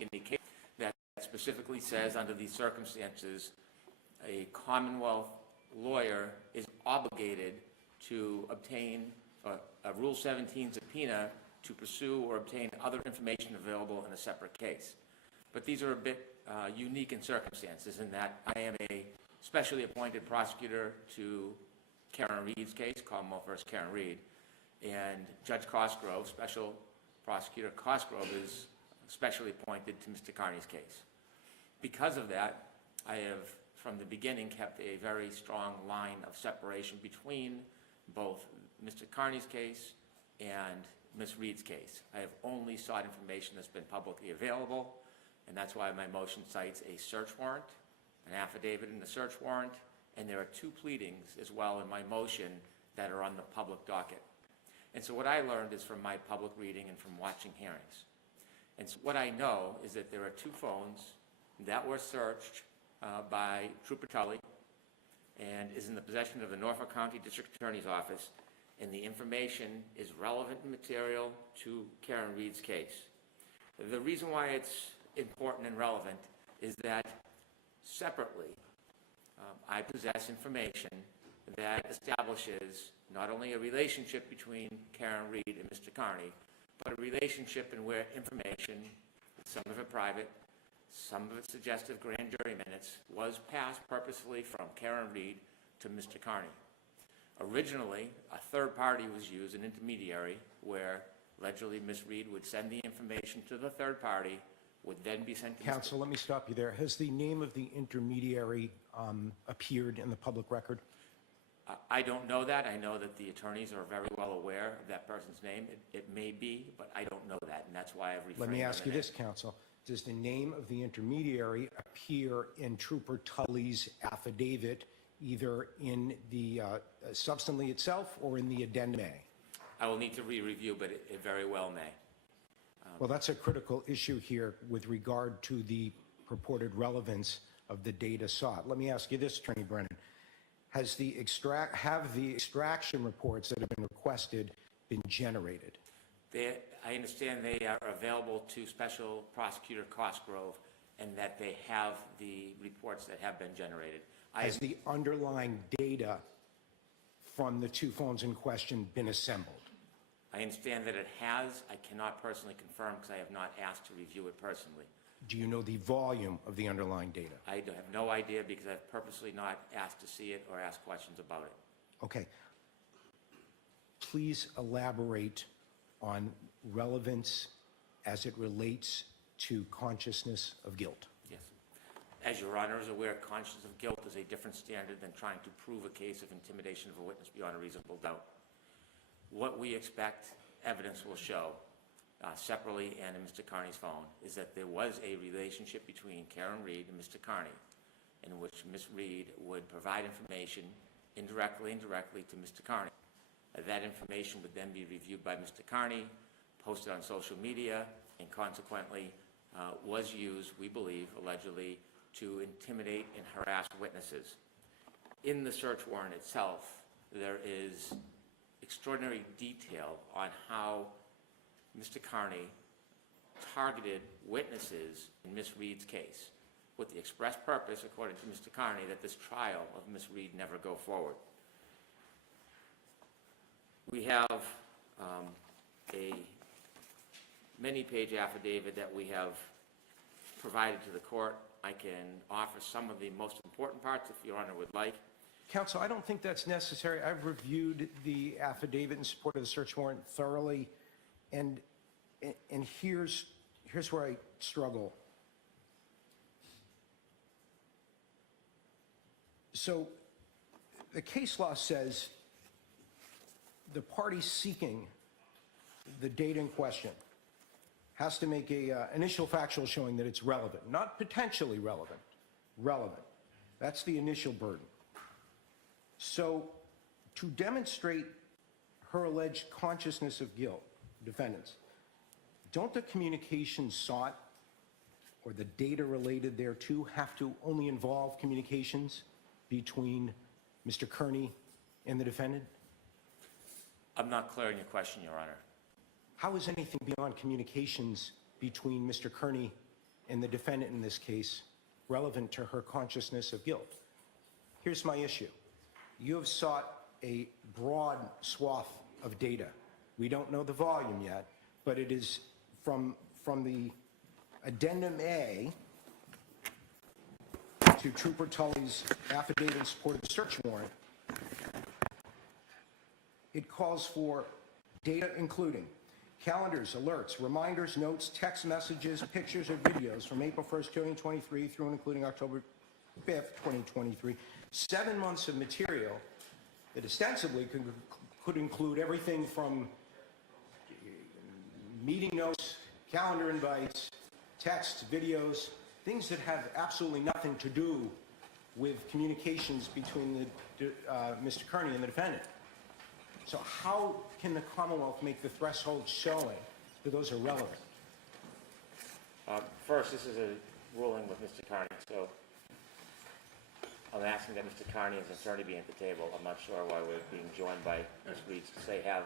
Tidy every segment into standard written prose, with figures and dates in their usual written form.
any case that specifically says under these circumstances a Commonwealth lawyer is obligated to obtain a Rule 17 subpoena to pursue or obtain other information available in a separate case. But these are a bit unique in circumstances in that I am a specially appointed prosecutor to Karen Reed's case, Commonwealth versus Karen Reed, and Judge Cosgrove, Special Prosecutor Cosgrove, is specially appointed to Mr. Carney's case. Because of that, I have, from the beginning, kept a very strong line of separation between both Mr. Carney's case and Ms. Reed's case. I have only sought information that's been publicly available, and that's why my motion cites a search warrant, an affidavit in the search warrant, and there are 2 pleadings as well in my motion that are on the public docket. And so what I learned is from my public reading and from watching hearings. And so what I know is that there are 2 phones that were searched by Trooper Tully and is in the possession of the Norfolk County District Attorney's Office, and the information is relevant material to Karen Reed's case. The reason why it's important and relevant is that separately, I possess information that establishes not only a relationship between Karen Reed and Mr. Carney, but a relationship in where information, some of it private, some of it suggestive grand jury minutes, was passed purposefully from Karen Reed to Mr. Carney. Originally, a third party was used, an intermediary, where allegedly Ms. Reed would send the information to the third party, would then be sent to Counsel, let me stop you there. Has the name of the intermediary appeared in the public record? I don't know that. I know that the attorneys are very well aware of that person's name. It may be, but I don't know that, and that's why I've refrained. Let me ask you this, Counsel. Does the name of the intermediary appear in Trooper Tully's affidavit, either in the substantially itself or in the addendum A? I will need to re-review, but it very well may. Well, that's a critical issue here with regard to the purported relevance of the data sought. Let me ask you this, Attorney Brennan. Have the extraction reports that have been requested been generated? I understand they are available to Special Prosecutor Cosgrove and that they have the reports that have been generated. Has the underlying data from the 2 phones in question been assembled? I understand that it has. I cannot personally confirm because I have not asked to review it personally. Do you know the volume of the underlying data? I have no idea because I've purposely not asked to see it or asked questions about it. Okay. Please elaborate on relevance as it relates to consciousness of guilt. Yes. As Your Honor is aware, consciousness of guilt is a different standard than trying to prove a case of intimidation of a witness beyond a reasonable doubt. What we expect evidence will show, separately and in Mr. Carney's phone, is that there was a relationship between Karen Reed and Mr. Carney in which Ms. Reed would provide information indirectly to Mr. Carney. That information would then be reviewed by Mr. Carney, posted on social media, and consequently was used, we believe, allegedly, to intimidate and harass witnesses. In the search warrant itself, there is extraordinary detail on how Mr. Carney targeted witnesses in Ms. Reed's case with the express purpose, according to Mr. Carney, that this trial of Ms. Reed never go forward. We have a many-page affidavit that we have provided to the court. I can offer some of the most important parts if Your Honor would like. Counsel, I don't think that's necessary. I've reviewed the affidavit in support of the search warrant thoroughly, and here's where I struggle. So the case law says the party seeking the data in question has to make a initial factual showing that it's relevant, not potentially relevant, relevant. That's the initial burden. So to demonstrate her alleged consciousness of guilt, defendants, don't the communications sought or the data related thereto have to only involve communications between Mr. Kearney and the defendant? I'm not clear on your question, Your Honor. How is anything beyond communications between Mr. Kearney and the defendant in this case relevant to her consciousness of guilt. Here's my issue. You have sought a broad swath of data. We don't know the volume yet, but it is from the Addendum A to Trooper Tully's affidavit in support of the search warrant. It calls for data including calendars, alerts, reminders, notes, text messages, pictures, or videos from April 1st, 2023 through and including October 5th, 2023, 7 months of material that ostensibly could include everything from meeting notes, calendar invites, texts, videos, things that have absolutely nothing to do with communications between Mr. Kearney and the defendant. So how can the Commonwealth make the threshold showing that those are relevant? First, this is a ruling with Mr. Kearney, so I'm asking that Mr. Kearney and his attorney be at the table. I'm not sure why we're being joined by Ms. Reeds to say have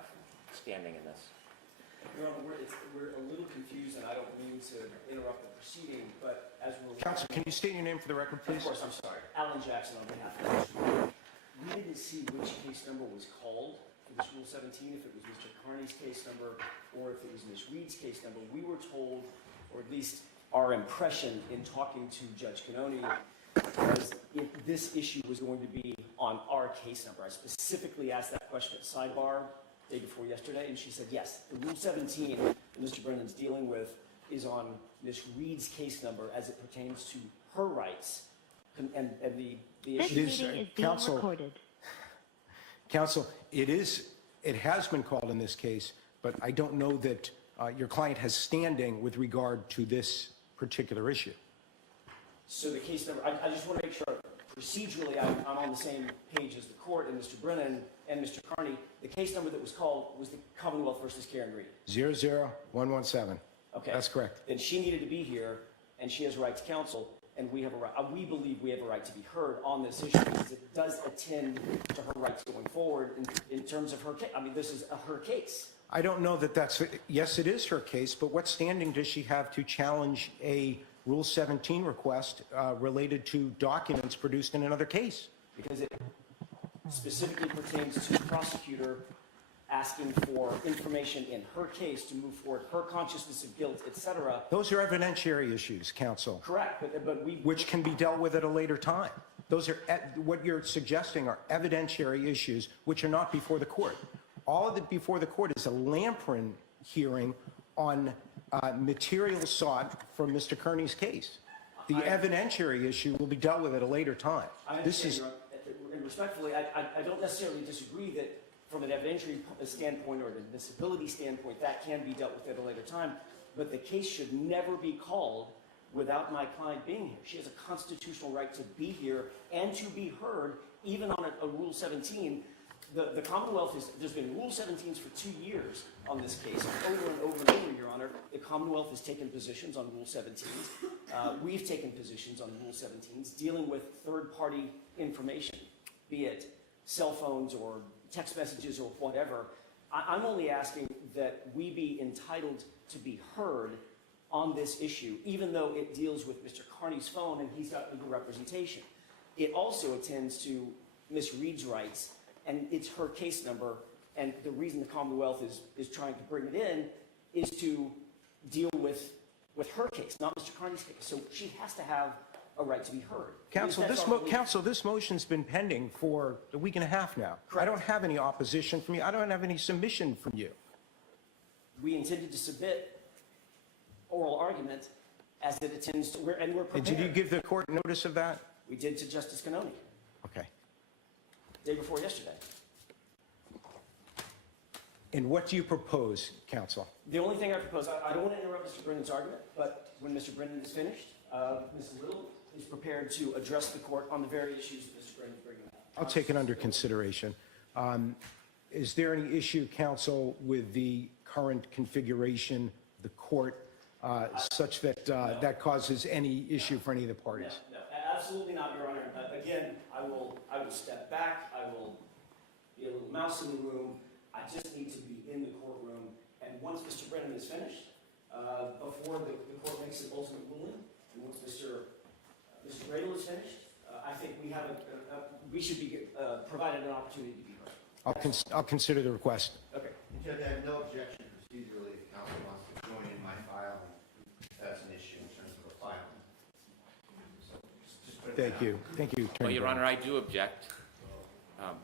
standing in this. Your Honor, we're a little confused, and I don't mean to interrupt the proceeding, but as we're... Counsel, can you state your name for the record, please? Of course, I'm sorry. Alan Jackson on behalf of the district. We didn't see which case number was called for this Rule 17, if it was Mr. Kearney's case number or if it was Ms. Reed's case number. We were told, or at least our impression in talking to Judge Cannoni, was if this issue was going to be on our case number. I specifically asked that question at sidebar day before yesterday, and she said yes. The Rule 17 that Mr. Brennan's dealing with is on Ms. Reed's case number as it pertains to her rights and the This issue. meeting is being recorded. Counsel, it has been called in this case, but I don't know that your client has standing with regard to this particular issue. So the case number, I just want to make sure procedurally I'm on the same page as the court and Mr. Brennan and Mr. Kearney. The case number that was called was the Commonwealth versus Karen Reed. 00117. Okay. That's correct. Then she needed to be here, and she has a right to counsel, and we have a right. We believe we have a right to be heard on this issue because it does attend to her rights going forward in terms of her case. I mean, this is her case. I don't know that that's, yes, it is her case, but what standing does she have to challenge a Rule 17 request related to documents produced in another case? Because it specifically pertains to the prosecutor asking for information in her case to move forward, her consciousness of guilt, etc. Those are evidentiary issues, counsel, Correct, but we... which can be dealt with at a later time. Those are, what you're suggesting are evidentiary issues which are not before the court. All of it before the court is a Lamprin hearing on material sought from Mr. Kearney's case. The evidentiary issue will be dealt with at a later time. This is, And respectfully, I don't necessarily disagree that from an evidentiary standpoint or an admissibility standpoint, that can be dealt with at a later time, but the case should never be called without my client being here. She has a constitutional right to be here and to be heard, even on a Rule 17. The Commonwealth there's been Rule 17s for 2 years on this case, over and over and over, Your Honor. The Commonwealth has taken positions on Rule 17s. We've taken positions on Rule 17s dealing with third-party information, be it cell phones or text messages or whatever. I'm only asking that we be entitled to be heard on this issue, even though it deals with Mr. Kearney's phone and he's got legal representation. It also attends to Ms. Reed's rights, and it's her case number, and the reason the Commonwealth is trying to bring it in is to deal with her case, not Mr. Kearney's case. So she has to have a right to be heard. counsel, this motion's been pending for a week and a half now. Correct. I don't have any opposition from you. I don't have any submission from you. We intended to submit oral argument as it attends to, and we're prepared. Did you give the court notice of that? We did to Justice Cannoni, Okay. day before yesterday. And what do you propose, counsel? The only thing I propose, I don't want to interrupt Mr. Brennan's argument, but when Mr. Brennan is finished, Ms. Little is prepared to address the court on the very issues that Mr. Brennan is bringing up. I'll take it under consideration. Is there any issue, counsel, with the current configuration of the court such that that causes any issue for any of the parties? No, absolutely not, Your Honor. Again, I will step back. I will be a little mouse in the room. I just need to be in the courtroom. And once Mr. Brennan is finished, before the court makes an ultimate ruling, And once Mr. Gradle is finished, I think we should be provided an opportunity to be heard. I'll consider the request. Okay. Judge, I have no objection procedurally if counsel wants to join in my filing. That's an issue in terms of the filing. So just put it Thank down. you. Thank you, Well, Attorney Your Brennan. Honor, I do object.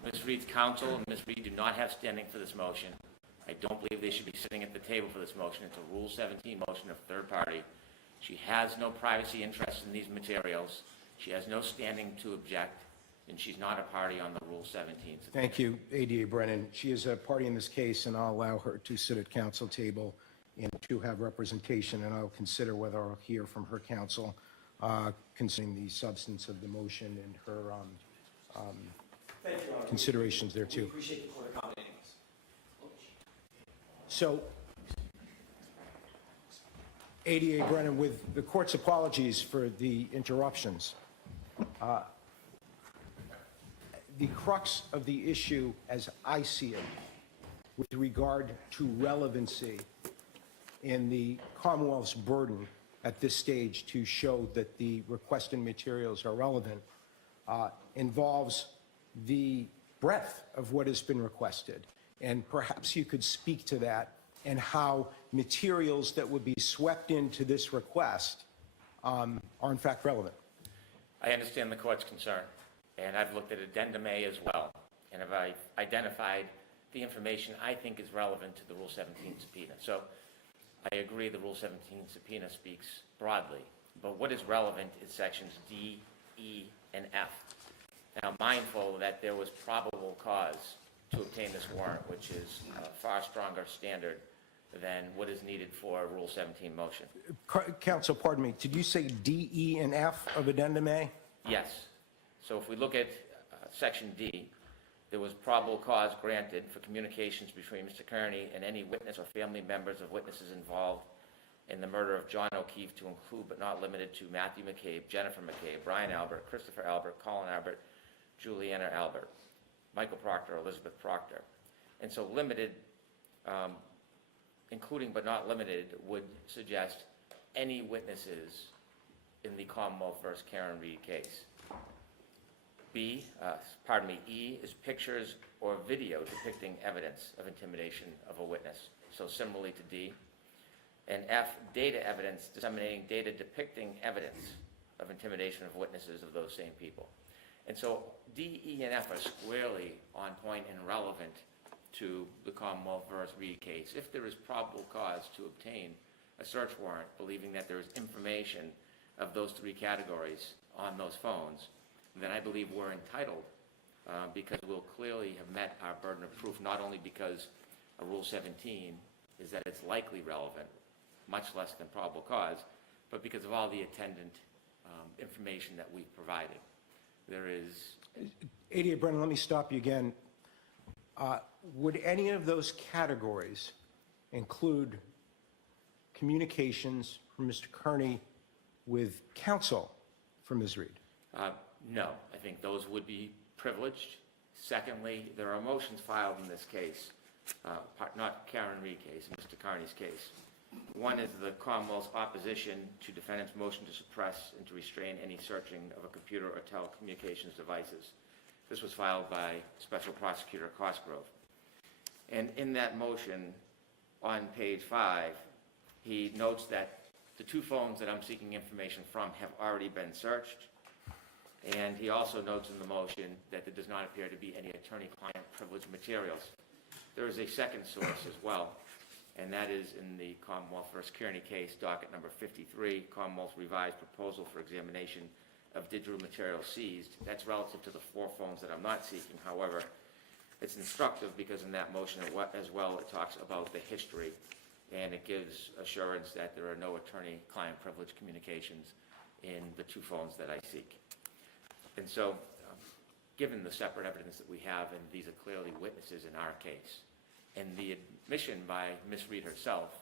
Ms. Reed's counsel and Ms. Reed do not have standing for this motion. I don't believe they should be sitting at the table for this motion. It's a Rule 17 motion of third party. She has no privacy interest in these materials. She has no standing to object, and she's not a party on the Rule 17. Thank you, ADA Brennan. She is a party in this case, and I'll allow her to sit at council table and to have representation, and I'll consider whether I'll hear from her counsel concerning the substance of the motion and her Thank you, Your Honor. considerations there We too. appreciate the court accommodating us. So, ADA Brennan, with the court's apologies for the interruptions, the crux of the issue, as I see it, with regard to relevancy and the Commonwealth's burden at this stage to show that the requested materials are relevant, involves the breadth of what has been requested. And perhaps you could speak to that and how materials that would be swept into this request are in fact relevant. I understand the court's concern, and I've looked at Addendum A as well, and I've identified the information I think is relevant to the Rule 17 subpoena. So I agree the Rule 17 subpoena speaks broadly, but what is relevant is sections D, E, and F. Now, mindful that there was probable cause to obtain this warrant, which is a far stronger standard than what is needed for a Rule 17 motion. Counsel, pardon me, did you say D, E, and F of Addendum A? Yes. So if we look at Section D, there was probable cause granted for communications between Mr. Kearney and any witness or family members of witnesses involved in the murder of John O'Keefe, to include but not limited to Matthew McCabe, Jennifer McCabe, Brian Albert, Christopher Albert, Colin Albert, Juliana Albert, Michael Proctor, Elizabeth Proctor. And so limited, including but not limited, would suggest any witnesses in the Commonwealth versus Karen Reed case. E is pictures or video depicting evidence of intimidation of a witness, so similarly to D. And F, data evidence disseminating data depicting evidence of intimidation of witnesses of those same people. And so D, E, and F are squarely on point and relevant to the Commonwealth versus Reed case. If there is probable cause to obtain a search warrant, believing that there is information of those three categories on those phones, then I believe we're entitled, because we'll clearly have met our burden of proof, not only because a Rule 17 is that it's likely relevant, much less than probable cause, but because of all the attendant information that we've provided. There is... ADA Brennan, let me stop you again. Would any of those categories include communications from Mr. Kearney with counsel from Ms. Reed? No, I think those would be privileged. Secondly, there are motions filed in this case, not Karen Reed case, Mr. Kearney's case. One is the Commonwealth's opposition to defendant's motion to suppress and to restrain any searching of a computer or telecommunications devices. This was filed by Special Prosecutor Cosgrove. And in that motion, on page 5, he notes that the two phones that I'm seeking information from have already been searched. And he also notes in the motion that there does not appear to be any attorney-client privilege materials. There is a second source as well, and that is in the Commonwealth versus Kearney case, docket number 53, Commonwealth's revised proposal for examination of digital material seized. That's relative to the 4 phones that I'm not seeking. However, it's instructive because in that motion as well, it talks about the history, and it gives assurance that there are no attorney-client privilege communications in the 2 phones that I seek. And so, given the separate evidence that we have, and these are clearly witnesses in our case, and the admission by Ms. Reed herself,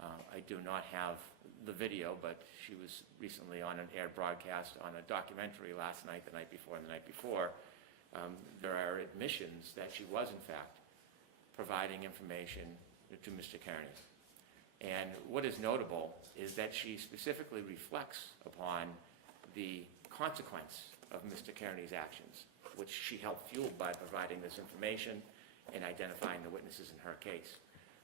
I do not have the video, but she was recently on an aired broadcast on a documentary last night, the night before, and the night before. There are admissions that she was, in fact, providing information to Mr. Kearney. And what is notable is that she specifically reflects upon the consequence of Mr. Kearney's actions, which she helped fuel by providing this information and identifying the witnesses in her case.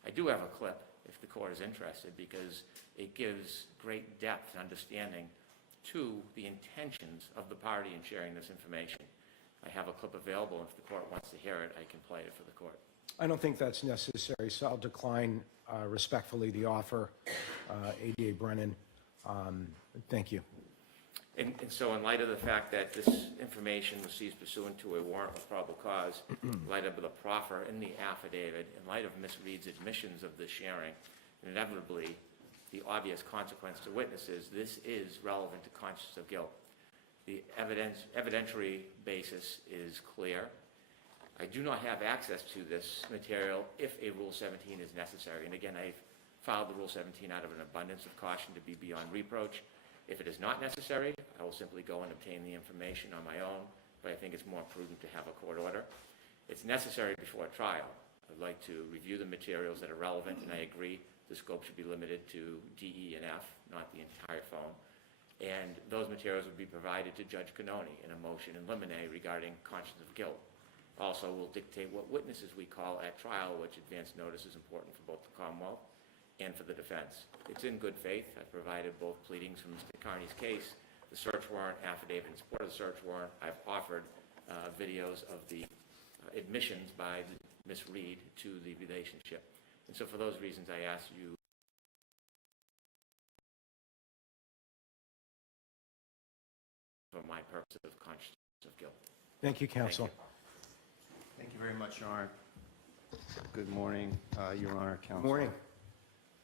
I do have a clip, if the court is interested, because it gives great depth and understanding to the intentions of the party in sharing this information. I have a clip available. If the court wants to hear it, I can play it for the court. I don't think that's necessary, so I'll decline respectfully the offer. ADA Brennan, thank you. And so in light of the fact that this information was seized pursuant to a warrant of probable cause, in light of the proffer in the affidavit, in light of Ms. Reed's admissions of this sharing, and inevitably the obvious consequence to witnesses, this is relevant to consciousness of guilt. The evidentiary basis is clear. I do not have access to this material if a Rule 17 is necessary. And again, I've filed the Rule 17 out of an abundance of caution to be beyond reproach. If it is not necessary, I will simply go and obtain the information on my own, but I think it's more prudent to have a court order. It's necessary before trial. I'd like to review the materials that are relevant, and I agree the scope should be limited to D, E, and F, not the entire phone. And those materials would be provided to Judge Cannoni in a motion in limine regarding conscience of guilt. Also, will dictate what witnesses we call at trial, which advance notice is important for both the Commonwealth and for the defense. It's in good faith. I've provided both pleadings from Mr. Kearney's case, the search warrant, affidavit in support of the search warrant. I've offered videos of the admissions by Ms. Reed to the relationship. And so for those reasons, I ask you for my purpose of conscience of guilt. Thank you, counsel. Thank you very much, Your Honor. Good morning, Your Honor, counsel. Morning.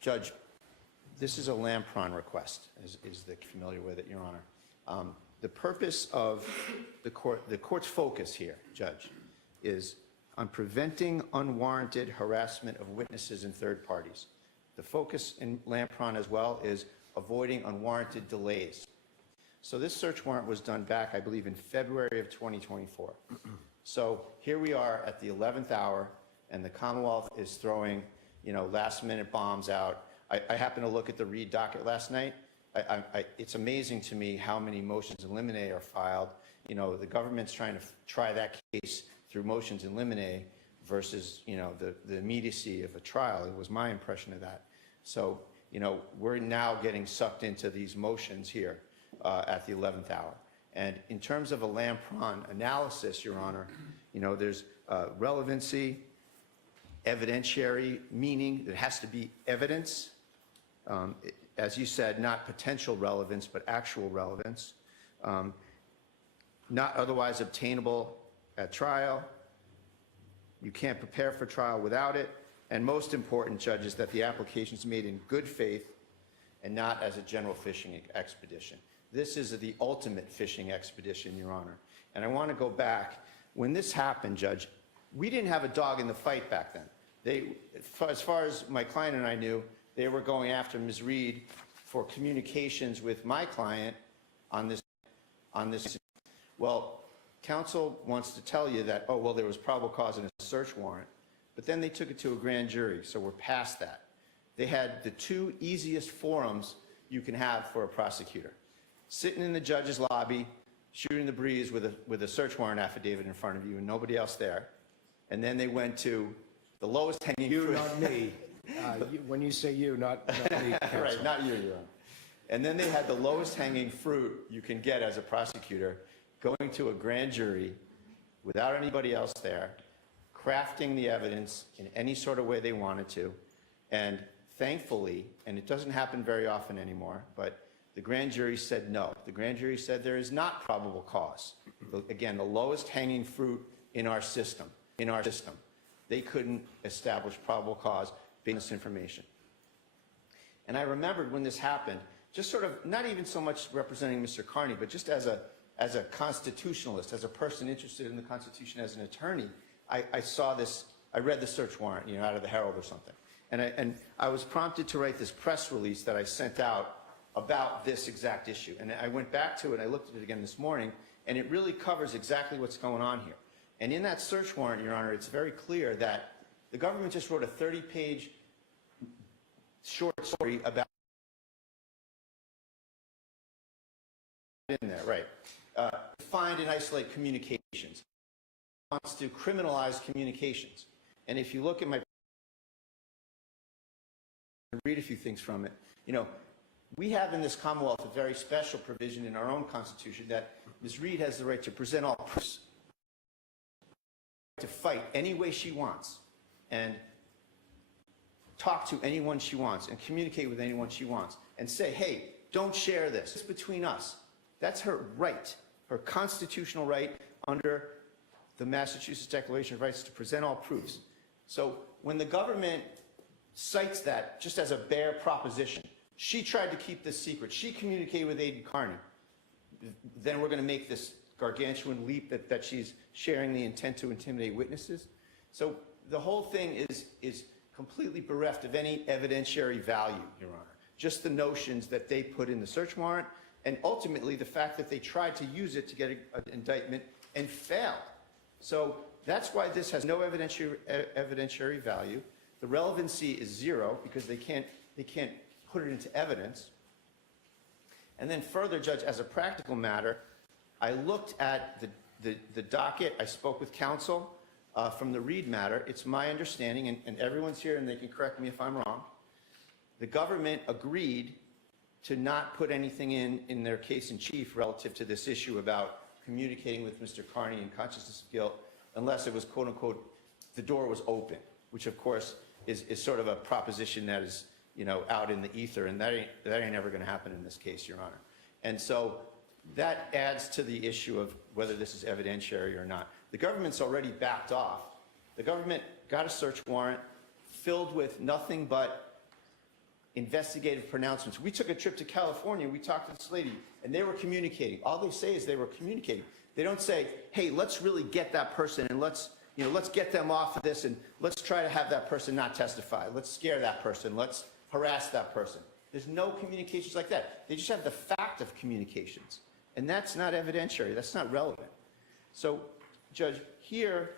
Judge, this is a Lampron request, is the familiar with it, Your Honor. The purpose of the court's focus here, Judge, is on preventing unwarranted harassment of witnesses and third parties. The focus in Lampron as well is avoiding unwarranted delays. So this search warrant was done back, I believe, in February of 2024. So here we are at the 11th hour, and the Commonwealth is throwing, last-minute bombs out. I happened to look at the Reed docket last night. It's amazing to me how many motions in limine are filed. The government's trying to try that case through motions in limine versus, the immediacy of a trial. It was my impression of that. So, we're now getting sucked into these motions here at the 11th hour. And in terms of a Lampron analysis, Your Honor, there's relevancy, evidentiary, meaning there has to be evidence. As you said, not potential relevance, but actual relevance. Not otherwise obtainable at trial. You can't prepare for trial without it. And most important, Judge, is that the application is made in good faith and not as a general fishing expedition. This is the ultimate fishing expedition, Your Honor. And I want to go back. When this happened, Judge, we didn't have a dog in the fight back then. As far as my client and I knew, they were going after Ms. Reed for communications with my client on this. Well, counsel wants to tell you that, oh, well, there was probable cause in a search warrant, but then they took it to a grand jury, so we're past that. They had the two easiest forums you can have for a prosecutor. Sitting in the judge's lobby, shooting the breeze with a search warrant affidavit in front of you and nobody else there. And then they went to the lowest hanging fruit. You, not me. When you say you, not me, counsel. Right, not you, Your Honor. And then they had the lowest hanging fruit you can get as a prosecutor, going to a grand jury without anybody else there, crafting the evidence in any sort of way they wanted to. And thankfully, and it doesn't happen very often anymore, but the grand jury said no. The grand jury said there is not probable cause. Again, the lowest hanging fruit in our system. They couldn't establish probable cause based on this information. And I remembered when this happened, just sort of, not even so much representing Mr. Kearney, but just as a constitutionalist, as a person interested in the Constitution as an attorney, I saw this, I read the search warrant, out of the Herald or something. And I was prompted to write this press release that I sent out about this exact issue. And I went back to it, I looked at it again this morning, and it really covers exactly what's going on here. And in that search warrant, Your Honor, it's very clear that the government just wrote a 30-page short story about in there, right? Find and isolate communications. Wants to criminalize communications. And if you look at my, read a few things from it, you know, we have in this Commonwealth a very special provision in our own Constitution that Ms. Reed has the right to present all proofs, to fight any way she wants, and talk to anyone she wants, and communicate with anyone she wants, and say, hey, don't share this. It's between us. That's her right, her constitutional right under the Massachusetts Declaration of Rights to present all proofs. So when the government cites that just as a bare proposition, she tried to keep this secret, she communicated with Aiden Carney, then we're going to make this gargantuan leap that she's sharing the intent to intimidate witnesses. So the whole thing is completely bereft of any evidentiary value, Your Honor. Just the notions that they put in the search warrant, and ultimately the fact that they tried to use it to get an indictment and failed. So that's why this has no evidentiary value. The relevancy is zero because they can't put it into evidence. And then further, Judge, as a practical matter, I looked at the docket. I spoke with counsel from the Reed matter. It's my understanding, and everyone's here and they can correct me if I'm wrong, the government agreed to not put anything in their case in chief relative to this issue about communicating with Mr. Carney in consciousness of guilt unless it was, quote unquote, the door was open, which of course is sort of a proposition that is, you know, out in the ether, and that ain't ever going to happen in this case, Your Honor. And so that adds to the issue of whether this is evidentiary or not. The government's already backed off. The government got a search warrant filled with nothing but investigative pronouncements. We took a trip to California, we talked to this lady, and they were communicating. All they say is they were communicating. They don't say, hey, let's really get that person and let's get them off of this and let's try to have that person not testify. Let's scare that person. Let's harass that person. There's no communications like that. They just have the fact of communications. And that's not evidentiary. That's not relevant. So, Judge, here,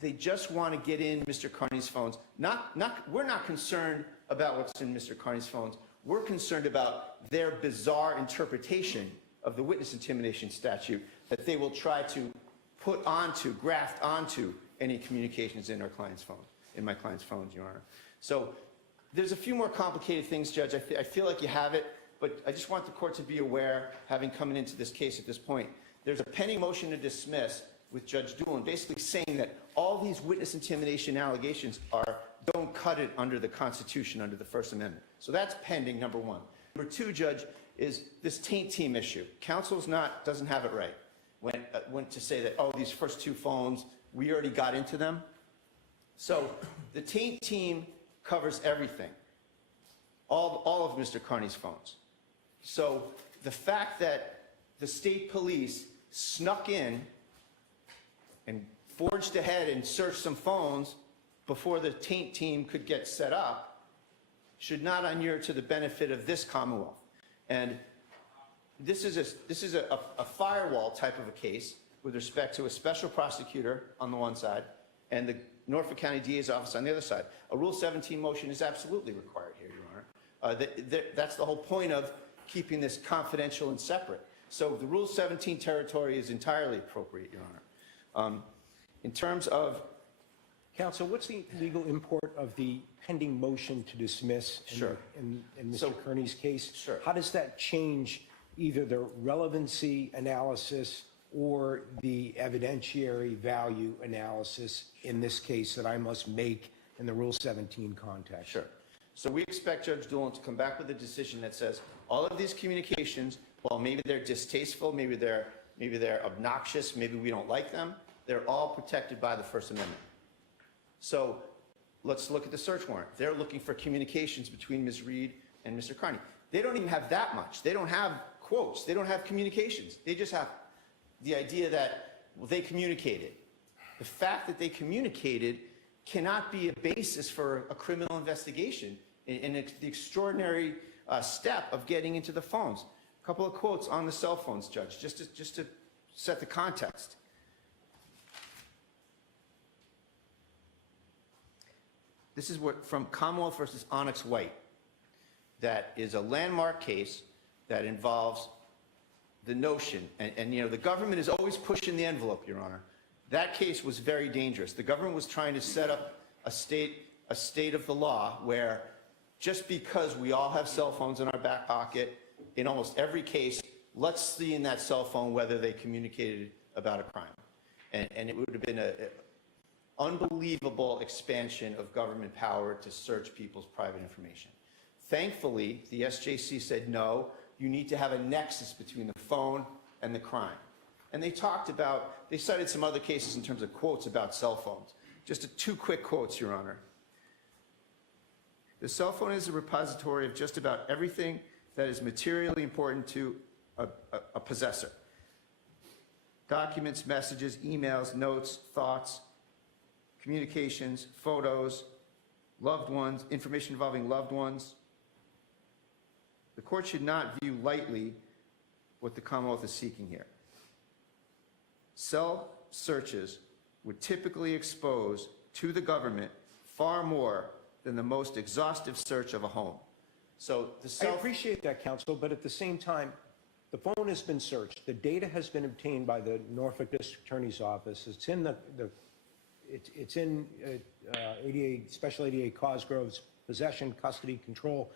they just want to get in Mr. Carney's phones. We're not concerned about what's in Mr. Carney's phones. We're concerned about their bizarre interpretation of the witness intimidation statute that they will try to graft onto any communications in our client's phone, in my client's phones, Your Honor. So there's a few more complicated things, Judge. I feel like you have it, but I just want the court to be aware, having come into this case at this point, there's a pending motion to dismiss with Judge Doolin basically saying that all these witness intimidation allegations don't cut it under the Constitution, under the First Amendment. So that's pending, number one. Number two, Judge, is this taint team issue. Counsel's doesn't have it right when to say that, oh, these first two phones, we already got into them. So the taint team covers everything, all of Mr. Carney's phones. So the fact that the state police snuck in and forged ahead and searched some phones before the taint team could get set up should not inure to the benefit of this Commonwealth. And this is a firewall type of a case with respect to a special prosecutor on the one side and the Norfolk County DA's office on the other side. A Rule 17 motion is absolutely required here, Your Honor. That's the whole point of keeping this confidential and separate. So the Rule 17 territory is entirely appropriate, Your Honor. In terms of... Counsel, what's the legal import of the pending motion to dismiss Sure. in Mr. Kearney's case? Sure. How does that change either the relevancy analysis or the evidentiary value analysis in this case that I must make in the Rule 17 context? Sure. So we expect Judge Doolin to come back with a decision that says all of these communications, while maybe they're distasteful, maybe they're obnoxious, maybe we don't like them, they're all protected by the First Amendment. So let's look at the search warrant. They're looking for communications between Ms. Reed and Mr. Carney. They don't even have that much. They don't have quotes. They don't have communications. They just have the idea that, well, they communicated. The fact that they communicated cannot be a basis for a criminal investigation in the extraordinary step of getting into the phones. A couple of quotes on the cell phones, Judge, just to set the context. This is what, from Commonwealth versus Onyx White. That is a landmark case that involves the notion, and you know, the government is always pushing the envelope, Your Honor. That case was very dangerous. The government was trying to set up a state of the law where just because we all have cell phones in our back pocket, in almost every case, let's see in that cell phone whether they communicated about a crime. And it would have been an unbelievable expansion of government power to search people's private information. Thankfully, the SJC said, no, you need to have a nexus between the phone and the crime. And they talked about, they cited some other cases in terms of quotes about cell phones. Just two quick quotes, Your Honor. The cell phone is a repository of just about everything that is materially important to a possessor. Documents, messages, emails, notes, thoughts, communications, photos, loved ones, information involving loved ones. The court should not view lightly what the Commonwealth is seeking here. Cell searches would typically expose to the government far more than the most exhaustive search of a home. So the I appreciate that, counsel, but at the same time, the phone has been searched. The data has been obtained by the Norfolk District Attorney's Office. It's in it's in Special 88 Cosgrove's possession, custody, control.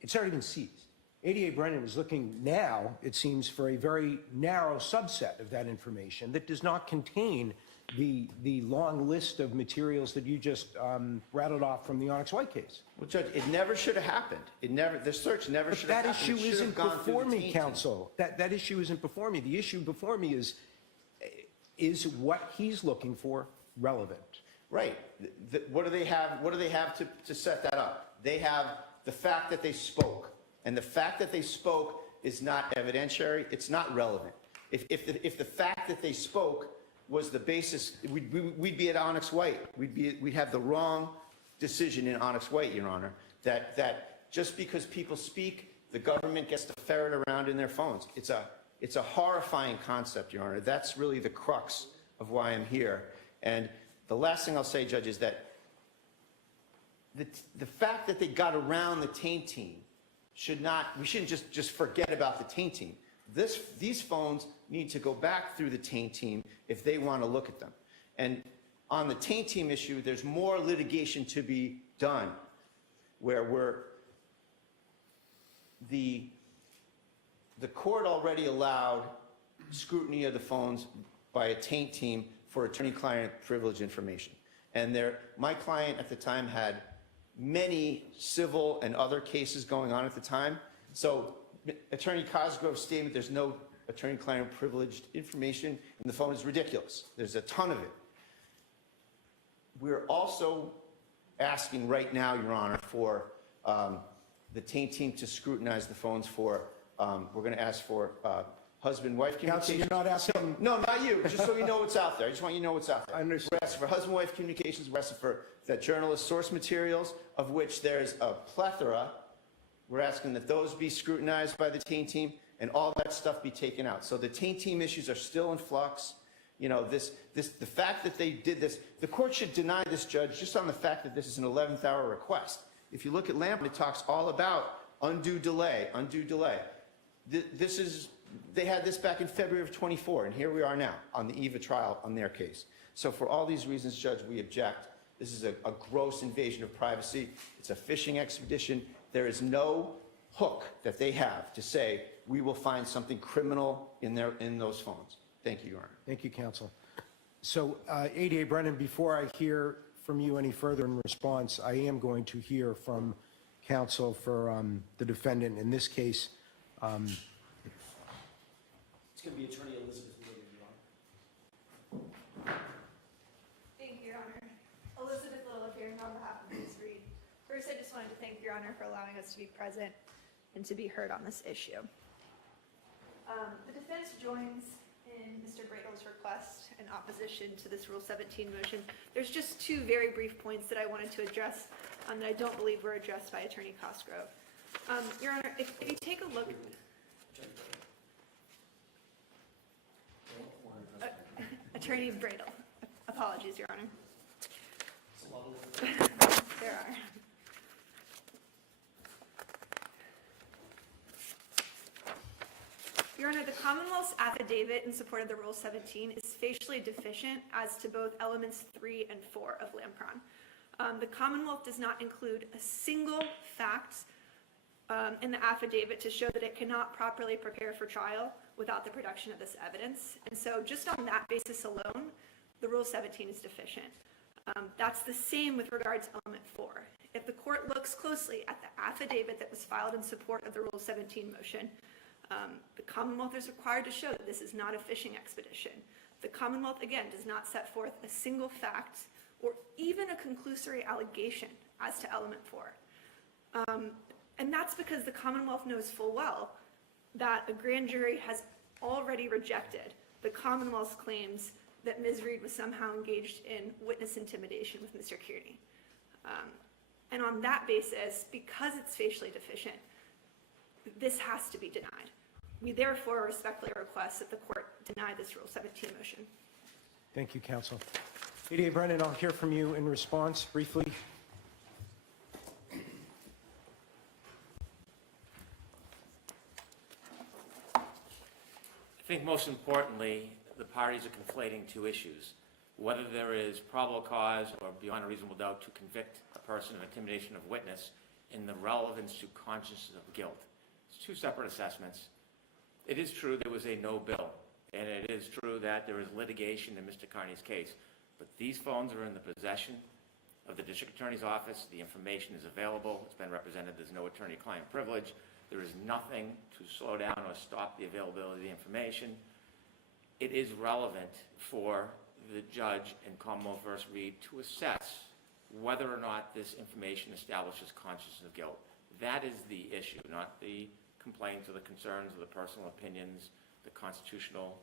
It's already been seized. 88 Brennan is looking now, it seems, for a very narrow subset of that information that does not contain the long list of materials that you just rattled off from the Onyx White case. Well, Judge, it never should have happened. The search never should have That happened. issue It should have isn't gone through before the me, taint. counsel. That issue isn't before me. The issue before me is what he's looking for relevant? Right. What do they have to set that up? They have the fact that they spoke. And the fact that they spoke is not evidentiary. It's not relevant. If the fact that they spoke was the basis, we'd be at Onyx White. We'd have the wrong decision in Onyx White, Your Honor, that just because people speak, the government gets to ferret around in their phones. It's a horrifying concept, Your Honor. That's really the crux of why I'm here. And the last thing I'll say, Judge, is that the fact that they got around the taint team we shouldn't just forget about the taint team. These phones need to go back through the taint team if they want to look at them. And on the taint team issue, there's more litigation to be done where the court already allowed scrutiny of the phones by a taint team for attorney-client privilege information. And my client at the time had many civil and other cases going on at the time. So Attorney Cosgrove's statement, there's no attorney-client privileged information in the phone is ridiculous. There's a ton of it. We're also asking right now, Your Honor, for the taint team to scrutinize the phones for, we're going to ask for husband-wife communications. Counsel, you're not asking... No, not you, just so you know what's out there. I just want you to know what's out there. I understand. We're asking for husband-wife communications. We're asking for that journalist source materials, of which there's a plethora. We're asking that those be scrutinized by the taint team and all that stuff be taken out. So the taint team issues are still in flux. You know, the fact that they did this, the court should deny this, Judge, just on the fact that this is an 11th hour request. If you look at Lampert, it talks all about undue delay, undue delay. They had this back in February of 24, and here we are now on the eve of trial on their case. So for all these reasons, Judge, we object. This is a gross invasion of privacy. It's a fishing expedition. There is no hook that they have to say, we will find something criminal in those phones. Thank you, Your Honor. Thank you, counsel. So, ADA Brennan, before I hear from you any further in response, I am going to hear from counsel for the defendant in this case. It's going to be Attorney Elizabeth Williams, Your Honor. Thank you, Your Honor. Elizabeth Little appearing on behalf of Ms. Reed. First, I just wanted to thank Your Honor for allowing us to be present and to be heard on this issue. The defense joins in Mr. Bradle's request in opposition to this Rule 17 motion. There's just two very brief points that I wanted to address that I don't believe were addressed by Attorney Cosgrove. Your Honor, if you take a look... Attorney Bradle. Apologies, Your Honor. There are. Your Honor, the Commonwealth's affidavit in support of the Rule 17 is facially deficient as to both elements 3 and 4 of Lampron. The Commonwealth does not include a single fact in the affidavit to show that it cannot properly prepare for trial without the production of this evidence. And so just on that basis alone, the Rule 17 is deficient. That's the same with regards to element 4. If the court looks closely at the affidavit that was filed in support of the Rule 17 motion, the Commonwealth is required to show that this is not a fishing expedition. The Commonwealth, again, does not set forth a single fact or even a conclusory allegation as to element 4. And that's because the Commonwealth knows full well that a grand jury has already rejected the Commonwealth's claims that Ms. Reed was somehow engaged in witness intimidation with Mr. Kearney. And on that basis, because it's facially deficient, this has to be denied. We therefore respectfully request that the court deny this Rule 17 motion. Thank you, counsel. ADA Brennan, I'll hear from you in response briefly. I think most importantly, the parties are conflating two issues. Whether there is probable cause or beyond a reasonable doubt to convict a person of intimidation of witness and the relevance to consciousness of guilt. It's two separate assessments. It is true there was a no bill, and it is true that there is litigation in Mr. Kearney's case, but these phones are in the possession of the district attorney's office. The information is available. It's been represented. There's no attorney-client privilege. There is nothing to slow down or stop the availability of the information. It is relevant for the judge in Commonwealth v. Reed to assess whether or not this information establishes consciousness of guilt. That is the issue, not the complaints or the concerns or the personal opinions, the constitutional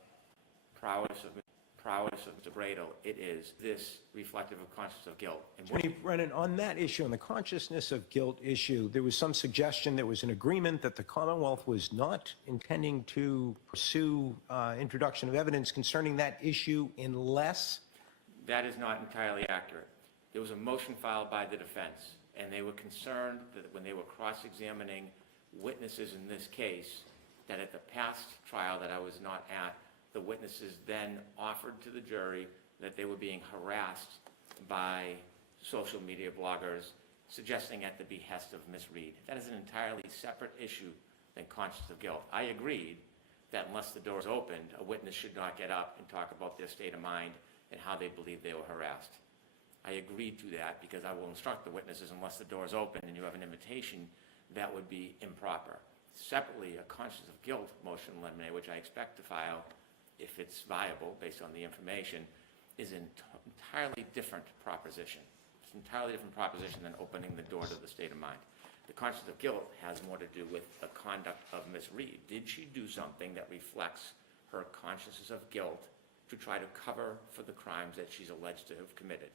prowess of Mr. Bradle. It is this reflective of consciousness of guilt. And Attorney Brennan, on that issue, on the consciousness of guilt issue, there was some suggestion there was an agreement that the Commonwealth was not intending to pursue introduction of evidence concerning that issue unless... that is not entirely accurate. There was a motion filed by the defense, and they were concerned that when they were cross-examining witnesses in this case, that at the past trial that I was not at, the witnesses then offered to the jury that they were being harassed by social media bloggers, suggesting at the behest of Ms. Reed. That is an entirely separate issue than consciousness of guilt. I agreed that unless the door is opened, a witness should not get up and talk about their state of mind and how they believe they were harassed. I agreed to that because I will instruct the witnesses unless the door is open and you have an invitation, that would be improper. Separately, a consciousness of guilt motion in limine, which I expect to file if it's viable based on the information, is an entirely different proposition. It's an entirely different proposition than opening the door to the state of mind. The consciousness of guilt has more to do with the conduct of Ms. Reed. Did she do something that reflects her consciousness of guilt to try to cover for the crimes that she's alleged to have committed?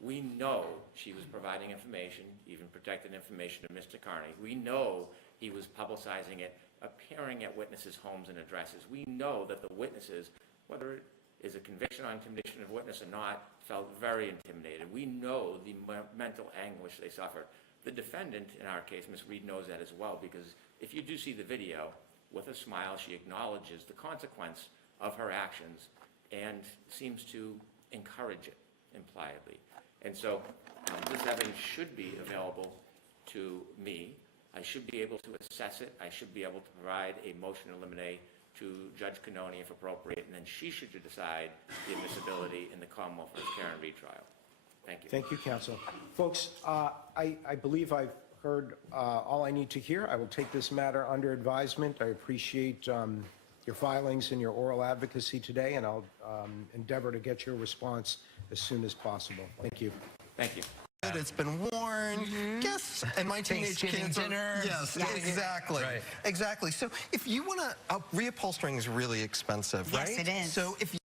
We know she was providing information, even protected information, to Mr. Kearney. We know he was publicizing it, appearing at witnesses' homes and addresses. We know that the witnesses, whether it is a conviction on intimidation of witness or not, felt very intimidated. We know the mental anguish they suffered. The defendant, in our case, Ms. Reed, knows that as well, because if you do see the video, with a smile, she acknowledges the consequence of her actions and seems to encourage it impliedly. And so this evidence should be available to me. I should be able to assess it. I should be able to provide a motion to eliminate to Judge Cannoni if appropriate, and then she should decide the admissibility in the Commonwealth v. Karen Reed trial. Thank you. Thank you, counsel. Folks, I believe I've heard all I need to hear. I will take this matter under advisement. I appreciate your filings and your oral advocacy today, and I'll endeavor to get your response as soon as possible. Thank you. Thank you. It's been worn. Yes, and my teenage kids dinner. Yes, exactly. Right. Exactly. So if you want to, reupholstering is really expensive, right? Yes, it is. So if you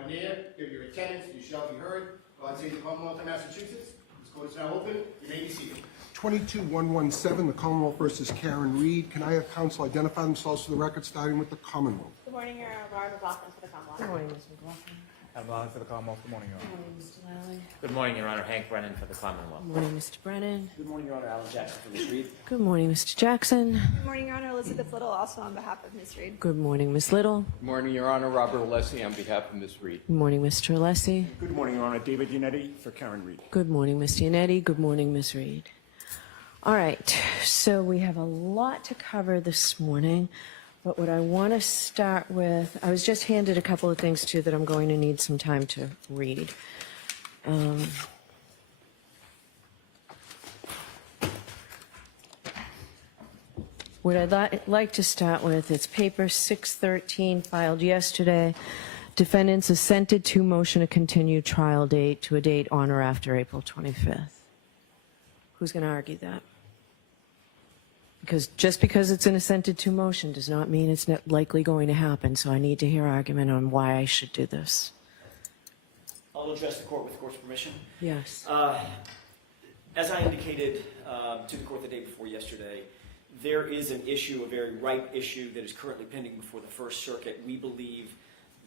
are near, give your attendance, you shall be heard. God save the Commonwealth of Massachusetts. This court is now open. You may be seated. 22117, the Commonwealth versus Karen Reed. Can I have counsel identify themselves for the record, starting with the Commonwealth? Good morning, Your Honor. Laura McLaughlin for the Commonwealth. Good morning, Ms. McLaughlin. For the Commonwealth. Good morning, Your Honor. Good morning, Mr. Lally. Good morning, Your Honor. Hank Brennan for the Commonwealth. Good morning, Mr. Brennan. Good morning, Your Honor. Alan Jackson for Ms. Reed. Good morning, Mr. Jackson. Good morning, Your Honor. Elizabeth Little, also on behalf of Ms. Reed. Good morning, Ms. Little. Good morning, Your Honor. Robert Alessi on behalf of Ms. Reed. Good morning, Mr. Alessi. Good morning, Your Honor. David Unetti for Karen Reed. Good morning, Mr. Yannetti. Good morning, Ms. Reed. All right, so we have a lot to cover this morning, but what I want to start with, I was just handed a couple of things too that I'm going to need some time to read. What I'd like to start with is paper 613 filed yesterday. Defendants assented to motion to continue trial date to a date on or after April 25th. Who's going to argue that? Because just because it's an assented to motion does not mean it's not likely going to happen, so I need to hear argument on why I should do this. I'll address the court with the court's permission. Yes. As I indicated to the court the day before yesterday, there is an issue, a very ripe issue that is currently pending before the First Circuit. We believe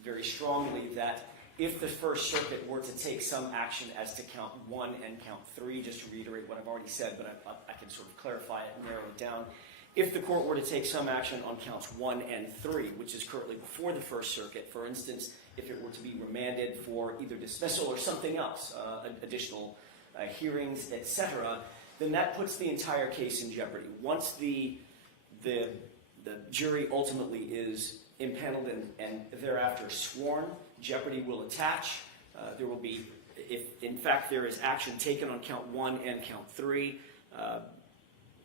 very strongly that if the First Circuit were to take some action as to count 1 and count 3, just to reiterate what I've already said, but I can sort of clarify it and narrow it down. If the court were to take some action on counts 1 and 3, which is currently before the First Circuit, for instance, if it were to be remanded for either dismissal or something else, additional hearings, etc., then that puts the entire case in jeopardy. Once the jury ultimately is impaneled and thereafter sworn, jeopardy will attach. There will be, if in fact there is action taken on count 1 and count 3,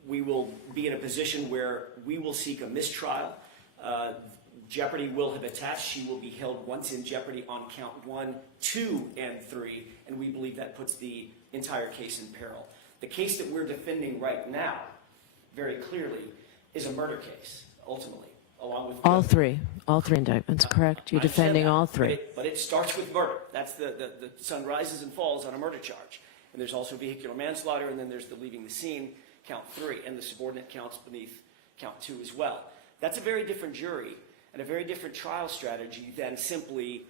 we will be in a position where we will seek a mistrial. Jeopardy will have attached. She will be held once in jeopardy on count 1, 2, and 3, and we believe that puts the entire case in peril. The case that we're defending right now, very clearly, is a murder case, ultimately, along with All three indictments, correct? You're I understand defending that, all three. But it starts with murder. That's the sun rises and falls on a murder charge. And there's also vehicular manslaughter, and then there's the leaving the scene, count 3, and the subordinate counts beneath count 2 as well. That's a very different jury and a very different trial strategy than simply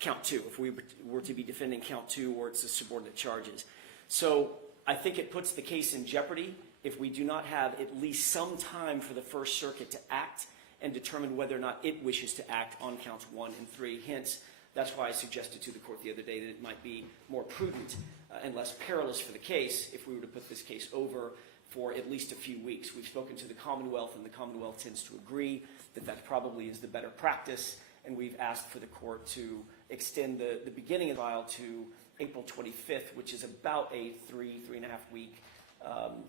count 2, if we were to be defending count 2 or it's the subordinate charges. So I think it puts the case in jeopardy if we do not have at least some time for the First Circuit to act and determine whether or not it wishes to act on counts 1 and 3. Hence, that's why I suggested to the court the other day that it might be more prudent and less perilous for the case if we were to put this case over for at least a few weeks. We've spoken to the Commonwealth, and the Commonwealth tends to agree that that probably is the better practice, and we've asked for the court to extend the beginning of the trial to April 25th, which is about a 3.5 week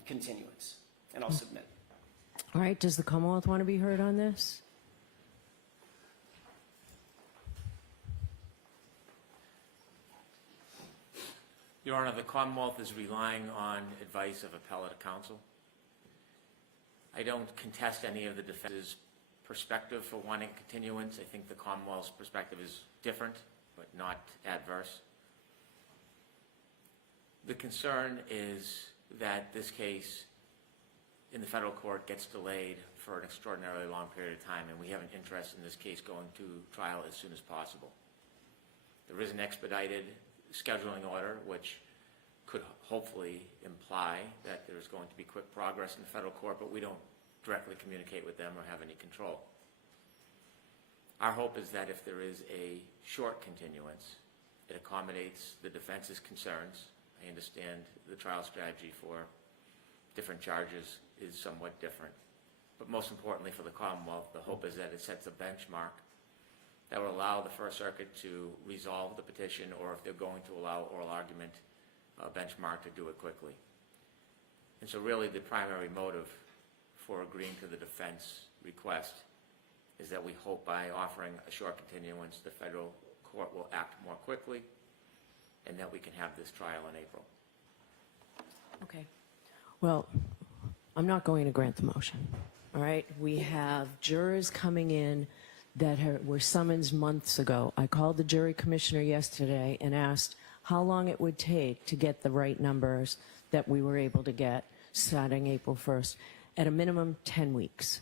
continuance, and I'll submit. All right, does the Commonwealth want to be heard on this? Your Honor, the Commonwealth is relying on advice of appellate counsel. I don't contest any of the defense's perspective for wanting continuance. I think the Commonwealth's perspective is different, but not adverse. The concern is that this case in the federal court gets delayed for an extraordinarily long period of time, and we have an interest in this case going to trial as soon as possible. There is an expedited scheduling order, which could hopefully imply that there is going to be quick progress in the federal court, but we don't directly communicate with them or have any control. Our hope is that if there is a short continuance, it accommodates the defense's concerns. I understand the trial strategy for different charges is somewhat different. But most importantly for the Commonwealth, the hope is that it sets a benchmark that will allow the First Circuit to resolve the petition, or if they're going to allow oral argument, a benchmark to do it quickly. And so really the primary motive for agreeing to the defense request is that we hope by offering a short continuance, the federal court will act more quickly and that we can have this trial in April. Okay. Well, I'm not going to grant the motion. All right. We have jurors coming in that were summoned months ago. I called the jury commissioner yesterday and asked how long it would take to get the right numbers that we were able to get starting April 1st. At a minimum, 10 weeks.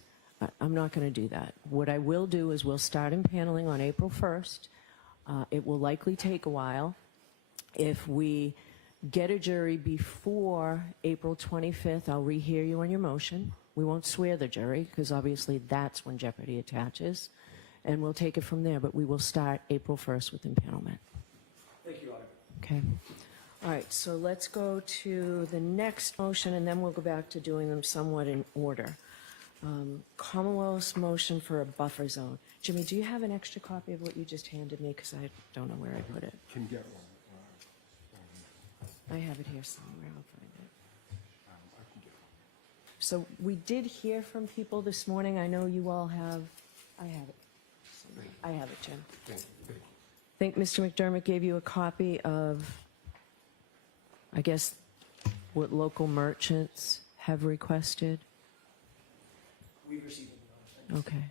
I'm not going to do that. What I will do is we'll start impaneling on April 1st. It will likely take a while. If we get a jury before April 25th, I'll rehear you on your motion. We won't swear the jury because obviously that's when jeopardy attaches. And we'll take it from there, but we will start April 1st with impanelment. Thank you, Your Honor. Okay. All right, so let's go to the next motion, and then we'll go back to doing them somewhat in order. Commonwealth's motion for a buffer zone. Jimmy, do you have an extra copy of what you just handed me? Because I don't know where I put it. Can get one. I have it here somewhere. I'll find it. I can get one. So we did hear from people this morning. I know you all have. I have it. I have it, Jim. Thank you. Thank you. I think Mr. McDermott gave you a copy of, I guess, what local merchants have requested. We've received it, Your Honor. Okay.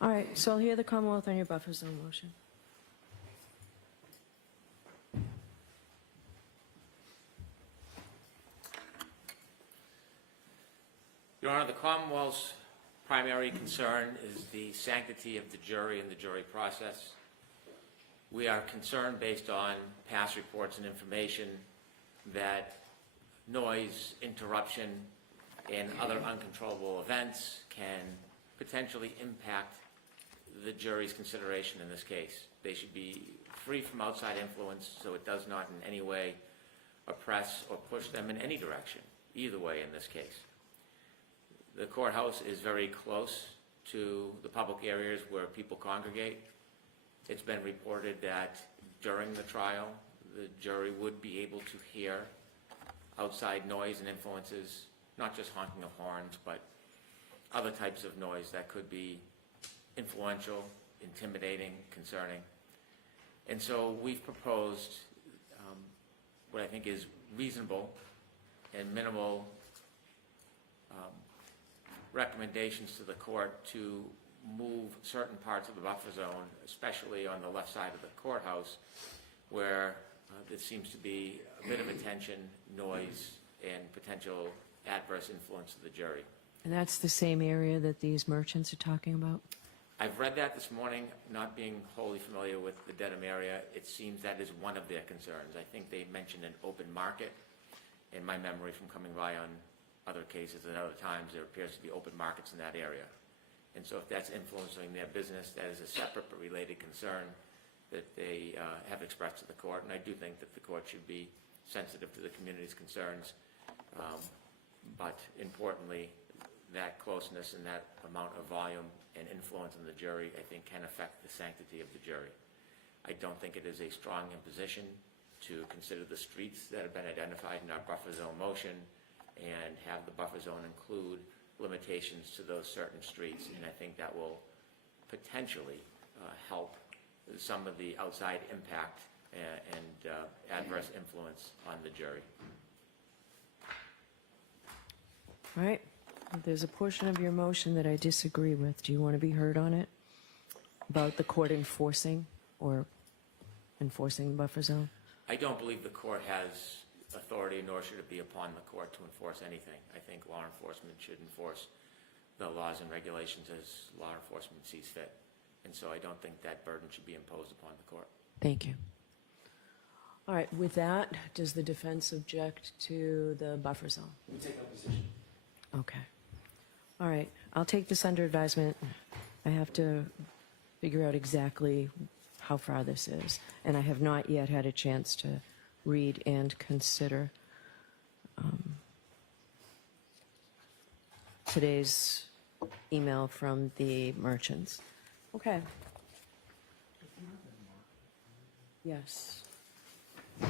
All right, so I'll hear the Commonwealth on your buffer zone motion. Your Honor, the Commonwealth's primary concern is the sanctity of the jury and the jury process. We are concerned, based on past reports and information, that noise, interruption, and other uncontrollable events can potentially impact the jury's consideration in this case. They should be free from outside influence, so it does not in any way oppress or push them in any direction, either way in this case. The courthouse is very close to the public areas where people congregate. It's been reported that during the trial, the jury would be able to hear outside noise and influences, not just honking of horns, but other types of noise that could be influential, intimidating, concerning. And so we've proposed what I think is reasonable and minimal recommendations to the court to move certain parts of the buffer zone, especially on the left side of the courthouse, where there seems to be a bit of attention, noise, and potential adverse influence to the jury. And that's the same area that these merchants are talking about? I've read that this morning, not being wholly familiar with the Dedham area. It seems that is one of their concerns. I think they mentioned an open market. In my memory from coming by on other cases at other times, there appears to be open markets in that area. And so if that's influencing their business, that is a separate but related concern that they have expressed to the court. And I do think that the court should be sensitive to the community's concerns. But importantly, that closeness and that amount of volume and influence on the jury, I think, can affect the sanctity of the jury. I don't think it is a strong imposition to consider the streets that have been identified in our buffer zone motion and have the buffer zone include limitations to those certain streets. And I think that will potentially help some of the outside impact and adverse influence on the jury. All right. There's a portion of your motion that I disagree with. Do you want to be heard on it? About the court enforcing the buffer zone? I don't believe the court has authority, nor should it be upon the court to enforce anything. I think law enforcement should enforce the laws and regulations as law enforcement sees fit. And so I don't think that burden should be imposed upon the court. Thank you. All right. With that, does the defense object to the buffer zone? We take no position. Okay. All right. I'll take this under advisement. I have to figure out exactly how far this is. And I have not yet had a chance to read and consider today's email from the merchants. Okay. Yes. Could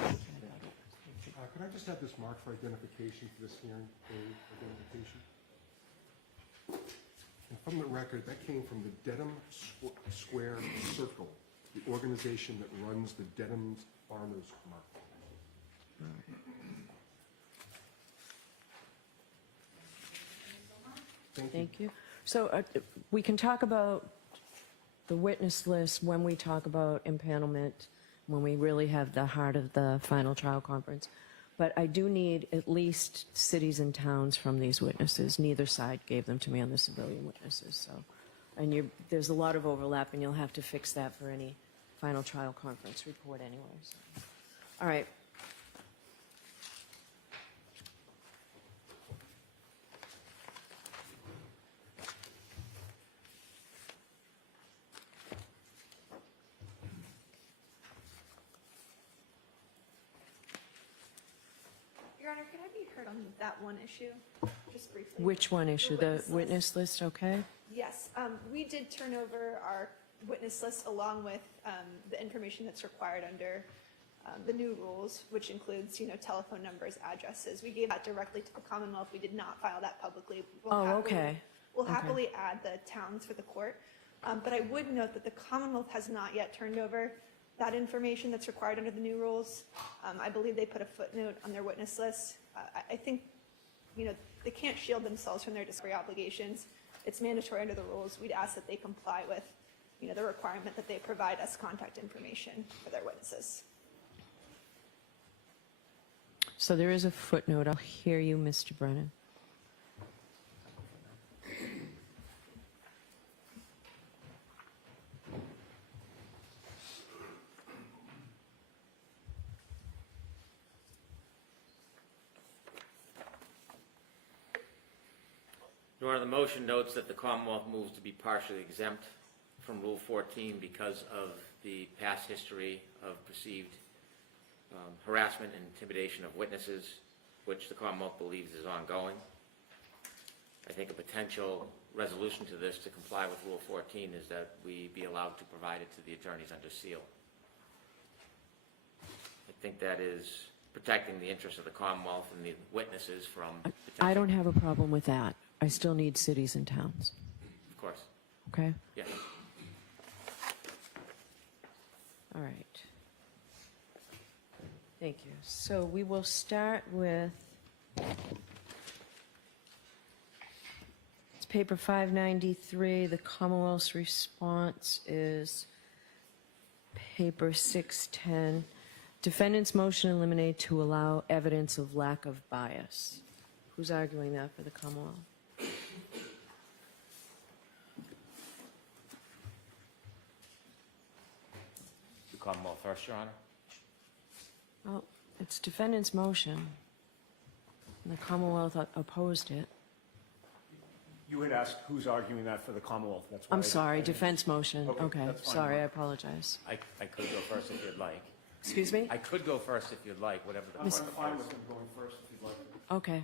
I just have this marked for identification for this hearing, identification? And from the record, that came from the Dedham Square Circle, the organization that runs the Dedham Farmers Market. Thank you. So we can talk about the witness list when we talk about impanelment, when we really have the heart of the final trial conference. But I do need at least cities and towns from these witnesses. Neither side gave them to me on the civilian witnesses, so. And there's a lot of overlap, and you'll have to fix that for any final trial conference report anyway. So. All right. Your Honor, could I be heard on that one issue, just briefly? Which one issue? The witness list, okay? Yes, we did turn over our witness list along with the information that's required under the new rules, which includes, telephone numbers, addresses. We gave that directly to the Commonwealth. We did not file that publicly. Okay. We'll happily add the towns for the court. But I would note that the Commonwealth has not yet turned over that information that's required under the new rules. I believe they put a footnote on their witness list. I think, they can't shield themselves from their discovery obligations. It's mandatory under the rules. We'd ask that they comply with, the requirement that they provide us contact information for their witnesses. So there is a footnote. I'll hear you, Mr. Brennan. Your Honor, the motion notes that the Commonwealth moves to be partially exempt from Rule 14 because of the past history of perceived harassment and intimidation of witnesses, which the Commonwealth believes is ongoing. I think a potential resolution to this to comply with Rule 14 is that we be allowed to provide it to the attorneys under seal. I think that is protecting the interests of the Commonwealth and the witnesses from I don't have a problem with that. I still need cities and towns. Of course. Okay? Yes. All right. Thank you. So we will start with, it's paper 593. The Commonwealth's response is paper 610. Defendant's motion eliminated to allow evidence of lack of bias. Who's arguing that for the Commonwealth? The Commonwealth first, Your Honor. Well, it's defendant's motion. And the Commonwealth opposed it. You had asked who's arguing that for the Commonwealth. That's why I'm sorry, defense motion. Okay, Okay, that's fine. sorry, I apologize. I could go first if you'd like. Excuse me? I could go first if you'd like, whatever the I'm court fine prefers. with him going first if you'd like. Okay.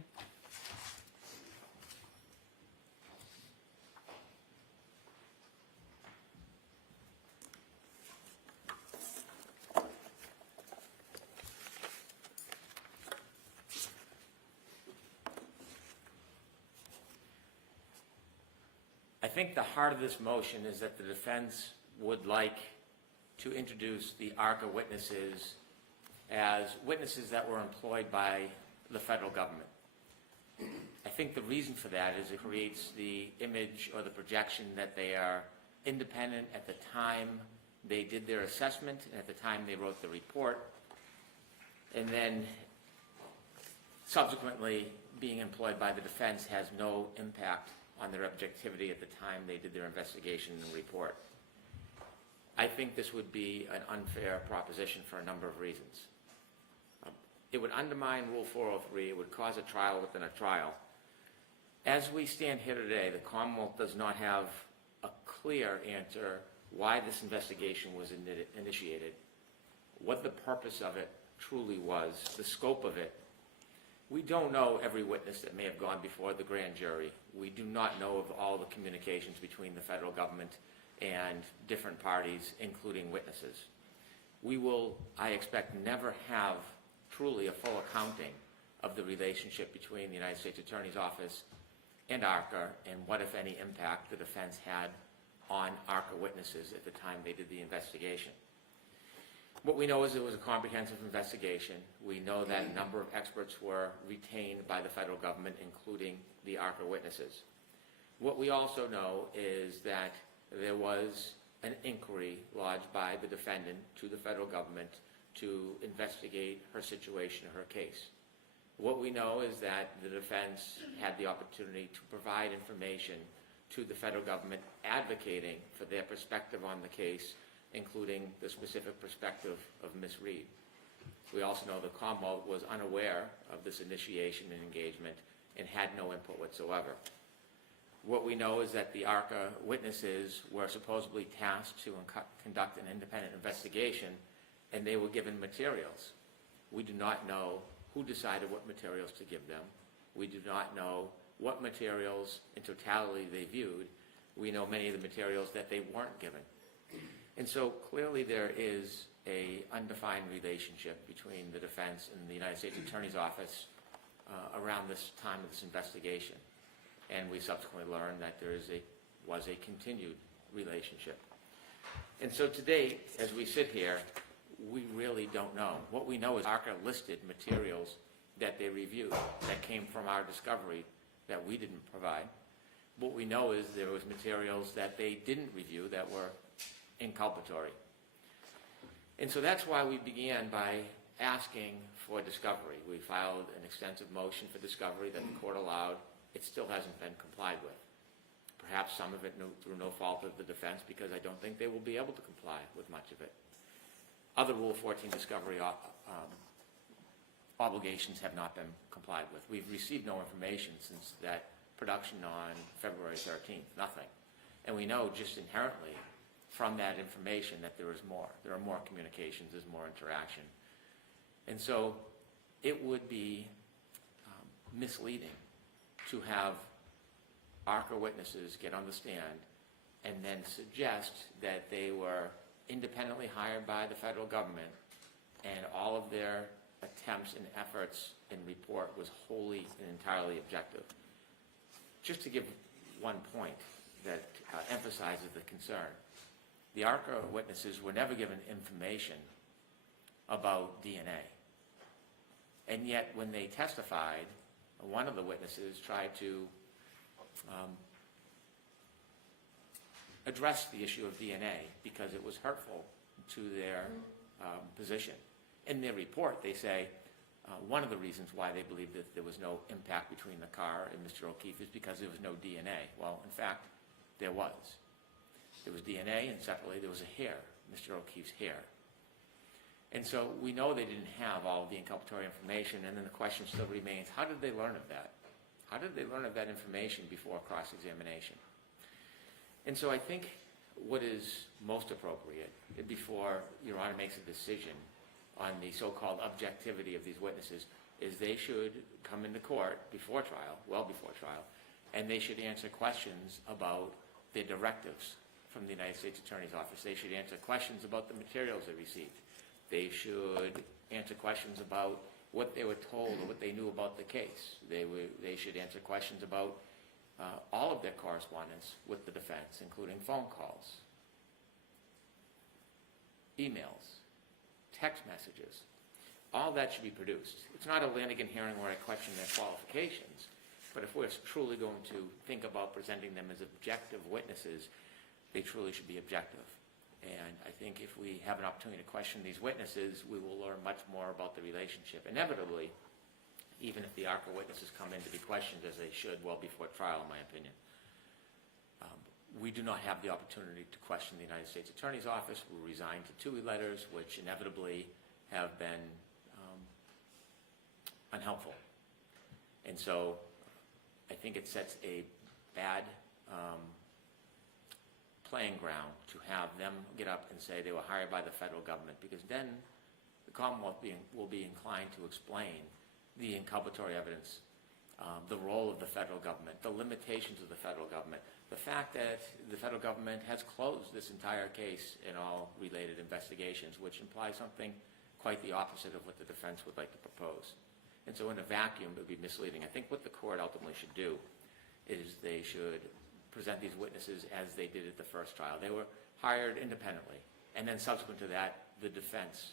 I think the heart of this motion is that the defense would like to introduce the ARCA witnesses as witnesses that were employed by the federal government. I think the reason for that is it creates the image or the projection that they are independent at the time they did their assessment and at the time they wrote the report, and then subsequently being employed by the defense has no impact on their objectivity at the time they did their investigation and report. I think this would be an unfair proposition for a number of reasons. It would undermine Rule 403. It would cause a trial within a trial. As we stand here today, the Commonwealth does not have a clear answer why this investigation was initiated, what the purpose of it truly was, the scope of it. We don't know every witness that may have gone before the grand jury. We do not know of all the communications between the federal government and different parties, including witnesses. We will, I expect, never have truly a full accounting of the relationship between the United States Attorney's Office and ARCA and what, if any, impact the defense had on ARCA witnesses at the time they did the investigation. What we know is it was a comprehensive investigation. We know that a number of experts were retained by the federal government, including the ARCA witnesses. What we also know is that there was an inquiry lodged by the defendant to the federal government to investigate her situation or her case. What we know is that the defense had the opportunity to provide information to the federal government advocating for their perspective on the case, including the specific perspective of Ms. Reed. We also know the Commonwealth was unaware of this initiation and engagement and had no input whatsoever. What we know is that the ARCA witnesses were supposedly tasked to conduct an independent investigation, and they were given materials. We do not know who decided what materials to give them. We do not know what materials in totality they viewed. We know many of the materials that they weren't given. And so clearly there is an undefined relationship between the defense and the United States Attorney's Office around this time of this investigation. And we subsequently learned that there was a continued relationship. And so today, as we sit here, we really don't know. What we know is ARCA listed materials that they reviewed that came from our discovery that we didn't provide. What we know is there was materials that they didn't review that were inculpatory. And so that's why we began by asking for discovery. We filed an extensive motion for discovery that the court allowed. It still hasn't been complied with. Perhaps some of it through no fault of the defense, because I don't think they will be able to comply with much of it. Other Rule 14 discovery obligations have not been complied with. We've received no information since that production on February 13th, nothing. And we know just inherently from that information that there is more. There are more communications, there's more interaction. And so it would be misleading to have ARCA witnesses get on the stand and then suggest that they were independently hired by the federal government and all of their attempts and efforts and report was wholly and entirely objective. Just to give one point that emphasizes the concern, the ARCA witnesses were never given information about DNA. And yet when they testified, one of the witnesses tried to address the issue of DNA because it was hurtful to their position. In their report, they say one of the reasons why they believe that there was no impact between the car and Mr. O'Keefe is because there was no DNA. Well, in fact, there was. There was DNA, and separately there was a hair, Mr. O'Keefe's hair. And so we know they didn't have all of the inculpatory information, and then the question still remains, how did they learn of that? How did they learn of that information before cross-examination? And so I think what is most appropriate before Your Honor makes a decision on the so-called objectivity of these witnesses is they should come into court before trial, well before trial, and they should answer questions about their directives from the United States Attorney's Office. They should answer questions about the materials they received. They should answer questions about what they were told or what they knew about the case. They should answer questions about all of their correspondence with the defense, including phone calls, emails, text messages. All that should be produced. It's not a Lanigan hearing where I question their qualifications, but if we're truly going to think about presenting them as objective witnesses, they truly should be objective. And I think if we have an opportunity to question these witnesses, we will learn much more about the relationship. Inevitably, even if the ARCA witnesses come in to be questioned, as they should, well before trial, in my opinion, we do not have the opportunity to question the United States Attorney's Office. We're resigned to TUI letters, which inevitably have been unhelpful. And so I think it sets a bad playing ground to have them get up and say they were hired by the federal government, because then the Commonwealth will be inclined to explain the inculpatory evidence, the role of the federal government, the limitations of the federal government, the fact that the federal government has closed this entire case in all related investigations, which implies something quite the opposite of what the defense would like to propose. And so in a vacuum, it would be misleading. I think what the court ultimately should do is they should present these witnesses as they did at the first trial. They were hired independently, and then subsequent to that, the defense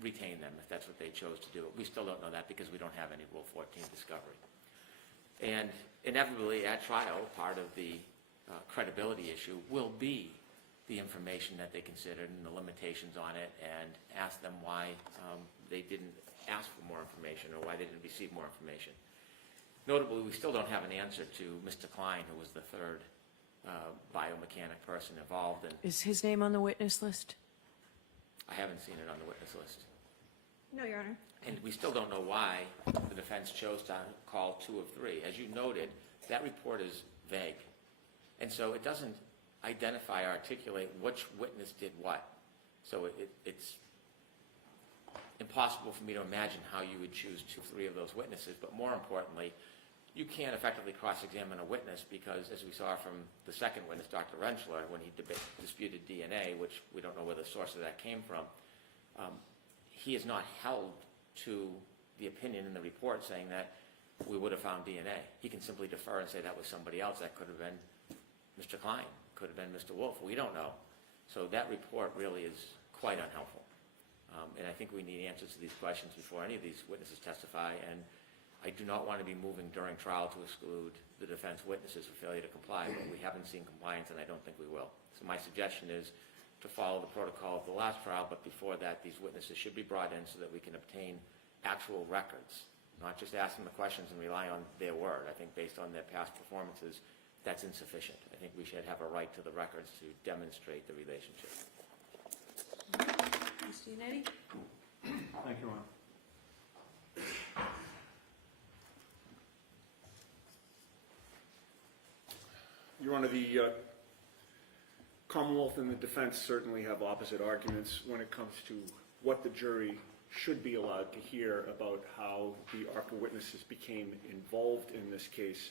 retained them if that's what they chose to do. We still don't know that because we don't have any Rule 14 discovery. And inevitably at trial, part of the credibility issue will be the information that they considered and the limitations on it, and asked them why they didn't ask for more information or why they didn't receive more information. Notably, we still don't have an answer to Mr. Klein, who was the third biomechanic person involved, and Is his name on the witness list? I haven't seen it on the witness list. No, Your Honor. And we still don't know why the defense chose to call 2 of 3. As you noted, that report is vague. And so it doesn't identify or articulate which witness did what. So it's impossible for me to imagine how you would choose 2 or 3 of those witnesses. But more importantly, you can't effectively cross-examine a witness because, as we saw from the second witness, Dr. Rentschler, when he disputed DNA, which we don't know where the source of that came from, he is not held to the opinion in the report saying that we would have found DNA. He can simply defer and say that was somebody else. That could have been Mr. Klein, could have been Mr. Wolf. We don't know. So that report really is quite unhelpful. And I think we need answers to these questions before any of these witnesses testify. And I do not want to be moving during trial to exclude the defense witnesses for failure to comply, but we haven't seen compliance, and I don't think we will. So my suggestion is to follow the protocol of the last trial, but before that, these witnesses should be brought in so that we can obtain actual records, not just ask them the questions and rely on their word. I think based on their past performances, that's insufficient. I think we should have a right to the records to demonstrate the relationship. Mr. Yannetti? Thank you, Your Honor. Your Honor, the Commonwealth and the defense certainly have opposite arguments when it comes to what the jury should be allowed to hear about how the ARCA witnesses became involved in this case.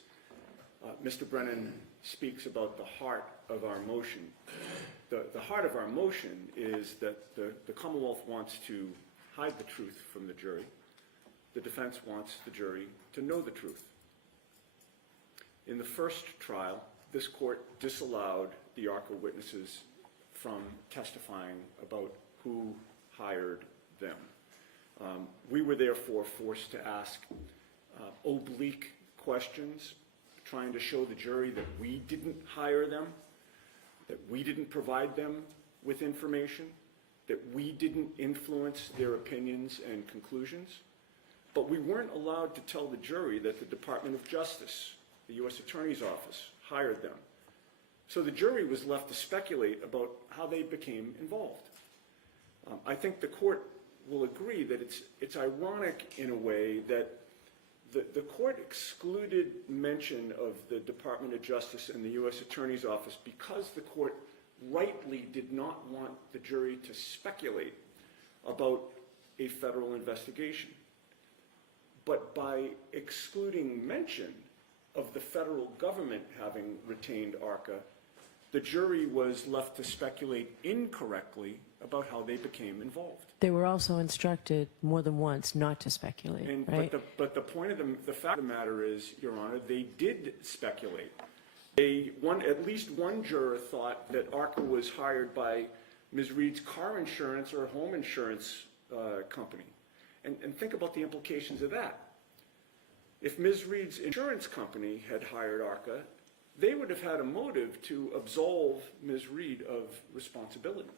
Mr. Brennan speaks about the heart of our motion. The heart of our motion is that the Commonwealth wants to hide the truth from the jury. The defense wants the jury to know the truth. In the first trial, this court disallowed the ARCA witnesses from testifying about who hired them. We were therefore forced to ask oblique questions, trying to show the jury that we didn't hire them, that we didn't provide them with information, that we didn't influence their opinions and conclusions. But we weren't allowed to tell the jury that the Department of Justice, the U.S. Attorney's Office, hired them. So the jury was left to speculate about how they became involved. I think the court will agree that it's ironic in a way that the court excluded mention of the Department of Justice and the U.S. Attorney's Office because the court rightly did not want the jury to speculate about a federal investigation. But by excluding mention of the federal government having retained ARCA, the jury was left to speculate incorrectly about how they became involved. They were also instructed more than once not to speculate, right? But the point of the fact of the matter is, Your Honor, they did speculate. At least one juror thought that ARCA was hired by Ms. Reed's car insurance or home insurance company. And think about the implications of that. If Ms. Reed's insurance company had hired ARCA, they would have had a motive to absolve Ms. Reed of responsibility.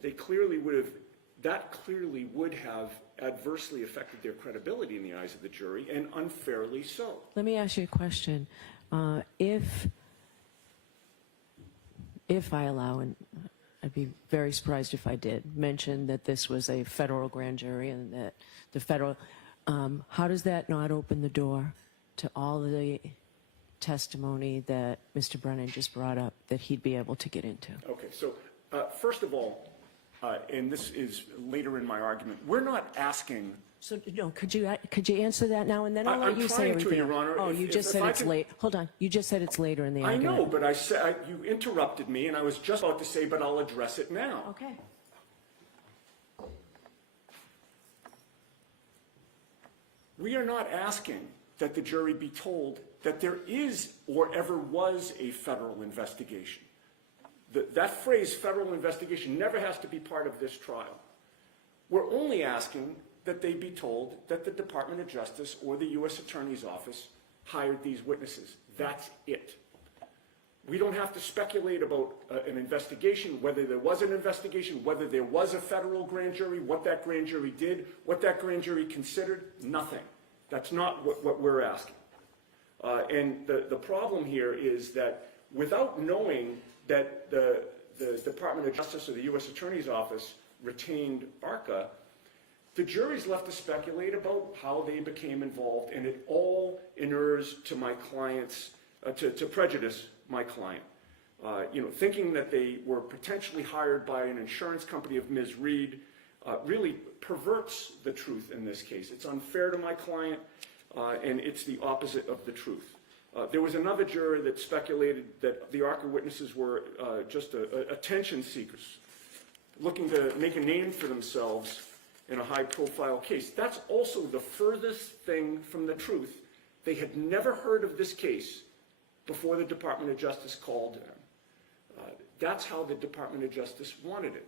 That clearly would have adversely affected their credibility in the eyes of the jury, and unfairly so. Let me ask you a question. If I allow, and I'd be very surprised if I did, mention that this was a federal grand jury and that the federal, how does that not open the door to all the testimony that Mr. Brennan just brought up that he'd be able to get into? Okay, so first of all, and this is later in my argument, we're not asking. So, no, could you answer that now, and then I'll let you say everything. I'm trying to, Your Honor. Oh, you just said it's late. Hold on. You just said it's later in the argument. I know, but you interrupted me, and I was just about to say, but I'll address it now. Okay. We are not asking that the jury be told that there is or ever was a federal investigation. That phrase, federal investigation, never has to be part of this trial. We're only asking that they be told that the Department of Justice or the U.S. Attorney's Office hired these witnesses. That's it. We don't have to speculate about an investigation, whether there was an investigation, whether there was a federal grand jury, what that grand jury did, what that grand jury considered, nothing. That's not what we're asking. And the problem here is that without knowing that the Department of Justice or the U.S. Attorney's Office retained ARCA, the jury's left to speculate about how they became involved, and it all inures to my clients, to prejudice my client. Thinking that they were potentially hired by an insurance company of Ms. Reed really perverts the truth in this case. It's unfair to my client, and it's the opposite of the truth. There was another juror that speculated that the ARCA witnesses were just attention seekers, looking to make a name for themselves in a high-profile case. That's also the furthest thing from the truth. They had never heard of this case before the Department of Justice called them. That's how the Department of Justice wanted it.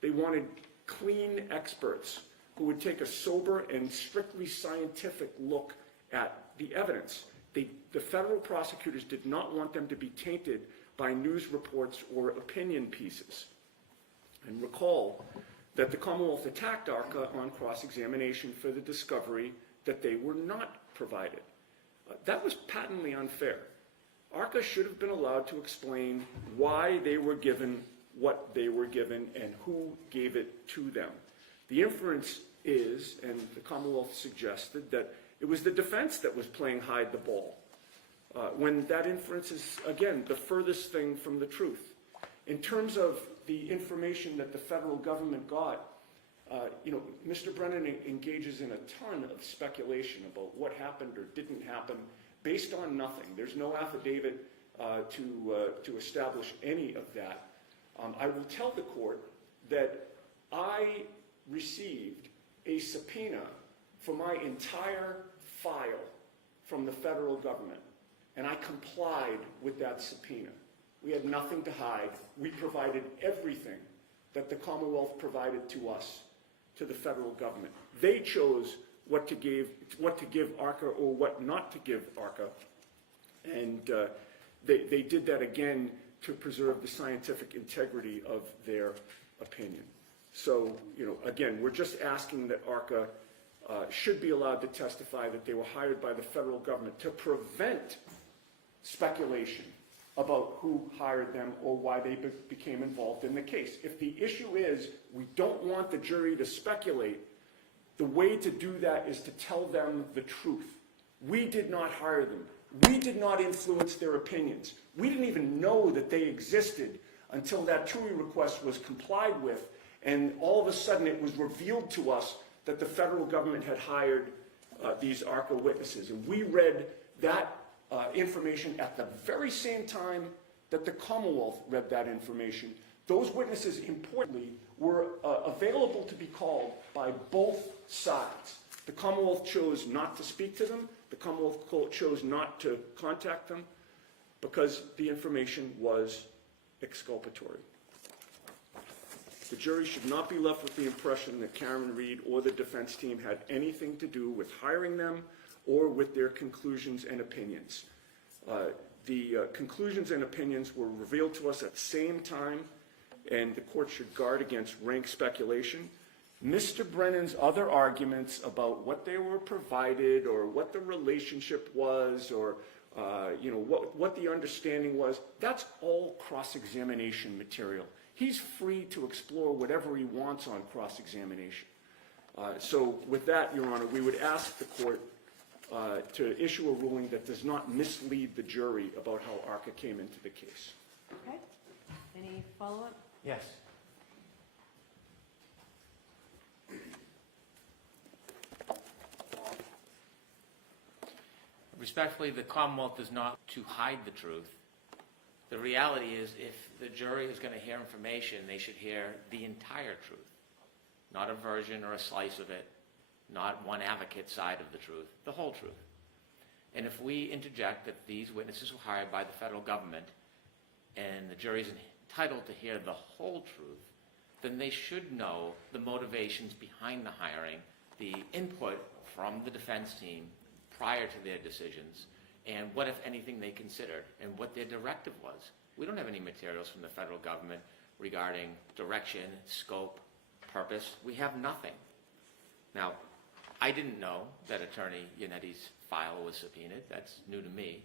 They wanted clean experts who would take a sober and strictly scientific look at the evidence. The federal prosecutors did not want them to be tainted by news reports or opinion pieces. And recall that the Commonwealth attacked ARCA on cross-examination for the discovery that they were not provided. That was patently unfair. ARCA should have been allowed to explain why they were given what they were given and who gave it to them. The inference is, and the Commonwealth suggested, that it was the defense that was playing hide the ball, when that inference is, again, the furthest thing from the truth. In terms of the information that the federal government got, Mr. Brennan engages in a ton of speculation about what happened or didn't happen based on nothing. There's no affidavit to establish any of that. I will tell the court that I received a subpoena for my entire file from the federal government, and I complied with that subpoena. We had nothing to hide. We provided everything that the Commonwealth provided to us, to the federal government. They chose what to give ARCA or what not to give ARCA, and they did that again to preserve the scientific integrity of their opinion. So, again, we're just asking that ARCA should be allowed to testify that they were hired by the federal government to prevent speculation about who hired them or why they became involved in the case. If the issue is we don't want the jury to speculate, the way to do that is to tell them the truth. We did not hire them. We did not influence their opinions. We didn't even know that they existed until that TUI request was complied with, and all of a sudden it was revealed to us that the federal government had hired these ARCA witnesses. And we read that information at the very same time that the Commonwealth read that information. Those witnesses, importantly, were available to be called by both sides. The Commonwealth chose not to speak to them. The Commonwealth chose not to contact them because the information was exculpatory. The jury should not be left with the impression that Karen Reed or the defense team had anything to do with hiring them or with their conclusions and opinions. The conclusions and opinions were revealed to us at the same time, and the court should guard against rank speculation. Mr. Brennan's other arguments about what they were provided or what the relationship was or what the understanding was, that's all cross-examination material. He's free to explore whatever he wants on cross-examination. So with that, Your Honor, we would ask the court to issue a ruling that does not mislead the jury about how ARCA came into the case. Okay. Any follow-up? Yes. Respectfully, the Commonwealth is not to hide the truth. The reality is, if the jury is going to hear information, they should hear the entire truth, not a version or a slice of it, not one advocate's side of the truth, the whole truth. And if we interject that these witnesses were hired by the federal government and the jury is entitled to hear the whole truth, then they should know the motivations behind the hiring, the input from the defense team prior to their decisions, and what, if anything, they considered, and what their directive was. We don't have any materials from the federal government regarding direction, scope, purpose. We have nothing. Now, I didn't know that Attorney Yannetti's file was subpoenaed. That's new to me.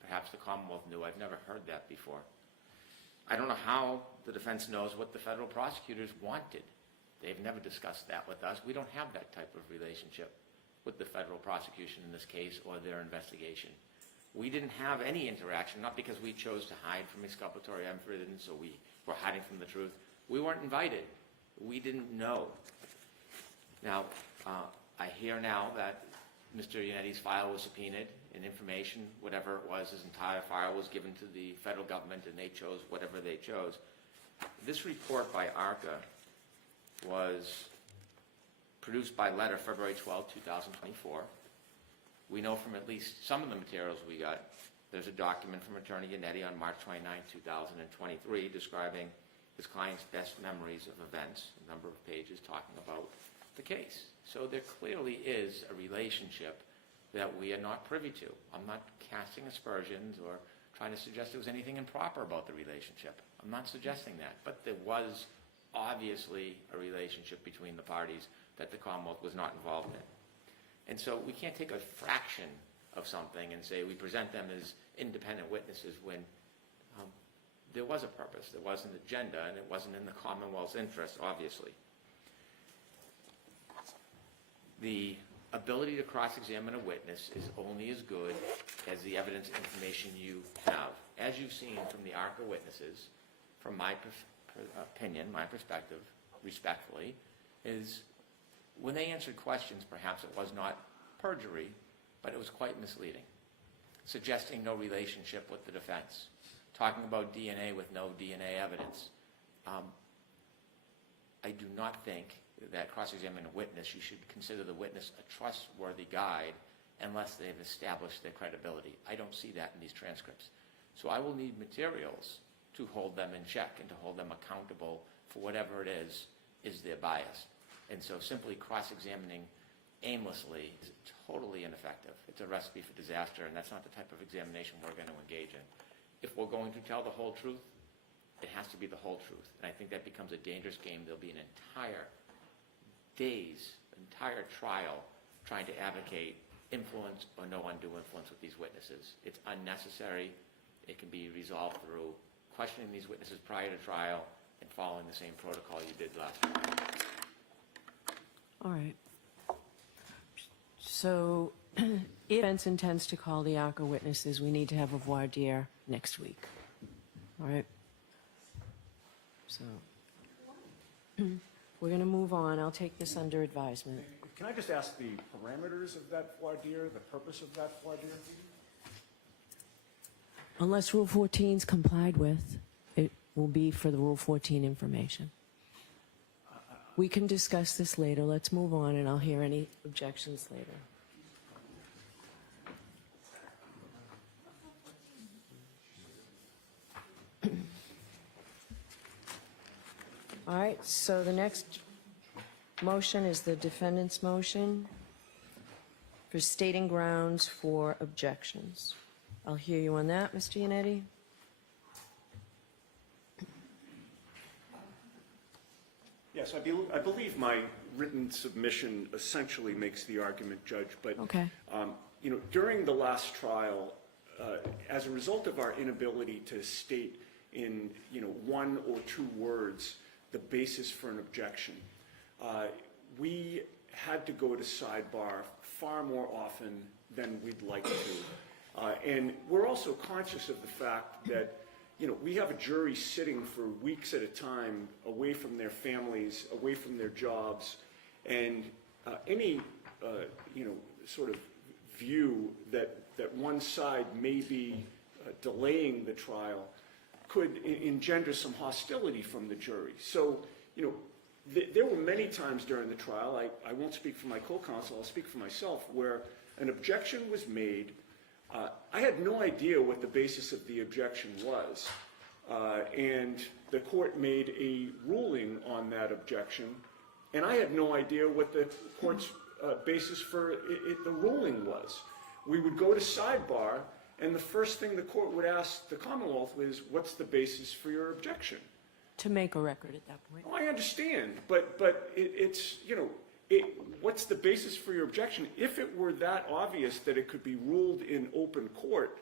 Perhaps the Commonwealth knew. I've never heard that before. I don't know how the defense knows what the federal prosecutors wanted. They've never discussed that with us. We don't have that type of relationship with the federal prosecution in this case or their investigation. We didn't have any interaction, not because we chose to hide from exculpatory evidence or we were hiding from the truth. We weren't invited. We didn't know. Now, I hear now that Mr. Yannetti's file was subpoenaed and information, whatever it was, his entire file was given to the federal government and they chose whatever they chose. This report by ARCA was produced by letter February 12, 2024. We know from at least some of the materials we got, there's a document from Attorney Yannetti on March 29, 2023, describing his client's best memories of events, a number of pages talking about the case. So there clearly is a relationship that we are not privy to. I'm not casting aspersions or trying to suggest there was anything improper about the relationship. I'm not suggesting that, but there was obviously a relationship between the parties that the Commonwealth was not involved in. And so we can't take a fraction of something and say we present them as independent witnesses when there was a purpose, there was an agenda, and it wasn't in the Commonwealth's interest, obviously. The ability to cross-examine a witness is only as good as the evidence and information you have. As you've seen from the ARCA witnesses, from my opinion, my perspective, respectfully, is when they answered questions, perhaps it was not perjury, but it was quite misleading, suggesting no relationship with the defense, talking about DNA with no DNA evidence. I do not think that cross-examine a witness, you should consider the witness a trustworthy guide unless they've established their credibility. I don't see that in these transcripts. So I will need materials to hold them in check and to hold them accountable for whatever it is their bias. And so simply cross-examining aimlessly is totally ineffective. It's a recipe for disaster, and that's not the type of examination we're going to engage in. If we're going to tell the whole truth, it has to be the whole truth. And I think that becomes a dangerous game. There'll be an entire entire trial trying to advocate influence or no undue influence with these witnesses. It's unnecessary. It can be resolved through questioning these witnesses prior to trial and following the same protocol you did last time. All right. So if the defense intends to call the ARCA witnesses, we need to have a voir dire next week. All right? So we're going to move on. I'll take this under advisement. Can I just ask the parameters of that voir dire, the purpose of that voir dire? Unless Rule 14 is complied with, it will be for the Rule 14 information. We can discuss this later. Let's move on, and I'll hear any objections later. All right, so the next motion is the defendant's motion for stating grounds for objections. I'll hear you on that, Mr. Yannetti. Yes, I believe my written submission essentially makes the argument, Judge, but Okay. During the last trial, as a result of our inability to state in one or two words the basis for an objection, we had to go to sidebar far more often than we'd like to. And we're also conscious of the fact that we have a jury sitting for weeks at a time away from their families, away from their jobs, and any sort of view that one side may be delaying the trial could engender some hostility from the jury. So, there were many times during the trial, I won't speak for my co-counsel, I'll speak for myself, where an objection was made. I had no idea what the basis of the objection was, and the court made a ruling on that objection, and I had no idea what the court's basis for the ruling was. We would go to sidebar, And the first thing the court would ask the Commonwealth is, what's the basis for your objection? To make a record at that point. Oh, I understand, but it's, you know, what's the basis for your objection? If it were that obvious that it could be ruled in open court,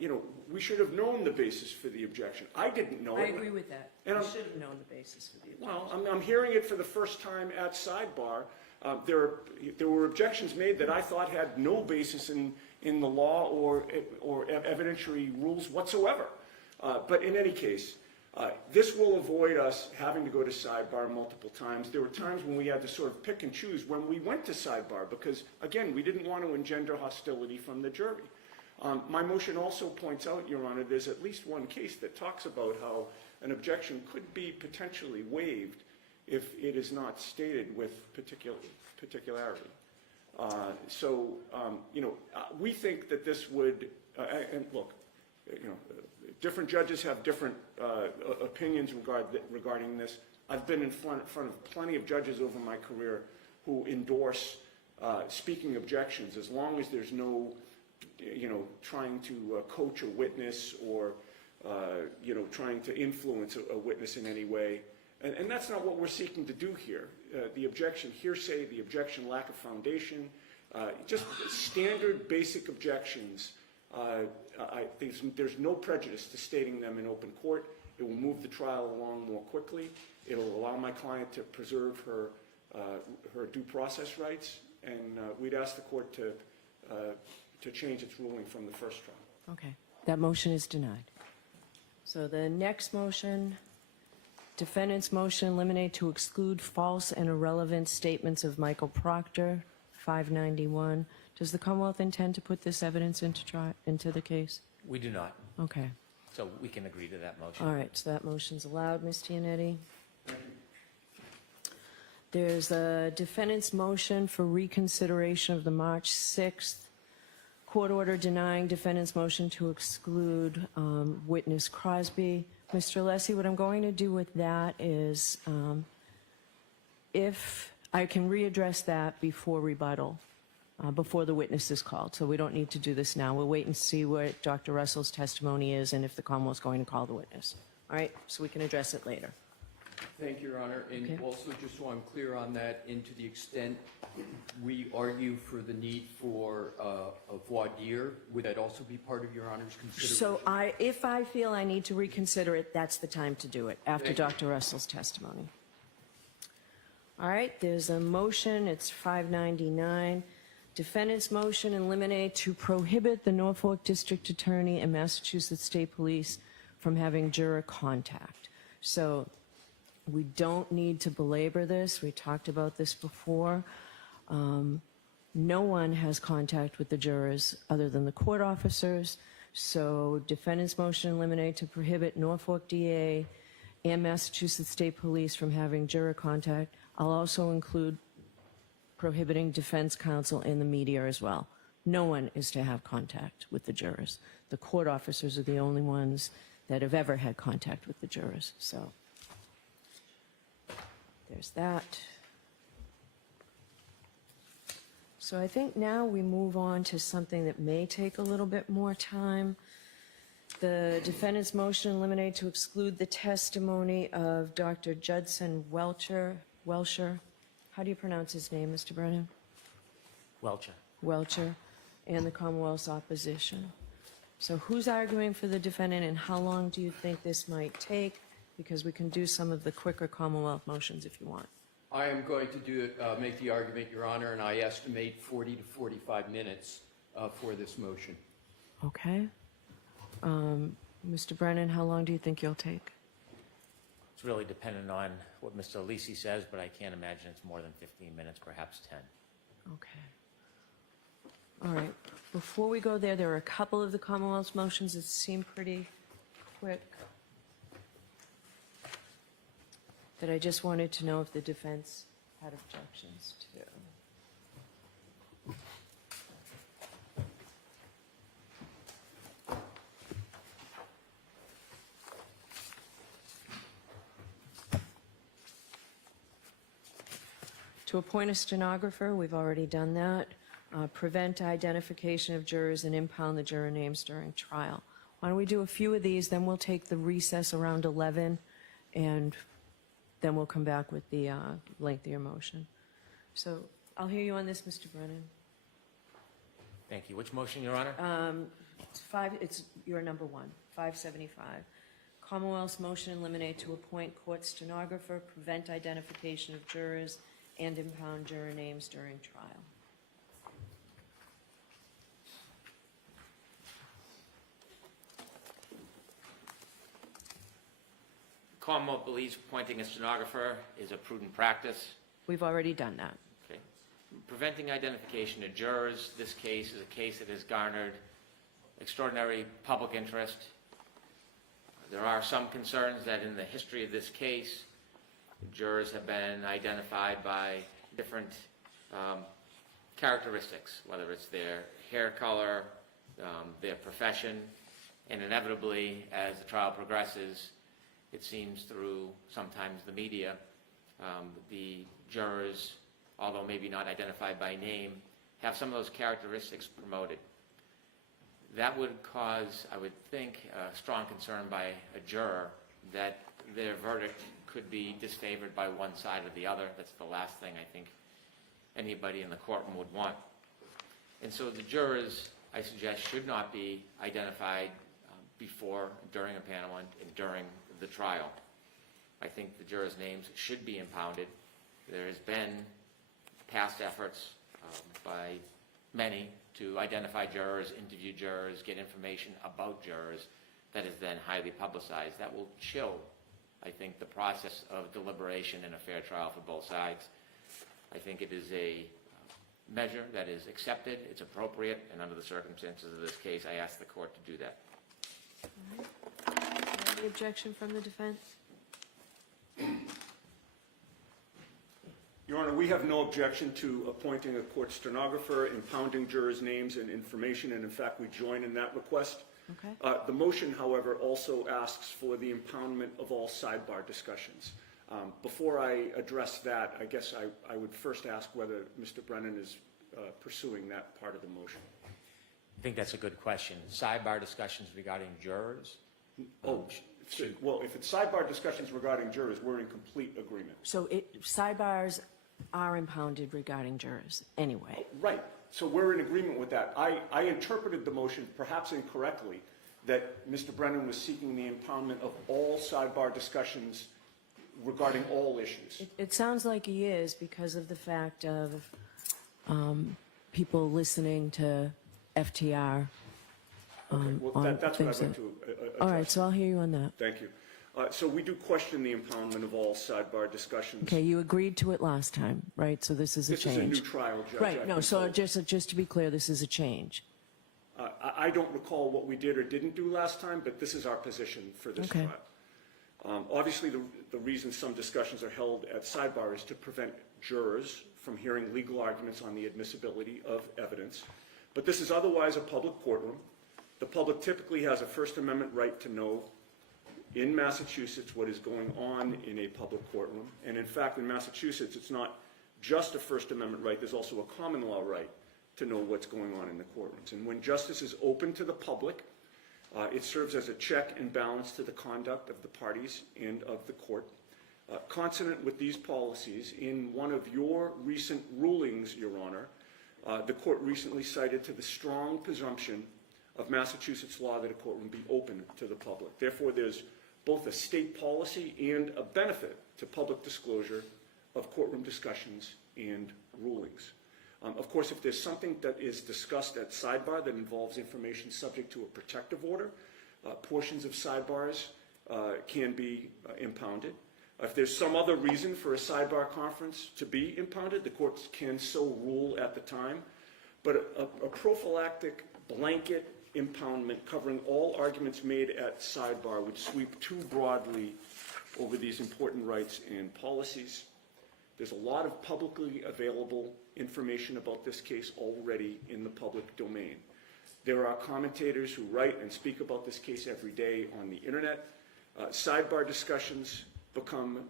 you know, we should have known the basis for the objection. I didn't know I it. agree with that. And You I'm- should have known the basis for the objection. Well, I'm hearing it for the first time at sidebar. There were objections made that I thought had no basis in the law or evidentiary rules whatsoever. But in any case, this will avoid us having to go to sidebar multiple times. There were times when we had to sort of pick and choose when we went to sidebar because, again, we didn't want to engender hostility from the jury. My motion also points out, Your Honor, there's at least one case that talks about how an objection could be potentially waived if it is not stated with particularity. You know, we think that this would, and look, you know, different judges have different opinions regarding this. I've been in front of plenty of judges over my career who endorse speaking objections as long as there's no, you know, trying to coach a witness or, you know, trying to influence a witness in any way. And that's not what we're seeking to do here. The objection hearsay, the objection lack of foundation, just standard basic objections. There's no prejudice to stating them in open court. It will move the trial along more quickly. It'll allow my client to preserve her due process rights, and we'd ask the court to change its ruling from the first trial. Okay, that motion is denied. So the next motion, defendant's motion, eliminate to exclude false and irrelevant statements of Michael Proctor, 591. Does the Commonwealth intend to put this evidence into the case? We do not, Okay, so we can agree to that motion. all right, so that motion's allowed, Ms. Giannetti. There's a defendant's motion for reconsideration of the March 6th court order denying defendant's motion to exclude witness Crosby. Mr. Alessi, what I'm going to do with that is, if I can readdress that before rebuttal, before the witness is called, so we don't need to do this now. We'll wait and see what Dr. Russell's testimony is and if the Commonwealth's going to call the witness. All right, so we can address it later. Thank you, Your Honor. And Okay. also, just so I'm clear on that, and to the extent we argue for the need for a voir dire, would that also be part of Your Honor's consideration? So if I feel I need to reconsider it, that's the time to do it, after Thank you. Dr. Russell's testimony. All right, there's a motion, it's 599. Defendant's motion, eliminate to prohibit the Norfolk District Attorney and Massachusetts State Police from having juror contact. So we don't need to belabor this. We talked about this before. No one has contact with the jurors other than the court officers. So defendant's motion, eliminate to prohibit Norfolk DA and Massachusetts State Police from having juror contact. I'll also include prohibiting defense counsel and the media as well. No one is to have contact with the jurors. The court officers are the only ones that have ever had contact with the jurors. So there's that. So I think now we move on to something that may take a little bit more time. The defendant's motion, eliminate to exclude the testimony of Dr. Judson Welcher. How do you pronounce his name, Mr. Brennan? Welcher, and the Commonwealth's opposition. So who's arguing for the defendant, and how long do you think this might take? Because we can do some of the quicker Commonwealth motions if you want. I am going to make the argument, Your Honor, and I estimate 40 to 45 minutes for this motion. Okay. Mr. Brennan, how long do you think you'll take? It's really dependent on what Mr. Alisi says, but I can't imagine it's more than 15 minutes, perhaps 10. Okay. All right. Before we go there, there are a couple of the Commonwealth's motions that seem pretty quick that I just wanted to know if the defense had objections to. To appoint a stenographer, we've already done that. prevent identification of jurors and impound the juror names during trial. Why don't we do a few of these, then we'll take the recess around 11, and then we'll come back with the lengthier motion. So I'll hear you on this, Mr. Brennan. Thank you. Which motion, Your Honor? It's your number 1, 575. Commonwealth's motion eliminate to appoint court stenographer, prevent identification of jurors, and impound juror names during trial. Commonwealth believes appointing a stenographer is a prudent practice. We've already done that. Okay. Preventing identification of jurors, this case is a case that has garnered extraordinary public interest. There are some concerns that in the history of this case, jurors have been identified by different characteristics, whether it's their hair color, their profession, and inevitably, as the trial progresses, it seems through sometimes the media, the jurors, although maybe not identified by name, have some of those characteristics promoted. That would cause, I would think, a strong concern by a juror that their verdict could be disfavored by one side or the other. That's the last thing I think anybody in the courtroom would want. And so the jurors, I suggest, should not be identified before, during a panel, and during the trial. I think the jurors' names should be impounded. There has been past efforts by many to identify jurors, interview jurors, get information about jurors that is then highly publicized. That will chill, I think, the process of deliberation in a fair trial for both sides. I think it is a measure that is accepted, it's appropriate, and under the circumstances of this case, I ask the court to do that. Any objection from the defense? Your Honor, we have no objection to appointing a court stenographer, impounding jurors' names and information, and in fact, we join in that request. Okay. The motion, however, also asks for the impoundment of all sidebar discussions. Before I address that, I guess I would first ask whether Mr. Brennan is pursuing that part of the motion. I think that's a good question. Sidebar discussions regarding jurors? Well, if it's sidebar discussions regarding jurors, we're in complete agreement. So sidebars are impounded regarding jurors anyway. Right. So we're in agreement with that. I interpreted the motion, perhaps incorrectly, that Mr. Brennan was seeking the impoundment of all sidebar discussions regarding all issues. It sounds like he is because of the fact of people listening to FTR. Okay, well, that's what I'd like to address. All right, so I'll hear you on that. Thank you. So we do question the impoundment of all sidebar discussions. Okay, you agreed to it last time, right? So this is a change. This is a new trial, Judge. Right, no, so just to be clear, this is a change. I don't recall what we did or didn't do last time, but this is our position for this Okay. trial. Obviously, the reason some discussions are held at sidebar is to prevent jurors from hearing legal arguments on the admissibility of evidence. But this is otherwise a public courtroom. The public typically has a First Amendment right to know in Massachusetts what is going on in a public courtroom. And in fact, in Massachusetts, it's not just a First Amendment right, there's also a common law right to know what's going on in the courtrooms. And when justice is open to the public, it serves as a check and balance to the conduct of the parties and of the court. Consonant with these policies, in one of your recent rulings, Your Honor, the court recently cited to the strong presumption of Massachusetts law that a courtroom be open to the public. Therefore, there's both a state policy and a benefit to public disclosure of courtroom discussions and rulings. Of course, if there's something that is discussed at sidebar that involves information subject to a protective order, portions of sidebars can be impounded. If there's some other reason for a sidebar conference to be impounded, the courts can so rule at the time. But a prophylactic blanket impoundment covering all arguments made at sidebar would sweep too broadly over these important rights and policies. There's a lot of publicly available information about this case already in the public domain. There are commentators who write and speak about this case every day on the internet. Sidebar discussions become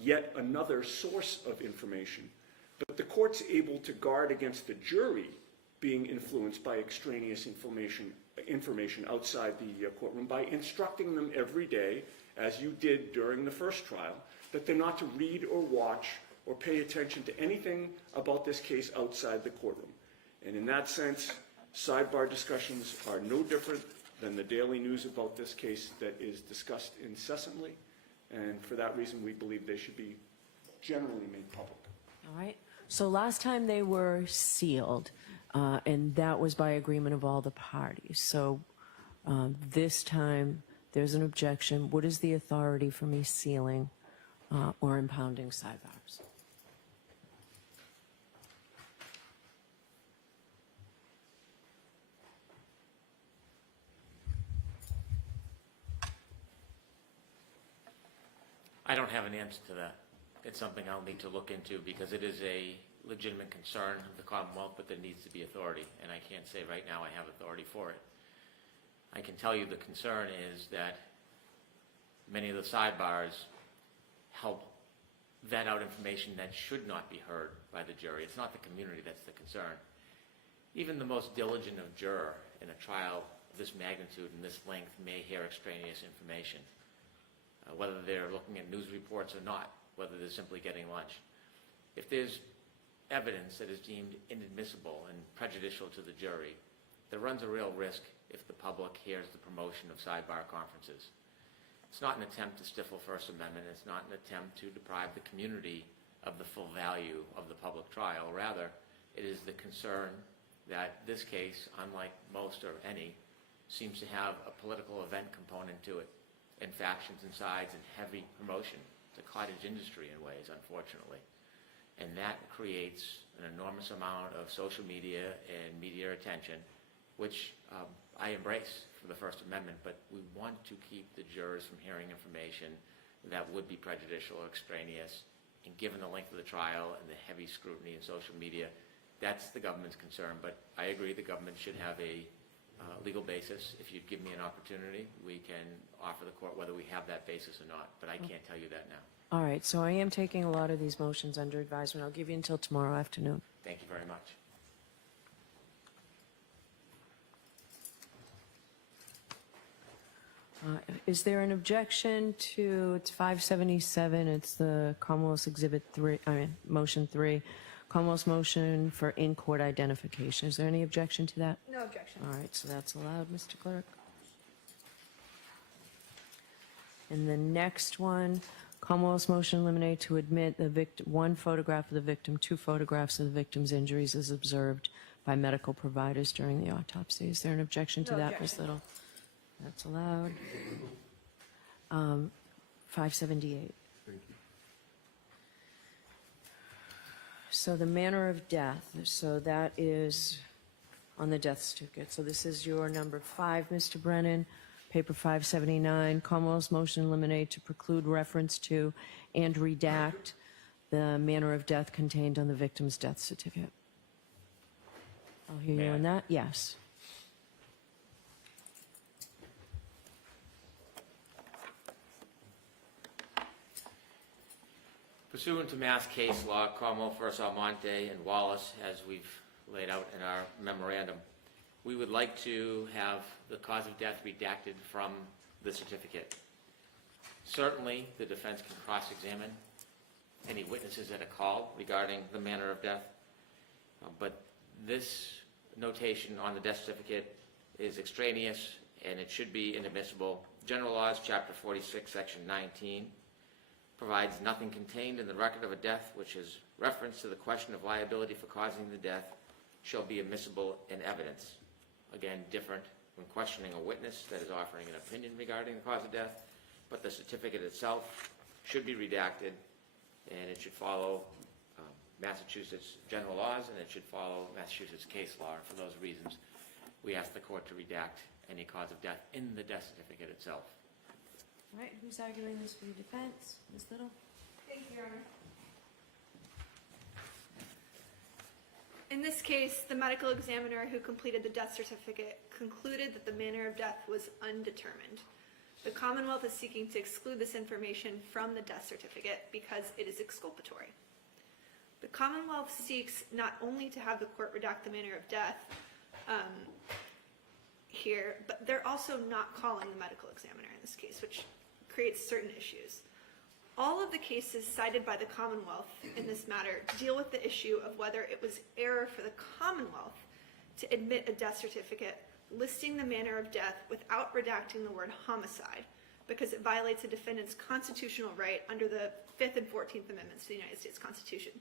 yet another source of information. But the court's able to guard against the jury being influenced by extraneous information outside the courtroom by instructing them every day, as you did during the first trial, that they're not to read or watch or pay attention to anything about this case outside the courtroom. And in that sense, sidebar discussions are no different than the daily news about this case that is discussed incessantly. And for that reason, we believe they should be generally made public. All right. So last time they were sealed, and that was by agreement of all the parties. So this time there's an objection. What is the authority for me sealing or impounding sidebars? I don't have an answer to that. It's something I'll need to look into because it is a legitimate concern of the Commonwealth, but there needs to be authority, and I can't say right now I have authority for it. I can tell you the concern is that many of the sidebars help vet out information that should not be heard by the jury. It's not the community that's the concern. Even the most diligent of juror in a trial of this magnitude and this length may hear extraneous information. Whether they're looking at news reports or not, whether they're simply getting lunch. If there's evidence that is deemed inadmissible and prejudicial to the jury, there runs a real risk if the public hears the promotion of sidebar conferences. It's not an attempt to stifle First Amendment. It's not an attempt to deprive the community of the full value of the public trial. Rather, it is the concern that this case, unlike most or any, seems to have a political event component to it, and factions and sides and heavy promotion. It's a cottage industry in ways, unfortunately. And that creates an enormous amount of social media and media attention, which I embrace for the First Amendment, but we want to keep the jurors from hearing information that would be prejudicial or extraneous. And given the length of the trial and the heavy scrutiny in social media, that's the government's concern. But I agree the government should have a legal basis. If you'd give me an opportunity, we can offer the court whether we have that basis or not, but I can't tell you that now. All right, so I am taking a lot of these motions under advisement. I'll give you until tomorrow afternoon. Thank you very much. Is there an objection to, it's 577, it's the Commonwealth's Exhibit 3, Motion 3, Commonwealth's motion for in-court identification. Is there any objection to that? No objection. All right, so that's allowed, Mr. Clerk. And the next one, Commonwealth's motion eliminate to admit the victim, one photograph of the victim, 2 photographs of the victim's injuries as observed by medical providers during the autopsy. Is there an objection to No that, objection. Ms. Little? That's allowed. 578. Thank you. So the manner of death, so that is on the death certificate. So this is your number 5, Mr. Brennan, paper 579, Commonwealth's motion eliminate to preclude reference to and redact the manner of death contained on the victim's death certificate. I'll hear you on that. Yes. Pursuant to Mass case law, Commonwealth v. Almonte and Wallace, as we've laid out in our memorandum, we would like to have the cause of death redacted from the certificate. Certainly, the defense can cross-examine any witnesses that are called regarding the manner of death, but this notation on the death certificate is extraneous and it should be inadmissible. General Laws, Chapter 46, Section 19, provides nothing contained in the record of a death which is reference to the question of liability for causing the death shall be admissible in evidence. Again, different when questioning a witness that is offering an opinion regarding the cause of death, but the certificate itself should be redacted and it should follow Massachusetts general laws and it should follow Massachusetts case law. And for those reasons, we ask the court to redact any cause of death in the death certificate itself. All right, who's arguing this for the defense? Ms. Little? Thank you, Your Honor. In this case, the medical examiner who completed the death certificate concluded that the manner of death was undetermined. The Commonwealth is seeking to exclude this information from the death certificate because it is exculpatory. The Commonwealth seeks not only to have the court redact the manner of death here, but they're also not calling the medical examiner in this case, which creates certain issues. All of the cases cited by the Commonwealth in this matter deal with the issue of whether it was error for the Commonwealth to admit a death certificate listing the manner of death without redacting the word homicide, because it violates a defendant's constitutional right under the 5th and 14th Amendments to the United States Constitution.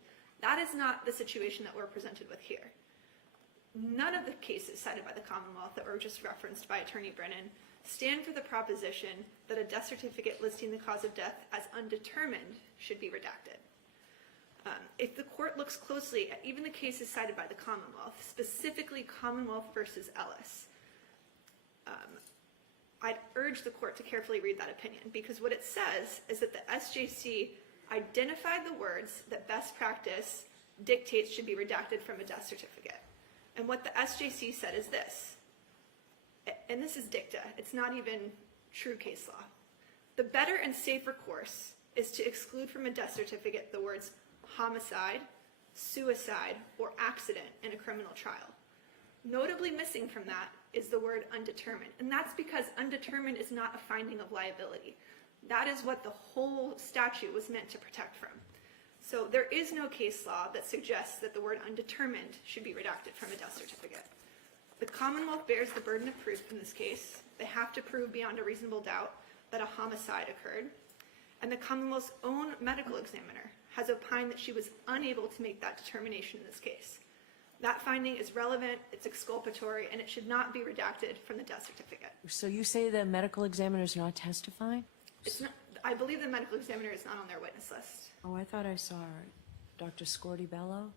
That is not the situation that we're presented with here. None of the cases cited by the Commonwealth that were just referenced by Attorney Brennan stand for the proposition that a death certificate listing the cause of death as undetermined should be redacted. If the court looks closely at even the cases cited by the Commonwealth, specifically Commonwealth versus Ellis, I'd urge the court to carefully read that opinion, because what it says is that the SJC identified the words that best practice dictates should be redacted from a death certificate. And what the SJC said is this, and this is dicta, it's not even true case law. The better and safer course is to exclude from a death certificate the words homicide, suicide, or accident in a criminal trial. Notably missing from that is the word undetermined, and that's because undetermined is not a finding of liability. That is what the whole statute was meant to protect from. So there is no case law that suggests that the word undetermined should be redacted from a death certificate. The Commonwealth bears the burden of proof in this case. They have to prove beyond a reasonable doubt that a homicide occurred, and the Commonwealth's own medical examiner has opined that she was unable to make that determination in this case. That finding is relevant, it's exculpatory, and it should not be redacted from the death certificate. So you say the medical examiner is not testifying? It's not, I believe the medical examiner is not on their witness list. Oh, I thought I saw Dr. Scorti-Bello.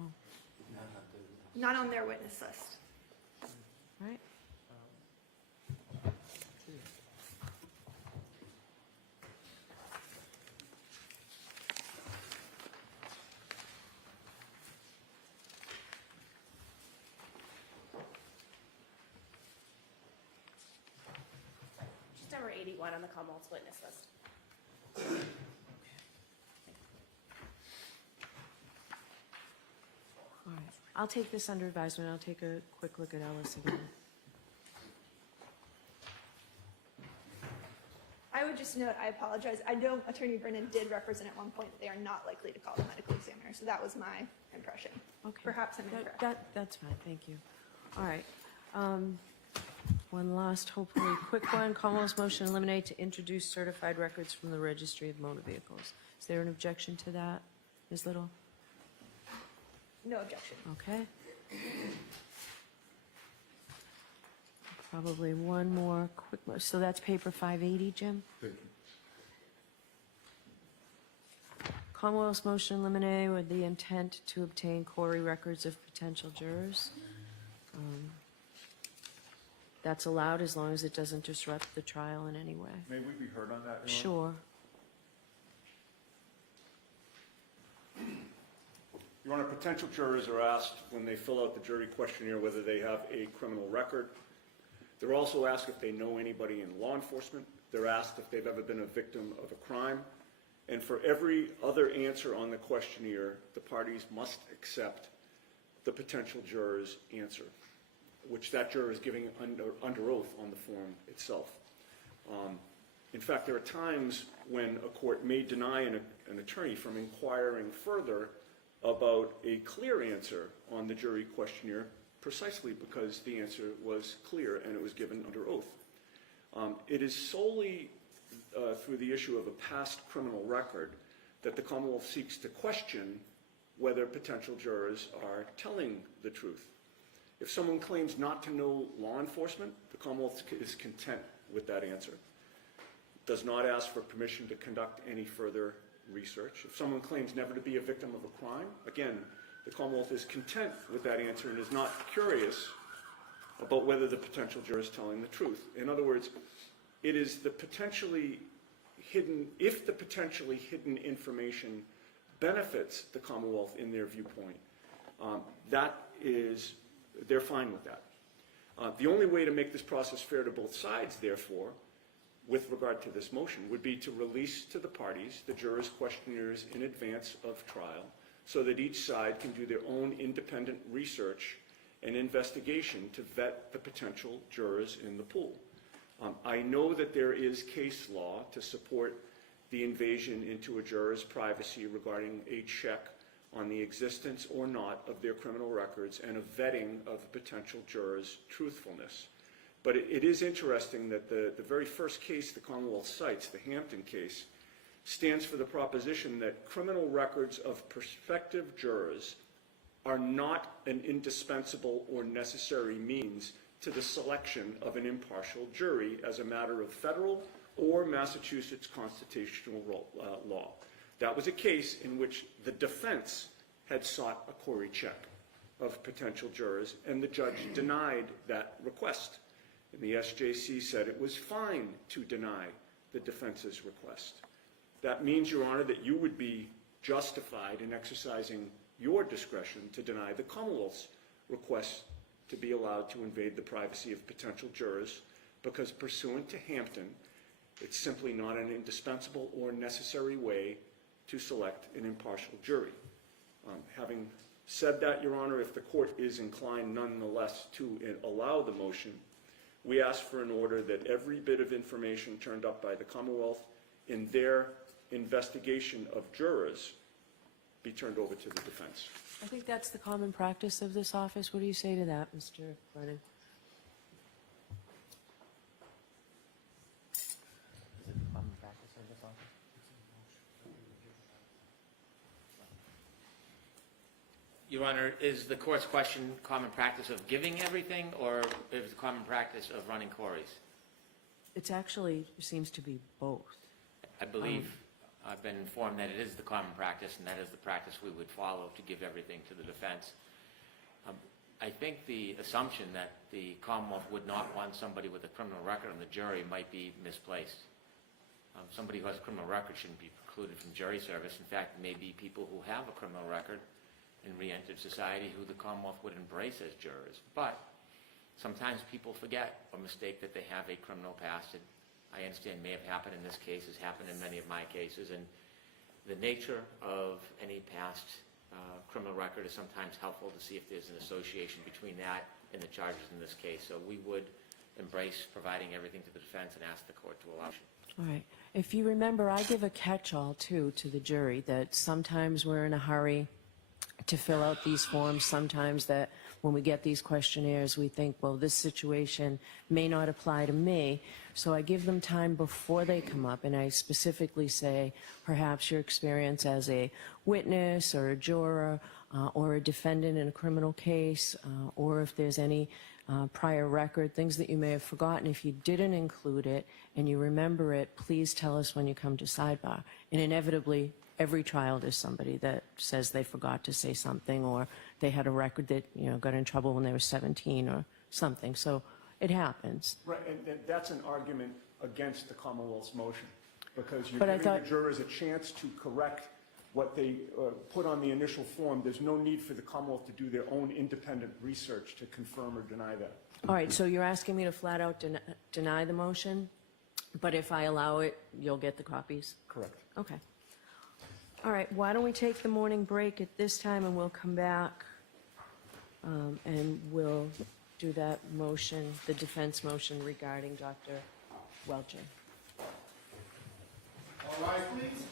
Oh, Not on their witness list. right. She's number 81 on the Commonwealth's witness list. All right. I'll take this under advisement. I'll take a quick look at Ellis again. I would just note, I apologize, I know Attorney Brennan did represent at one point that they are not likely to call the medical examiner, so that was my impression. Okay. Perhaps I'm incorrect. That's fine, thank you. All right. One last, hopefully quick one. Commonwealth's motion to eliminate to introduce certified records from the Registry of Motor Vehicles. Is there an objection to that, Ms. Little? No objection. Okay. Probably one more quick, so that's paper 580, Jim? Thank you. Commonwealth's motion eliminate with the intent to obtain Corey records of potential jurors. That's allowed as long as it doesn't disrupt the trial in any way. May we be heard on that, Your Honor? Sure. Your Honor, potential jurors are asked when they fill out the jury questionnaire whether they have a criminal record. They're also asked if they know anybody in law enforcement. They're asked if they've ever been a victim of a crime. And for every other answer on the questionnaire, the parties must accept the potential juror's answer, which that juror is giving under oath on the form itself. In fact, there are times when a court may deny an attorney from inquiring further about a clear answer on the jury questionnaire, precisely because the answer was clear and it was given under oath. It is solely through the issue of a past criminal record that the Commonwealth seeks to question whether potential jurors are telling the truth. If someone claims not to know law enforcement, the Commonwealth is content with that answer. Does not ask for permission to conduct any further research. If someone claims never to be a victim of a crime, again, the Commonwealth is content with that answer and is not curious about whether the potential juror is telling the truth. In other words, it is the potentially hidden, if the potentially hidden information benefits the Commonwealth in their viewpoint, they're fine with that. The only way to make this process fair to both sides, therefore, with regard to this motion would be to release to the parties the jurors' questionnaires in advance of trial so that each side can do their own independent research and investigation to vet the potential jurors in the pool. I know that there is case law to support the invasion into a juror's privacy regarding a check on the existence or not of their criminal records and a vetting of a potential juror's truthfulness. But it is interesting that the very first case the Commonwealth cites, the Hampton case, stands for the proposition that criminal records of prospective jurors are not an indispensable or necessary means to the selection of an impartial jury as a matter of federal or Massachusetts constitutional law. That was a case in which the defense had sought a query check of potential jurors, and the judge denied that request. And the SJC said it was fine to deny the defense's request. That means, Your Honor, that you would be justified in exercising your discretion to deny the Commonwealth's request to be allowed to invade the privacy of potential jurors, because pursuant to Hampton, it's simply not an indispensable or necessary way to select an impartial jury. Having said that, Your Honor, if the court is inclined nonetheless to allow the motion, we ask for an order that every bit of information turned up by the Commonwealth in their investigation of jurors be turned over to the defense. I think that's the common practice of this office. What do you say to that, Mr. Brennan? Your Honor, is the court's question common practice of giving everything, or is it common practice of running queries? It's actually, seems to be both. I believe I've been informed that it is the common practice, and that is the practice we would follow to give everything to the defense. I think the assumption that the Commonwealth would not want somebody with a criminal record on the jury might be misplaced. Somebody who has a criminal record shouldn't be precluded from jury service. In fact, there may be people who have a criminal record in re-entered society who the Commonwealth would embrace as jurors. But sometimes people forget or mistake that they have a criminal past. I understand may have happened in this case, has happened in many of my cases, and the nature of any past criminal record is sometimes helpful to see if there's an association between that and the charges in this case. So we would embrace providing everything to the defense and ask the court to allow it. All right. If you remember, I give a catch-all, too, to the jury, that sometimes we're in a hurry to fill out these forms. Sometimes that when we get these questionnaires, we think, well, this situation may not apply to me. So I give them time before they come up, and I specifically say, perhaps your experience as a witness or a juror or a defendant in a criminal case, or if there's any prior record, things that you may have forgotten. If you didn't include it and you remember it, please tell us when you come to sidebar. And inevitably, every trial there's somebody that says they forgot to say something, or they had a record that, you know, got in trouble when they were 17 or something. So it happens. Right, and that's an argument against the Commonwealth's motion, because you're But I giving thought- the jurors a chance to correct what they put on the initial form. There's no need for the Commonwealth to do their own independent research to confirm or deny that. All right, so you're asking me to flat out deny the motion, but if I allow it, you'll get the copies? Correct. Okay. All right, why don't we take the morning break at this time, and we'll come back and we'll do that motion, the defense motion regarding Dr. Welcher. All rise, please.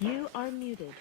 You are muted.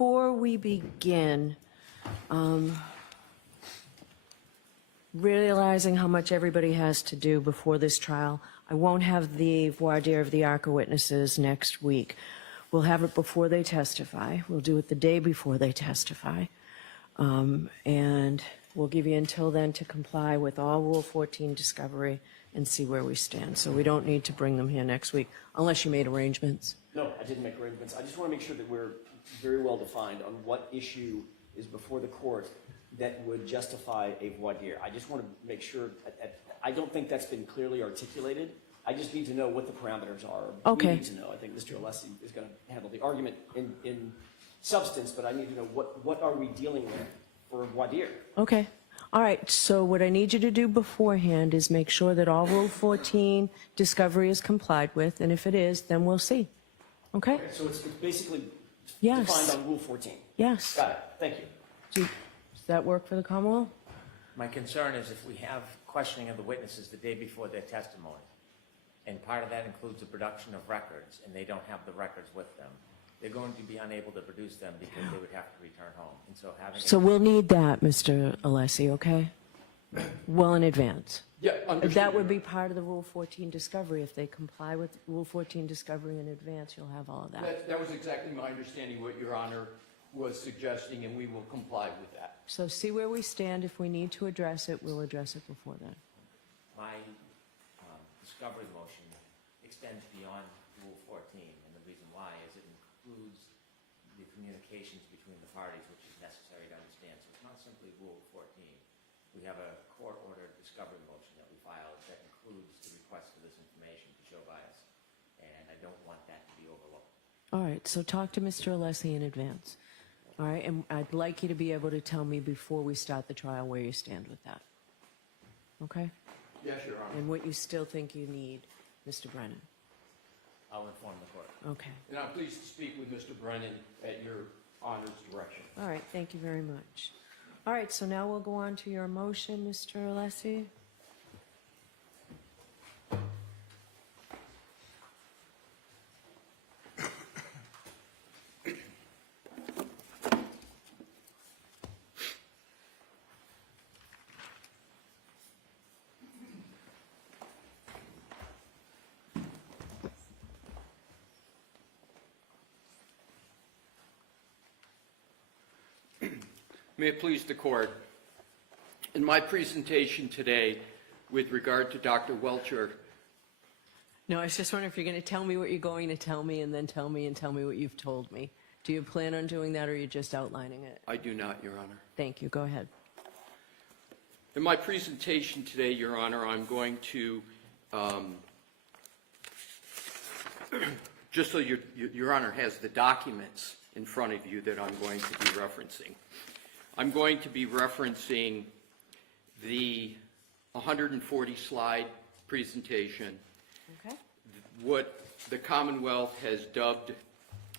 before we begin, realizing how much everybody has to do before this trial, I won't have the voir dire of the ARCA witnesses next week. We'll have it before they testify. We'll do it the day before they testify. And we'll give you until then to comply with all Rule 14 discovery and see where we stand. So we don't need to bring them here next week, unless you made arrangements. No, I didn't make arrangements. I just want to make sure that we're very well defined on what issue is before the court that would justify a voir dire. I just want to make sure, I don't think that's been clearly articulated. I just need to know what the parameters are. Okay. We need to know. I think Mr. Alessi is going to handle the argument in substance, but I need to know what are we dealing with for voir dire. Okay. All right. So what I need you to do beforehand is make sure that all Rule 14 discovery is complied with, and if it is, then we'll see. Okay? Okay, so it's basically Yes. defined on Rule 14. Yes. Got it. Thank you. Does that work for the Commonwealth? My concern is if we have questioning of the witnesses the day before their testimony, and part of that includes the production of records, and they don't have the records with them, they're going to be unable to produce them because they would have to return home. And so having... So we'll need that, Mr. Alessi, okay? Well in advance. Yeah, understood. That would be part of the Rule 14 discovery. If they comply with Rule 14 discovery in advance, you'll have all of that. That was exactly my understanding, what Your Honor was suggesting, and we will comply with that. So see where we stand. If we need to address it, we'll address it before then. My discovery motion extends beyond Rule 14, and the reason why is it includes the communications between the parties, which is necessary to understand. So it's not simply Rule 14. We have a court-ordered discovery motion that we filed that includes the request for this information to show bias, and I don't want that to be overlooked. All right, so talk to Mr. Alessi in advance. All right, and I'd like you to be able to tell me before we start the trial where you stand with that. Okay? Yes, Your Honor. And what you still think you need, Mr. Brennan. I'll inform the court. Okay. And I'm pleased to speak with Mr. Brennan at Your Honor's direction. All right, thank you very much. All right, so now we'll go on to your motion, Mr. Alessi. May it please the Court, in my presentation today with regard to Dr. Welcher, No, I was just wondering if you're going to tell me what you're going to tell me and then tell me what you've told me. Do you plan on doing that, or are you just outlining it? I do not, Your Honor. Thank you. Go ahead. In my presentation today, Your Honor, I'm going to, just so Your Honor has the documents in front of you that I'm going to be referencing. I'm going to be referencing the 140-slide presentation, Okay. what the Commonwealth has dubbed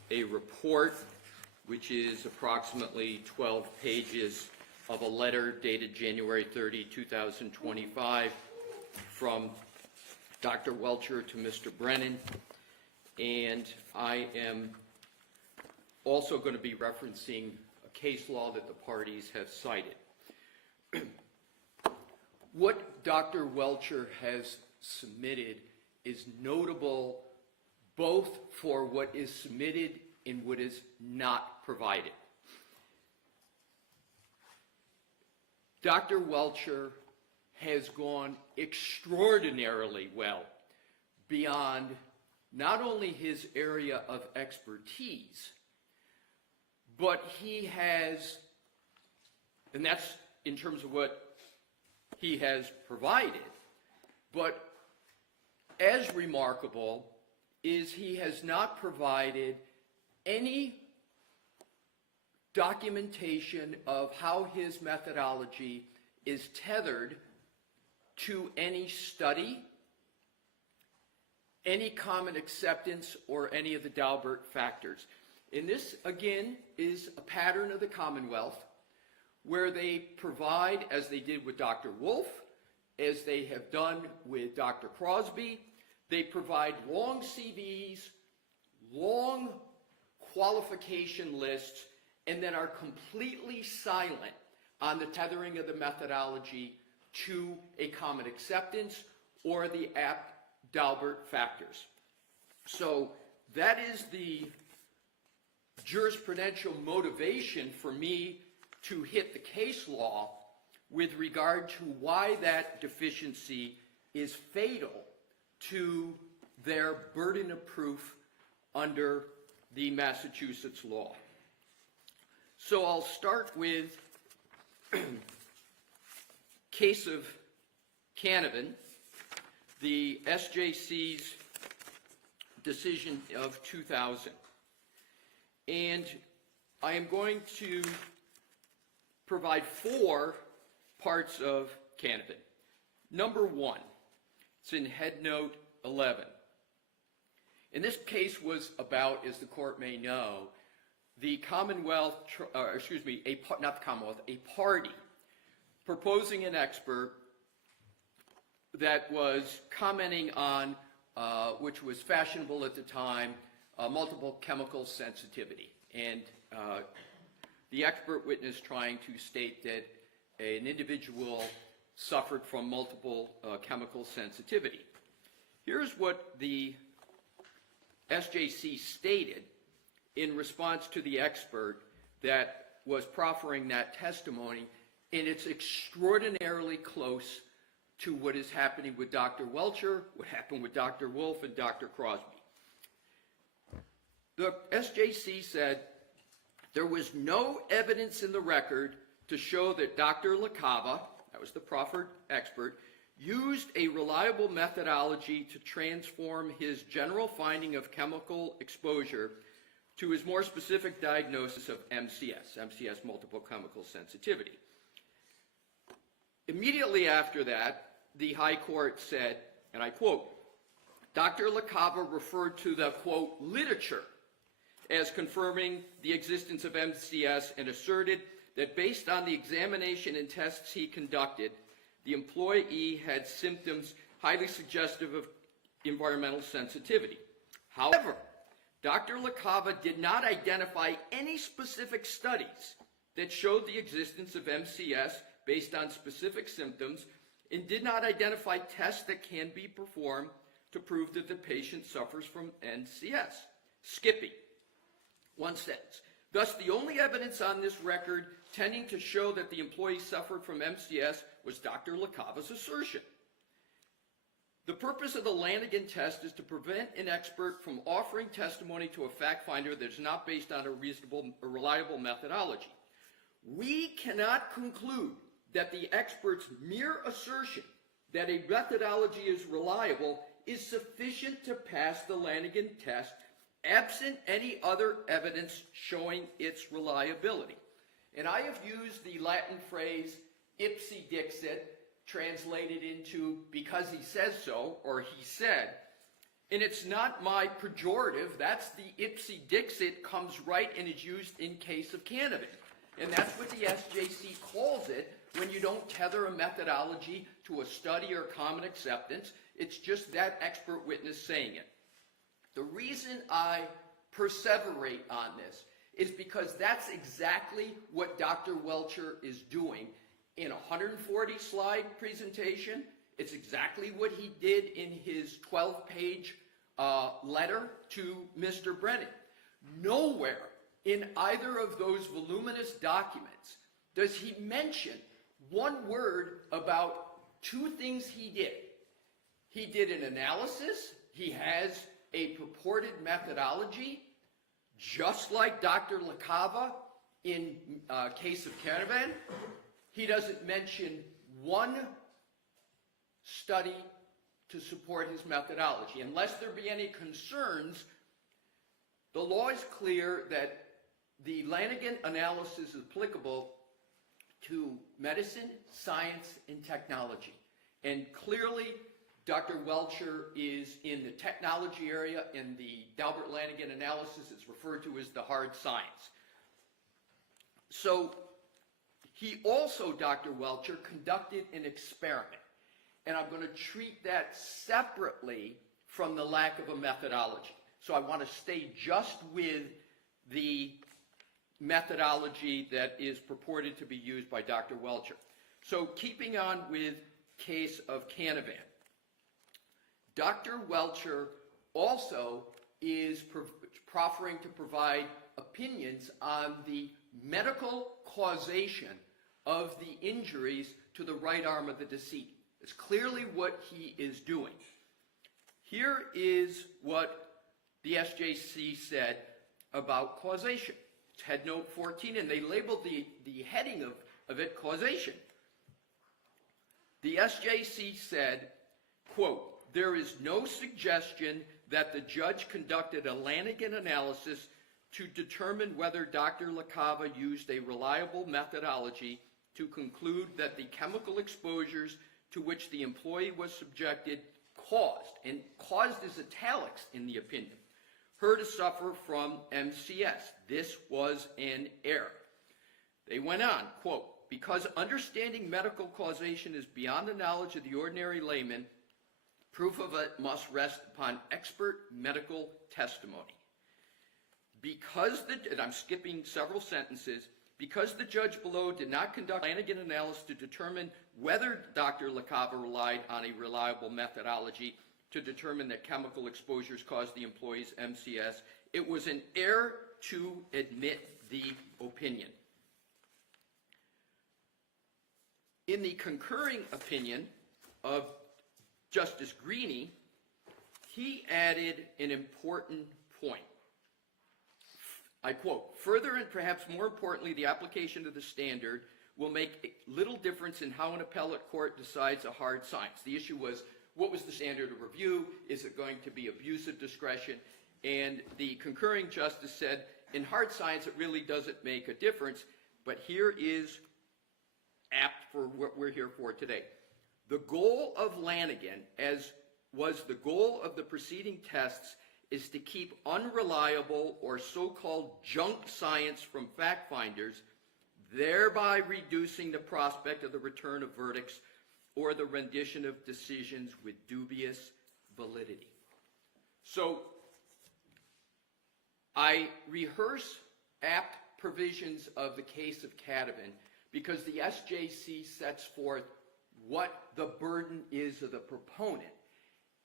a report, which is approximately 12 pages of a letter dated January 30, 2025, from Dr. Welcher to Mr. Brennan, and I am also going to be referencing a case law that the parties have cited. What Dr. Welcher has submitted is notable both for what is submitted and what is not provided. Dr. Welcher has gone extraordinarily well beyond not only his area of expertise, but he has, and that's in terms of what he has provided, but as remarkable is he has not provided any documentation of how his methodology is tethered to any study, any common acceptance, or any of the Daubert factors. And this, again, is a pattern of the Commonwealth, where they provide, as they did with Dr. Wolf, as they have done with Dr. Crosby, they provide long CVs, long qualification lists, and then are completely silent on the tethering of the methodology to a common acceptance or the Abt-Dalbert factors. So that is the jurisprudential motivation for me to hit the case law with regard to why that deficiency is fatal to their burden of proof under the Massachusetts law. So I'll start with case of Canavan, the SJC's decision of 2000. And I am going to provide 4 parts of Canavan. Number 1, it's in head note 11. And this case was about, as the court may know, the Commonwealth, not the Commonwealth, a party proposing an expert that was commenting on, which was fashionable at the time, multiple chemical sensitivity. And the expert witness trying to state that an individual suffered from multiple chemical sensitivity. Here's what the SJC stated in response to the expert that was proffering that testimony, and it's extraordinarily close to what is happening with Dr. Welcher, what happened with Dr. Wolf, and Dr. Crosby. The SJC said there was no evidence in the record to show that Dr. LaCava, that was the proffered expert, used a reliable methodology to transform his general finding of chemical exposure to his more specific diagnosis of MCS, multiple chemical sensitivity. Immediately after that, the High Court said, and I quote, Dr. LaCava referred to the, quote, literature as confirming the existence of MCS and asserted that based on the examination and tests he conducted, the employee had symptoms highly suggestive of environmental sensitivity. However, Dr. LaCava did not identify any specific studies that showed the existence of MCS based on specific symptoms and did not identify tests that can be performed to prove that the patient suffers from MCS. Skippy. One sentence. Thus, the only evidence on this record tending to show that the employee suffered from MCS was Dr. LaCava's assertion. The purpose of the Lanigan test is to prevent an expert from offering testimony to a fact finder that is not based on a reasonable or reliable methodology. We cannot conclude that the expert's mere assertion that a methodology is reliable is sufficient to pass the Lanigan test absent any other evidence showing its reliability. And I have used the Latin phrase ipsi dixit, translated into because he says so, or he said. And it's not my pejorative, that's the ipsi dixit, comes right and is used in case of Canavan. And that's what the SJC calls it when you don't tether a methodology to a study or common acceptance. It's just that expert witness saying it. The reason I perseverate on this is because that's exactly what Dr. Welcher is doing in a 140-slide presentation. It's exactly what he did in his 12-page letter to Mr. Brennan. Nowhere in either of those voluminous documents does he mention one word about 2 things he did. He did an analysis. He has a purported methodology, just like Dr. LaCava in case of Canavan. He doesn't mention one study to support his methodology. Unless there be any concerns, the law is clear that the Lanigan analysis is applicable to medicine, science, and technology. And clearly, Dr. Welcher is in the technology area, and the Dalbert-Lanigan analysis is referred to as the hard science. So he also, Dr. Welcher, conducted an experiment, and I'm going to treat that separately from the lack of a methodology. So I want to stay just with the methodology that is purported to be used by Dr. Welcher. So keeping on with case of Canavan, Dr. Welcher also is proffering to provide opinions on the medical causation of the injuries to the right arm of the decedent. It's clearly what he is doing. Here is what the SJC said about causation. It's head note 14, and they labeled the heading of it causation. The SJC said, quote, "There is no suggestion that the judge conducted a Lanigan analysis to determine whether Dr. LaCava used a reliable methodology to conclude that the chemical exposures to which the employee was subjected caused," and caused is italics in the opinion, "her to suffer from MCS. This was an error." They went on, quote, "Because understanding medical causation is beyond the knowledge of the ordinary layman, proof of it must rest upon expert medical testimony. Because and I'm skipping several sentences, because the judge below did not conduct Lanigan analysis to determine whether Dr. LaCava relied on a reliable methodology to determine that chemical exposures caused the employee's MCS, it was an error to admit the opinion." In the concurring opinion of Justice Greene, he added an important point. I quote, "Further and perhaps more importantly, the application of the standard will make little difference in how an appellate court decides a hard science." The issue was, what was the standard of review? Is it going to be abuse of discretion? And the concurring justice said, in hard science, it really doesn't make a difference, but here is apt for what we're here for today. The goal of Lanigan, as was the goal of the preceding tests, is to keep unreliable or so-called junk science from fact finders, thereby reducing the prospect of the return of verdicts or the rendition of decisions with dubious validity. So I rehearse apt provisions of the case of Canavan because the SJC sets forth what the burden is of the proponent.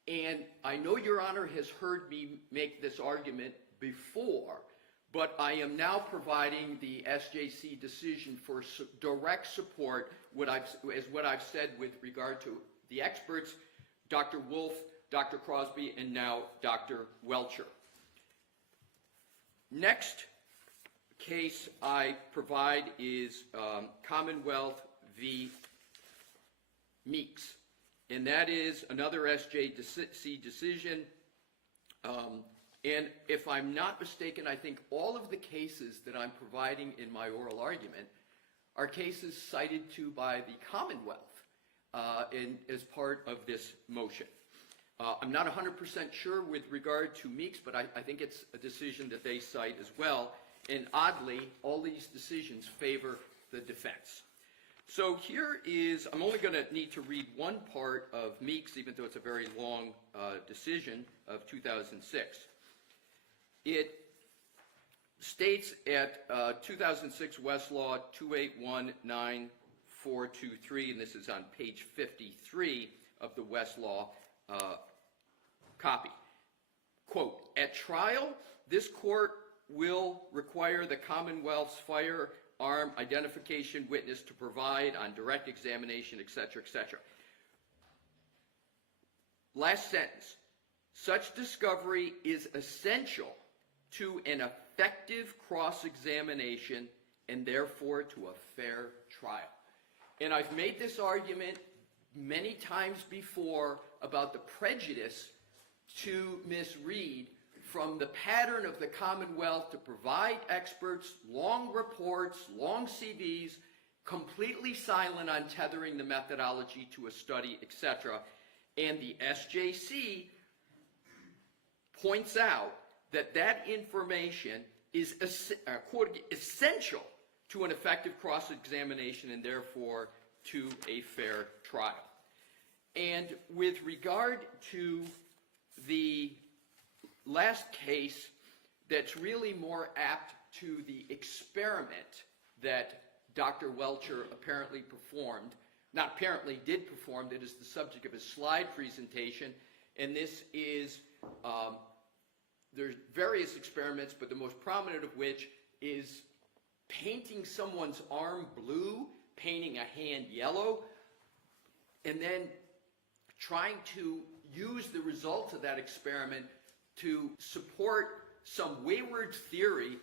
And I know Your Honor has heard me make this argument before, but I am now providing the SJC decision for direct support as what I've said with regard to the experts, Dr. Wolf, Dr. Crosby, and now Dr. Welcher. Next case I provide is Commonwealth v. Meeks. And that is another SJC decision. And if I'm not mistaken, I think all of the cases that I'm providing in my oral argument are cases cited to by the Commonwealth as part of this motion. I'm not 100% sure with regard to Meeks, but I think it's a decision that they cite as well. And oddly, all these decisions favor the defense. So here is, I'm only going to need to read one part of Meeks, even though it's a very long decision of 2006. It states at 2006 Westlaw 2819423, and this is on page 53 of the Westlaw copy. Quote, "At trial, this court will require the Commonwealth's firearm identification witness to provide on direct examination, etc., etc." Last sentence. "Such discovery is essential to an effective cross-examination and therefore to a fair trial." And I've made this argument many times before about the prejudice to Ms. Reed from the pattern of the Commonwealth to provide experts, long reports, long CVs, completely silent on tethering the methodology to a study, etc. And the SJC points out that that information is essential to an effective cross-examination and therefore to a fair trial. And with regard to the last case that's really more apt to the experiment that Dr. Welcher apparently performed, not apparently did perform, that is the subject of his slide presentation, and this is, there's various experiments, but the most prominent of which is painting someone's arm blue, painting a hand yellow, and then trying to use the results of that experiment to support some wayward theory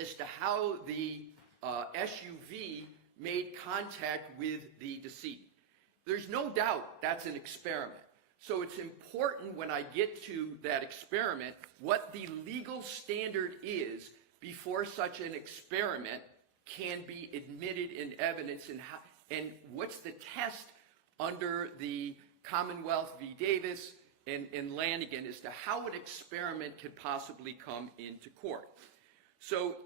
as to how the SUV made contact with the decedent. There's no doubt that's an experiment. So it's important when I get to that experiment what the legal standard is before such an experiment can be admitted in evidence, and what's the test under the Commonwealth v. Davis and Lanigan as to how an experiment could possibly come into court. So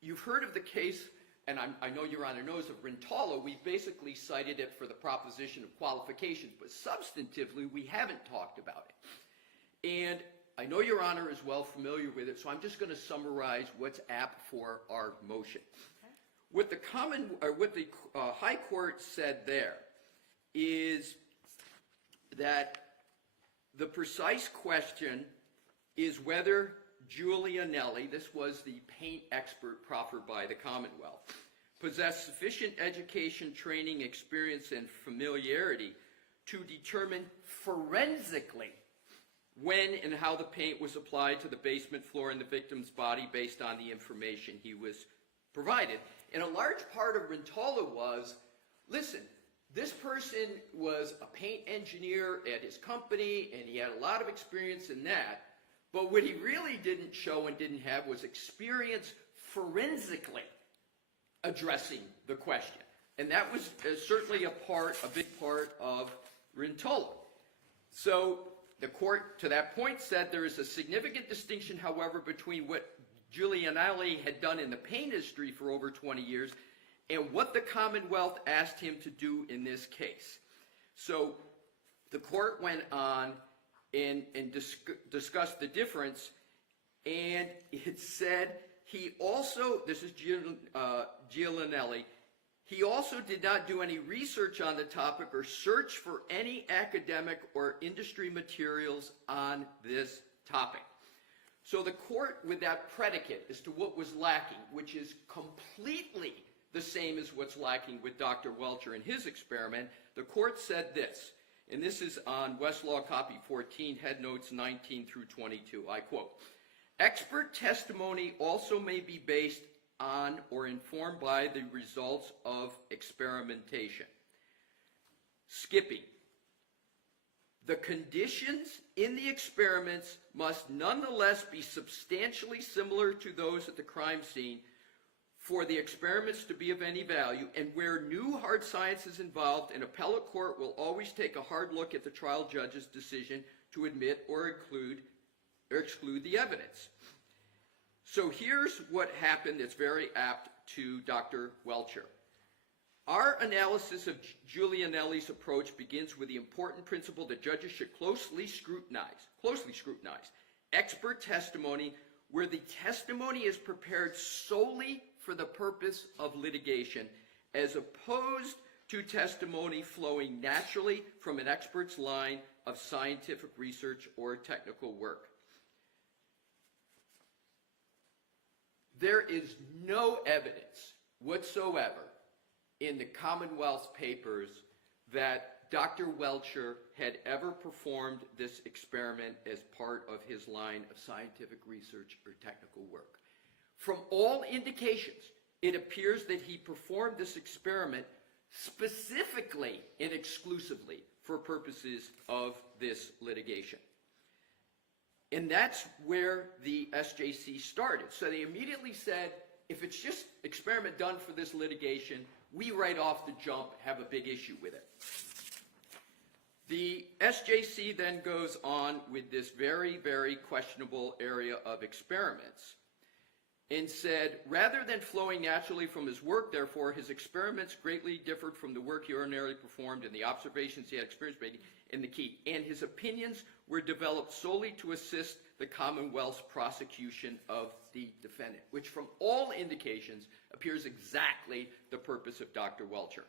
you've heard of the case, and I know Your Honor knows of Rintala. We've basically cited it for the proposition of qualifications, but substantively we haven't talked about it. And I know Your Honor is well familiar with it, so I'm just going to summarize what's apt for our motion. Okay. What the High Court said there is that the precise question is whether Giulianelli, this was the paint expert proffered by the Commonwealth, possessed sufficient education, training, experience, and familiarity to determine forensically when and how the paint was applied to the basement floor in the victim's body based on the information he was provided. And a large part of Rintala was, listen, this person was a paint engineer at his company, and he had a lot of experience in that, but what he really didn't show and didn't have was experience forensically addressing the question. And that was certainly a big part of Rintala. So the court, to that point, said there is a significant distinction, however, between what Giulianelli had done in the paint industry for over 20 years and what the Commonwealth asked him to do in this case. So the court went on and discussed the difference, and it said he also, this is Giulianelli, he also did not do any research on the topic or search for any academic or industry materials on this topic. So the court, with that predicate as to what was lacking, which is completely the same as what's lacking with Dr. Welcher in his experiment, the court said this, and this is on Westlaw Copy 14, Head Notes 19 through 22. I quote, "Expert testimony also may be based on or informed by the results of experimentation." Skipping. The conditions in the experiments must nonetheless be substantially similar to those at the crime scene for the experiments to be of any value, and where new hard science is involved, an appellate court will always take a hard look at the trial judge's decision to admit or exclude the evidence. So here's what happened that's very apt to Dr. Welcher. Our analysis of Giulianelli's approach begins with the important principle that judges should closely scrutinize expert testimony where the testimony is prepared solely for the purpose of litigation, as opposed to testimony flowing naturally from an expert's line of scientific research or technical work. There is no evidence whatsoever in the Commonwealth's papers that Dr. Welcher had ever performed this experiment as part of his line of scientific research or technical work. From all indications, it appears that he performed this experiment specifically and exclusively for purposes of this litigation. And that's where the SJC started. So they immediately said, if it's just experiment done for this litigation, we right off the jump have a big issue with it. The SJC then goes on with this very, very questionable area of experiments. and said, rather than flowing naturally from his work, therefore, his experiments greatly differed from the work he ordinarily performed and the observations he had experience making in the key. And his opinions were developed solely to assist the Commonwealth's prosecution of the defendant, which from all indications appears exactly the purpose of Dr. Welcher.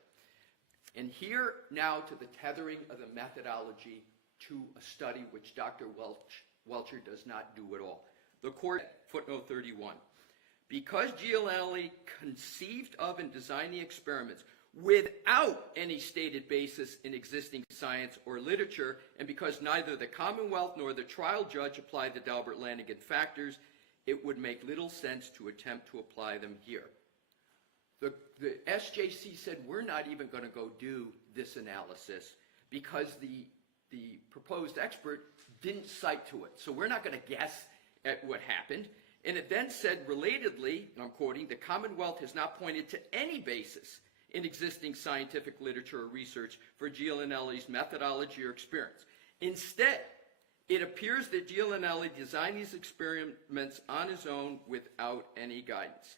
And here now to the tethering of the methodology to a study which Dr. Welcher does not do at all. The court, footnote 31, because Giuliani conceived of and designed the experiments without any stated basis in existing science or literature, and because neither the Commonwealth nor the trial judge applied the Dalbert-Lanigan factors, it would make little sense to attempt to apply them here. The SJC said, we're not even going to go do this analysis because the proposed expert didn't cite to it. So we're not going to guess at what happened. And it then said, relatedly, and I'm quoting, the Commonwealth has not pointed to any basis in existing scientific literature or research for Giuliani's methodology or experience. Instead, it appears that Giuliani designed these experiments on his own without any guidance.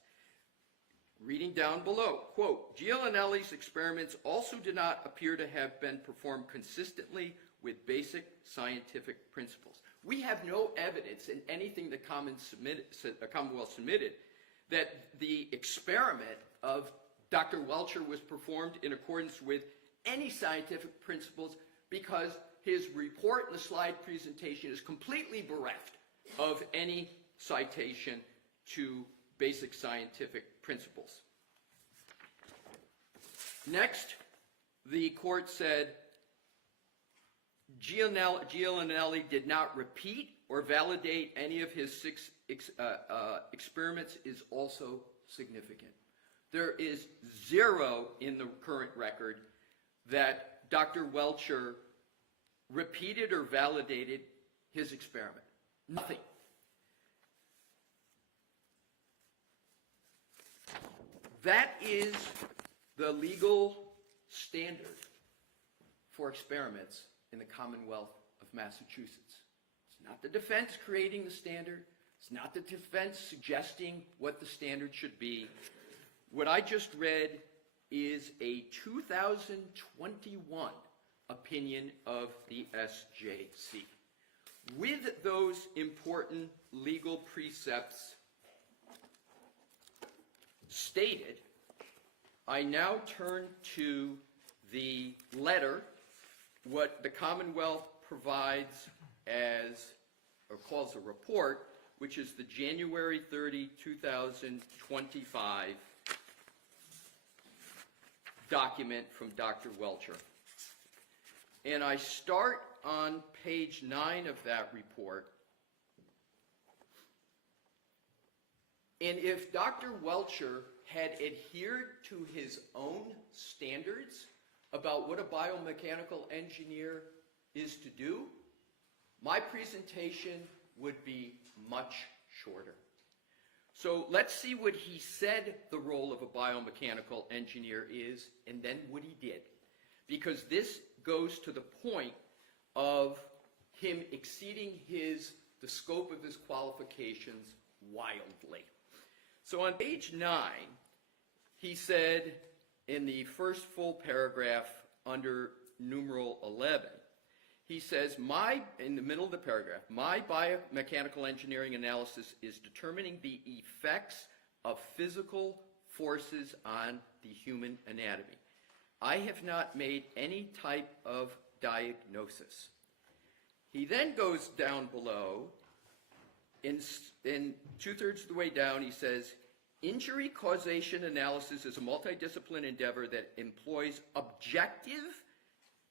Reading down below, quote, Giuliani's experiments also did not appear to have been performed consistently with basic scientific principles. We have no evidence in anything the Commonwealth submitted that the experiment of Dr. Welcher was performed in accordance with any scientific principles, because his report and the slide presentation is completely bereft of any citation to basic scientific principles. Next, the court said Giuliani did not repeat or validate any of his 6 experiments is also significant. There is 0 in the current record that Dr. Welcher repeated or validated his experiment. Nothing. That is the legal standard for experiments in the Commonwealth of Massachusetts. It's not the defense creating the standard. It's not the defense suggesting what the standard should be. What I just read is a 2021 opinion of the SJC. With those important legal precepts stated, I now turn to the letter, what the Commonwealth provides as, or calls a report, which is the January 30, 2025 document from Dr. Welcher. And I start on page 9 of that report. And if Dr. Welcher had adhered to his own standards about what a biomechanical engineer is to do, my presentation would be much shorter. So let's see what he said the role of a biomechanical engineer is, and then what he did. Because this goes to the point of him exceeding the scope of his qualifications wildly. So on page 9, he said in the first full paragraph under numeral 11, he says, in the middle of the paragraph, my biomechanical engineering analysis is determining the effects of physical forces on the human anatomy. I have not made any type of diagnosis. He then goes down below, in 2/3 of the way down, he says, injury causation analysis is a multidisciplinary endeavor that employs objective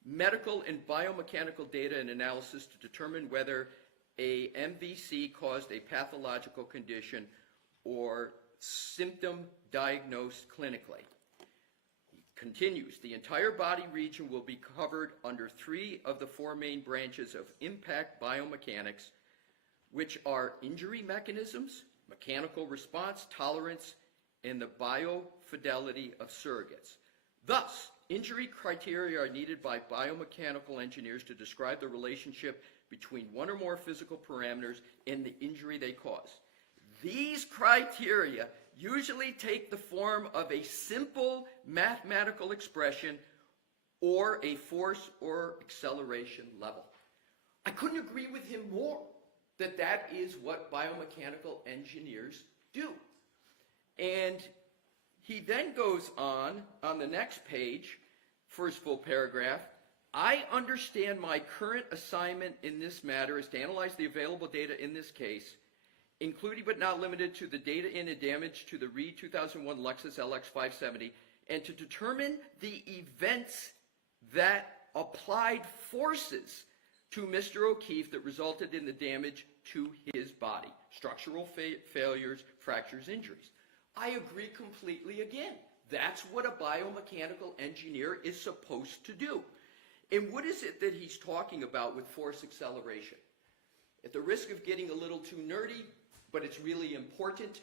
medical and biomechanical data and analysis to determine whether a MVC caused a pathological condition or symptom diagnosed clinically. He continues, the entire body region will be covered under 3 of the 4 main branches of impact biomechanics, which are injury mechanisms, mechanical response, tolerance, and the biofidelity of surrogates. Thus, injury criteria are needed by biomechanical engineers to describe the relationship between one or more physical parameters and the injury they cause. These criteria usually take the form of a simple mathematical expression or a force or acceleration level. I couldn't agree with him more that that is what biomechanical engineers do. And he then goes on the next page, first full paragraph, I understand my current assignment in this matter is to analyze the available data in this case, including but not limited to the data in and damage to the Reed 2001 Lexus LX 570, and to determine the events that applied forces to Mr. O'Keefe that resulted in the damage to his body, structural failures, fractures, injuries. I agree completely again. That's what a biomechanical engineer is supposed to do. And what is it that he's talking about with force acceleration? At the risk of getting a little too nerdy, but it's really important,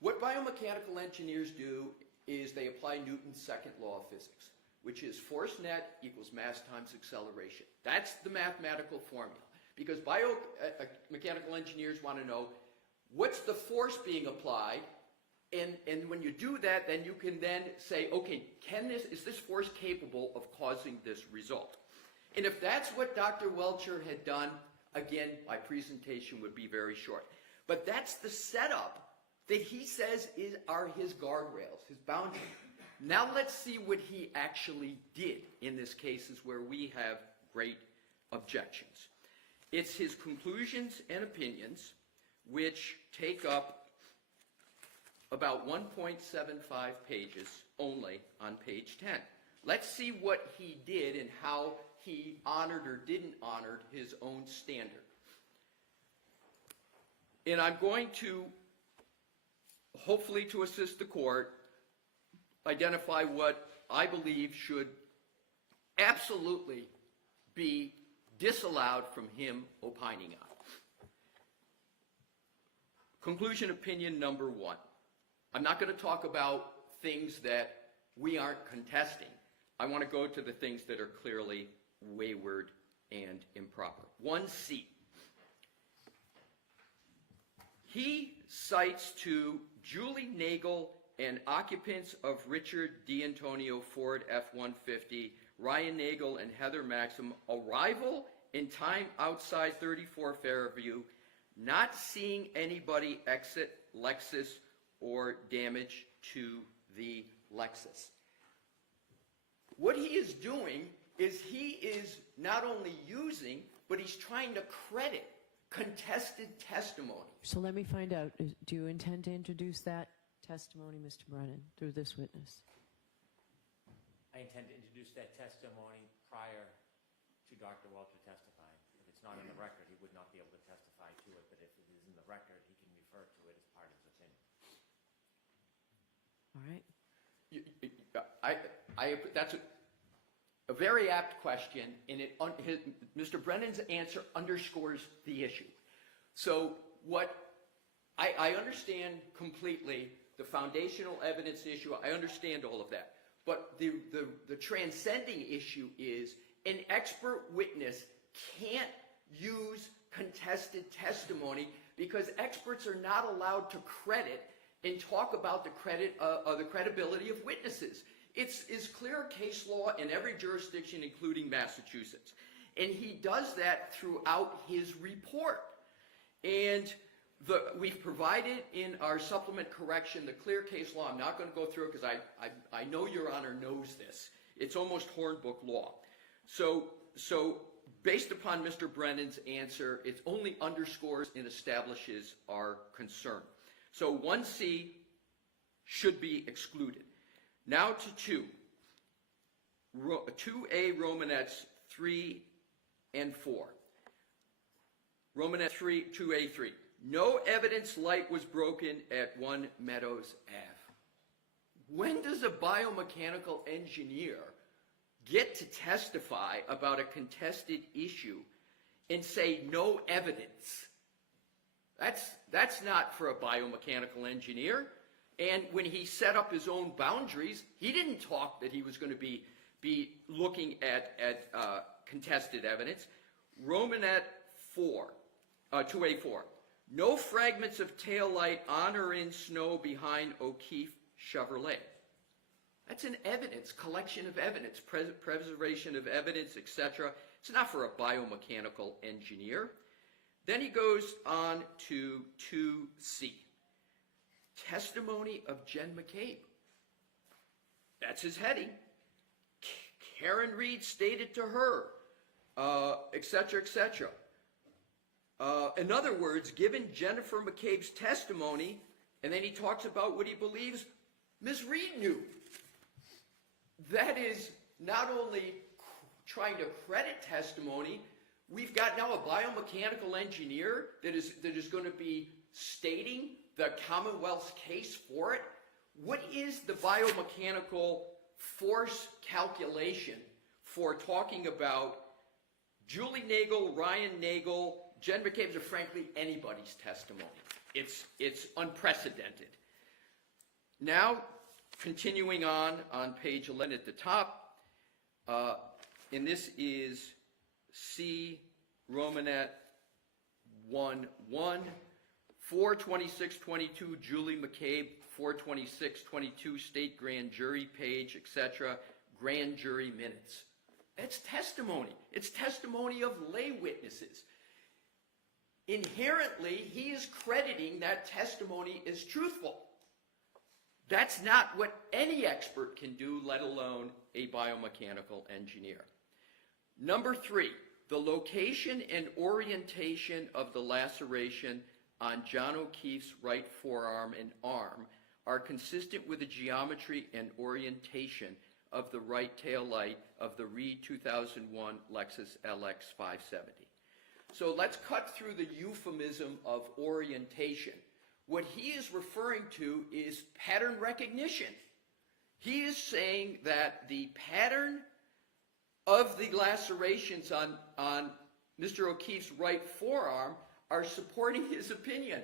what biomechanical engineers do is they apply Newton's second law of physics, which is force net equals mass times acceleration. That's the mathematical formula. Because biomechanical engineers want to know what's the force being applied, and when you do that, then you can then say, okay, is this force capable of causing this result? And if that's what Dr. Welcher had done, again, my presentation would be very short. But that's the setup that he says are his guardrails, his boundaries. Now let's see what he actually did in this cases where we have great objections. It's his conclusions and opinions, which take up about 1.75 pages only on page 10. Let's see what he did and how he honored or didn't honor his own standard. And I'm going to, hopefully to assist the court, identify what I believe should absolutely be disallowed from him opining on. Conclusion opinion number 1. I'm not going to talk about things that we aren't contesting. I want to go to the things that are clearly wayward and improper. 1C. He cites to Julie Nagel and occupants of Richard D'Antonio Ford F-150, Ryan Nagel and Heather Maxim, arrival in time outside 34 Fairview, not seeing anybody exit Lexus or damage to the Lexus. What he is doing is he is not only using, but he's trying to credit contested testimony. So let me find out, do you intend to introduce that testimony, Mr. Brennan, through this witness? I intend to introduce that testimony prior to Dr. Welcher testifying. If it's not in the record, he would not be able to testify to it, but if it is in the record, he can refer to it as part of his opinion. All right. That's a very apt question, and Mr. Brennan's answer underscores the issue. So what I understand completely the foundational evidence issue. I understand all of that. But the transcending issue is an expert witness can't use contested testimony because experts are not allowed to credit and talk about the credibility of witnesses. It's clear case law in every jurisdiction, including Massachusetts. And he does that throughout his report. And we've provided in our supplement correction the clear case law. I'm not going to go through it because I know Your Honor knows this. It's almost Hornbook law. So based upon Mr. Brennan's answer, it only underscores and establishes our concern. So 1C should be excluded. Now to 2. 2A Romanettes 3 and 4. Romanet 3, 2A3. No evidence light was broken at 1 Meadows Ave. When does a biomechanical engineer get to testify about a contested issue and say no evidence? That's not for a biomechanical engineer. And when he set up his own boundaries, he didn't talk that he was going to be looking at contested evidence. Romanet 4, 2A4. No fragments of taillight on or in snow behind O'Keefe Chevrolet. That's an evidence, collection of evidence, preservation of evidence, etc. It's not for a biomechanical engineer. Then he goes on to 2C. Testimony of Jen McCabe. That's his heading. Karen Reed stated to her, etc., etc. In other words, given Jennifer McCabe's testimony, and then he talks about what he believes Ms. Reed knew. That is not only trying to credit testimony, we've got now a biomechanical engineer that is going to be stating the Commonwealth's case for it. What is the biomechanical force calculation for talking about Julie Nagel, Ryan Nagel, Jen McCabe's, or frankly anybody's testimony? It's unprecedented. Now, continuing on page 11 at the top, and this is C Romanet 1-1, 426-22, Julie McCabe, 426-22, state grand jury page, etc., grand jury minutes. That's testimony. It's testimony of lay witnesses. Inherently, he is crediting that testimony as truthful. That's not what any expert can do, let alone a biomechanical engineer. Number 3, the location and orientation of the laceration on John O'Keefe's right forearm and arm are consistent with the geometry and orientation of the right tail light of the Reed 2001 Lexus LX 570. So let's cut through the euphemism of orientation. What he is referring to is pattern recognition. He is saying that the pattern of the lacerations on Mr. O'Keefe's right forearm are supporting his opinion.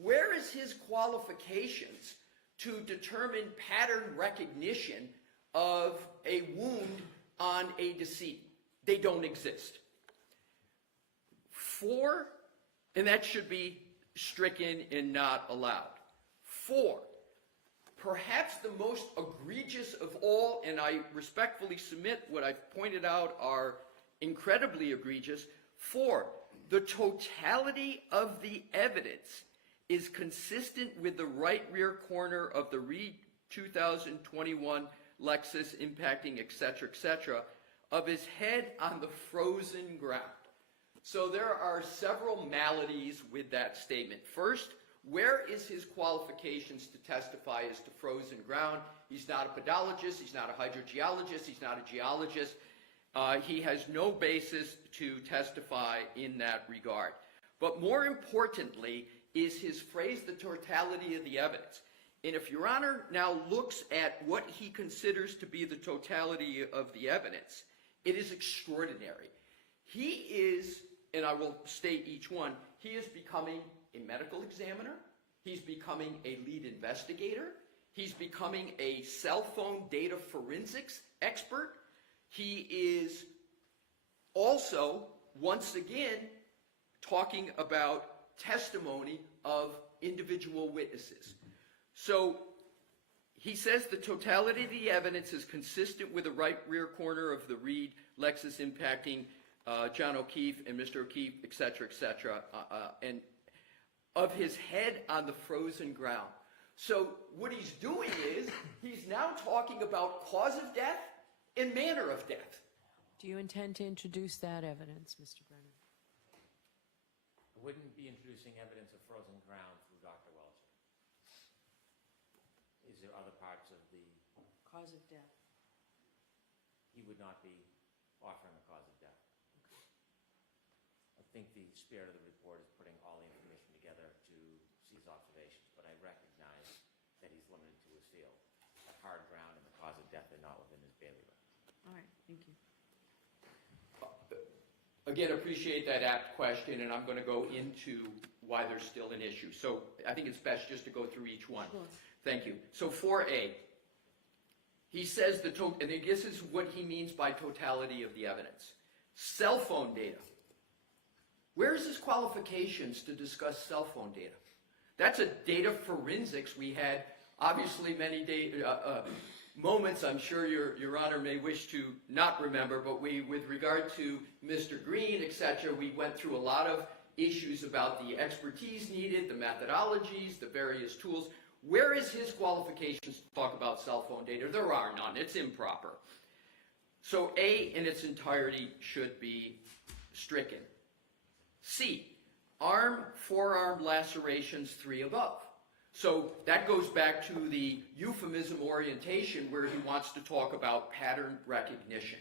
Where is his qualifications to determine pattern recognition of a wound on a decedent? They don't exist. 4, and that should be stricken and not allowed. 4, perhaps the most egregious of all, and I respectfully submit what I've pointed out are incredibly egregious. 4, the totality of the evidence is consistent with the right rear corner of the Reed 2021 Lexus impacting, etc., of his head on the frozen ground. So there are several maladies with that statement. First, where is his qualifications to testify as to frozen ground? He's not a pedologist, he's not a hydrogeologist, he's not a geologist. He has no basis to testify in that regard. But more importantly is his phrase, the totality of the evidence. And if Your Honor now looks at what he considers to be the totality of the evidence, it is extraordinary. He is, and I will state each one, he is becoming a medical examiner, he's becoming a lead investigator, he's becoming a cell phone data forensics expert, he is also, once again, talking about testimony of individual witnesses. So he says the totality of the evidence is consistent with the right rear corner of the Reed Lexus impacting John O'Keefe and Mr. O'Keefe, etc., and of his head on the frozen ground. So what he's doing is he's now talking about cause of death and manner of death. Do you intend to introduce that evidence, Mr. Brennan? I wouldn't be introducing evidence of frozen ground through Dr. Welcher. Is there other parts of the... Cause of death. He would not be offering a cause of death. I think the spirit of the report is putting all the information together to see his observations, but I recognize that he's limited to his field. The hard ground and the cause of death are not within his bailiwick. All right, thank you. Again, appreciate that apt question, and I'm going to go into why there's still an issue. So I think it's best just to go through each one. Sure. Thank you. So 4A, he says, and this is what he means by totality of the evidence. Cell phone data, Where's his qualifications to discuss cell phone data? That's a data forensics. We had obviously many moments I'm sure Your Honor may wish to not remember, but with regard to Mr. Green, etc., we went through a lot of issues about the expertise needed, the methodologies, the various tools. Where is his qualifications to talk about cell phone data? There are none. It's improper. So A in its entirety should be stricken. C, forearm lacerations 3 above. So that goes back to the euphemism orientation where he wants to talk about pattern recognition.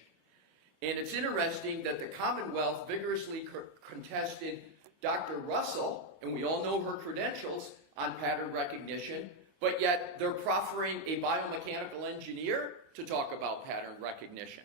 And it's interesting that the Commonwealth vigorously contested Dr. Russell, and we all know her credentials on pattern recognition, but yet they're proffering a biomechanical engineer to talk about pattern recognition.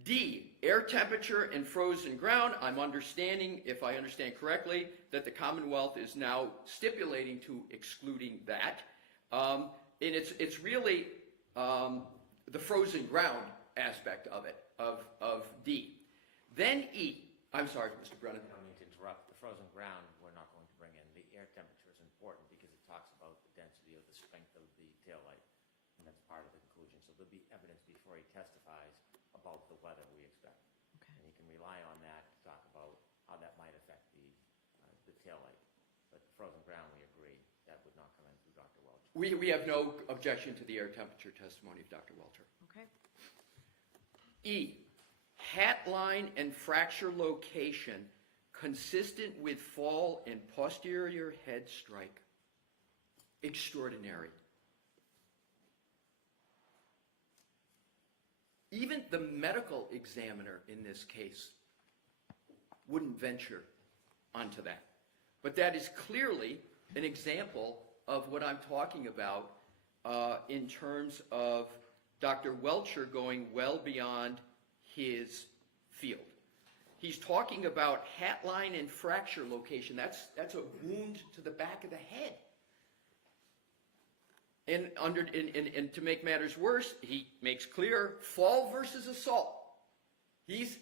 D, air temperature and frozen ground. I'm understanding, if I understand correctly, that the Commonwealth is now stipulating to excluding that. And it's really the frozen ground aspect of it, of D. Then E. I'm sorry, Mr. Brennan. I don't mean to interrupt. The frozen ground we're not going to bring in. The air temperature is important because it talks about the density of the strength of the taillight, and that's part of the conclusion. So there'll be evidence before he testifies about the weather we expect. Okay. And he can rely on that to talk about how that might affect the taillight. But the frozen ground, we agree, that would not come in through Dr. Welch. We have no objection to the air temperature testimony of Dr. Welter. Okay. E, hat line and fracture location consistent with fall and posterior head strike. Extraordinary. Even the medical examiner in this case wouldn't venture onto that. But that is clearly an example of what I'm talking about in terms of Dr. Welcher going well beyond his field. He's talking about hat line and fracture location. That's a wound to the back of the head. And to make matters worse, he makes clear fall versus assault. He's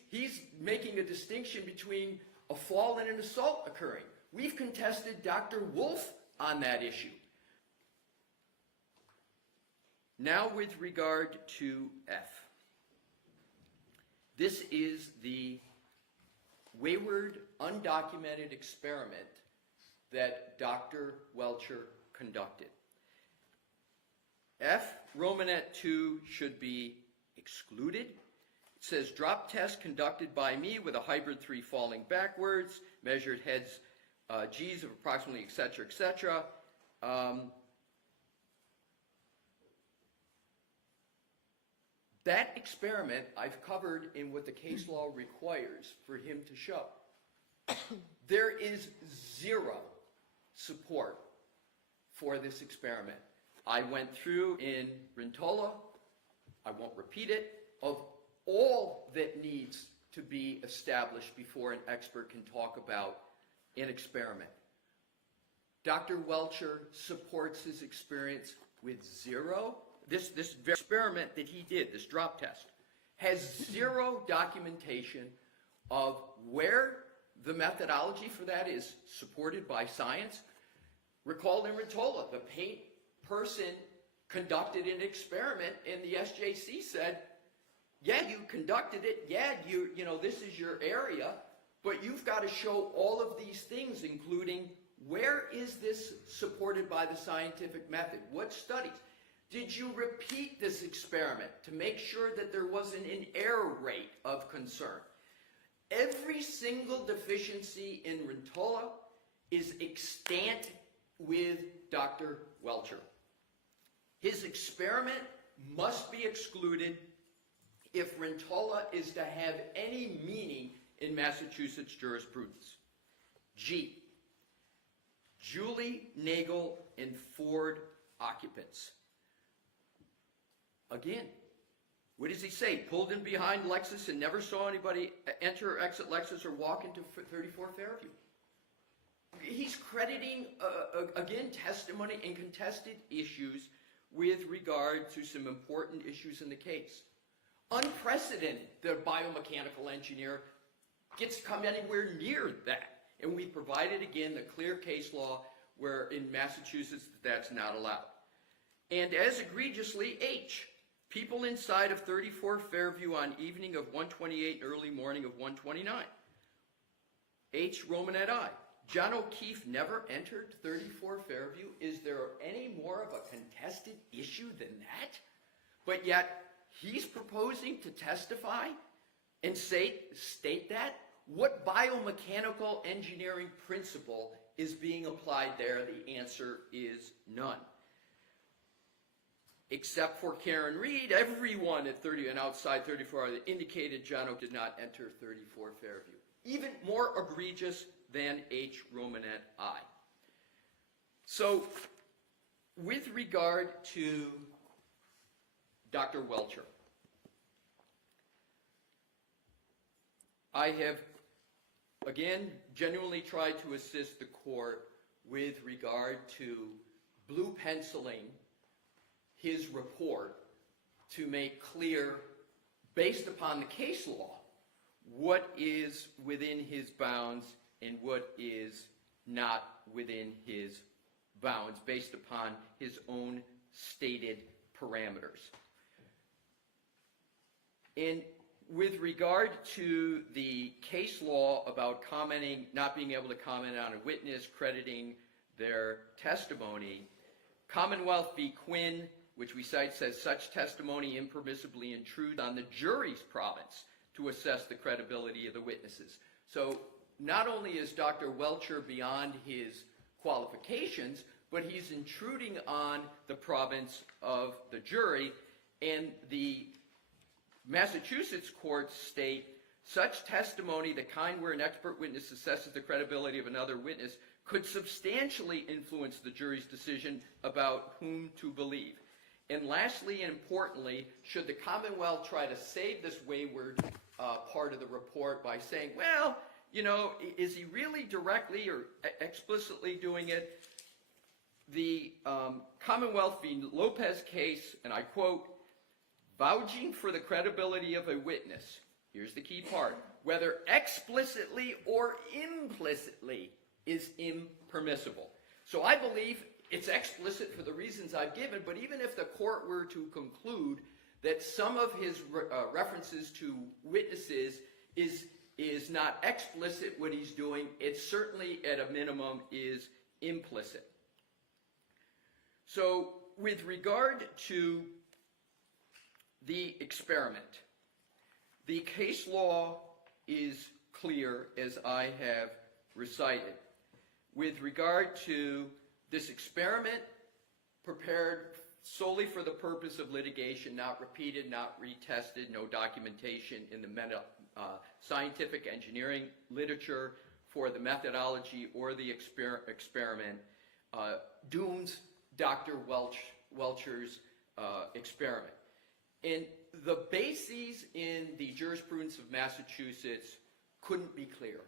making a distinction between a fall and an assault occurring. We've contested Dr. Wolf on that issue. Now with regard to F. This is the wayward, undocumented experiment that Dr. Welcher conducted. F, Romanet 2 should be excluded. It says drop test conducted by me with a hybrid 3 falling backwards, measured heads, G's of approximately, et cetera, et cetera. That experiment I've covered in what the case law requires for him to show. There is zero support for this experiment. I went through in Rentola, I won't repeat it, of all that needs to be established before an expert can talk about an experiment. Dr. Welcher supports his experience with zero. This experiment that he did, this drop test, has zero documentation of where the methodology for that is supported by science. Recall in Rentola, the paint person conducted an experiment and the SJC said, yeah, you conducted it, yeah, you know, this is your area, but you've got to show all of these things, including where is this supported by the scientific method? What studies? Did you repeat this experiment to make sure that there wasn't an error rate of concern? Every single deficiency in Rentola is extant with Dr. Welcher. His experiment must be excluded if Rentola is to have any meaning in Massachusetts jurisprudence. G, Julie, Nagel, and Ford occupants. Again, what does he say? Pulled in behind Lexus and never saw anybody enter or exit Lexus or walk into 34 Fairview. He's crediting, again, testimony and contested issues with regard to some important issues in the case. Unprecedented, the biomechanical engineer gets to come anywhere near that. And we provided, again, the clear case law where in Massachusetts that's not allowed. And as egregiously, H, people inside of 34 Fairview on evening of 128 and early morning of 129. H, Romanet I. John O'Keefe never entered 34 Fairview. Is there any more of a contested issue than that? But yet, he's proposing to testify and state that? What biomechanical engineering principle is being applied there? The answer is none. Except for Karen Reed, everyone at 30 and outside 34 indicated John O'Keefe did not enter 34 Fairview. Even more egregious than H. Romanet I. So, with regard to Dr. Welcher, I have, again, genuinely tried to assist the court with regard to blue penciling his report to make clear, based upon the case law, what is within his bounds and what is not within his bounds, based upon his own stated parameters. And with regard to the case law about commenting, not being able to comment on a witness, crediting their testimony, Commonwealth v. Quinn, which we cite, says such testimony impermissibly intrudes on the jury's province to assess the credibility of the witnesses. So not only is Dr. Welcher beyond his qualifications, but he's intruding on the province of the jury, and the Massachusetts courts state such testimony, the kind where an expert witness assesses the credibility of another witness, could substantially influence the jury's decision about whom to believe. And lastly and importantly, should the Commonwealth try to save this wayward part of the report by saying, well, you know, is he really directly or explicitly doing it? The Commonwealth v. Lopez case, and I quote, vouching for the credibility of a witness, here's the key part, whether explicitly or implicitly is impermissible. So I believe it's explicit for the reasons I've given, but even if the court were to conclude that some of his references to witnesses is not explicit what he's doing, it certainly at a minimum is implicit. So with regard to the experiment, the case law is clear as I have recited. With regard to this experiment, prepared solely for the purpose of litigation, not repeated, not retested, no documentation in the scientific engineering literature for the methodology or the experiment, dooms Dr. Welcher's experiment. And the bases in the jurisprudence of Massachusetts couldn't be clearer.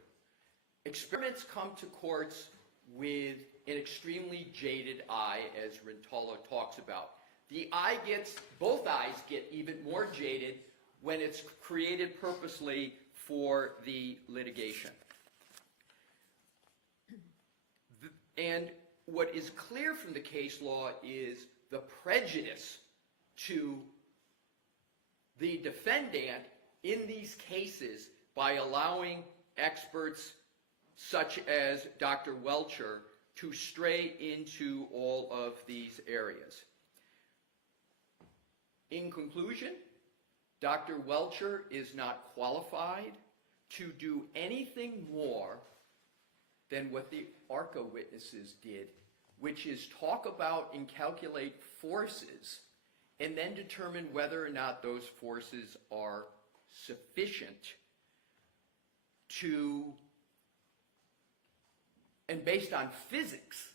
Experiments come to courts with an extremely jaded eye, as Rintala talks about. The eye gets, both eyes get even more jaded when it's created purposely for the litigation. And what is clear from the case law is the prejudice to the defendant in these cases by allowing experts such as Dr. Welcher to stray into all of these areas. In conclusion, Dr. Welcher is not qualified to do anything more than what the ARCA witnesses did, which is talk about and calculate forces and then determine whether or not those forces are sufficient to, and based on physics,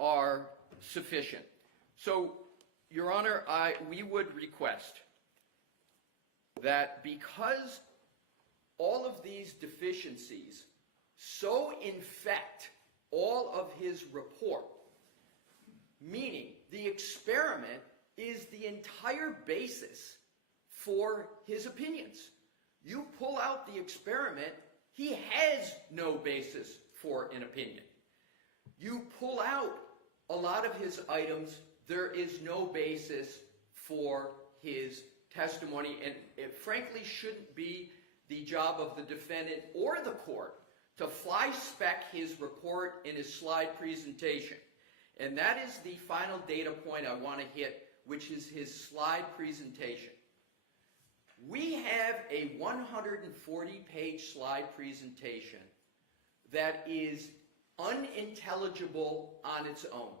are sufficient. So, Your Honor, we would request that because all of these deficiencies so infect all of his report, meaning the experiment is the entire basis for his opinions. You pull out the experiment He has no basis for an opinion. You pull out a lot of his items, there is no basis for his testimony, and it frankly shouldn't be the job of the defendant or the court to fly-spec his report in his slide presentation. And that is the final data point I want to hit, which is his slide presentation. We have a 140-page slide presentation that is unintelligible on its own.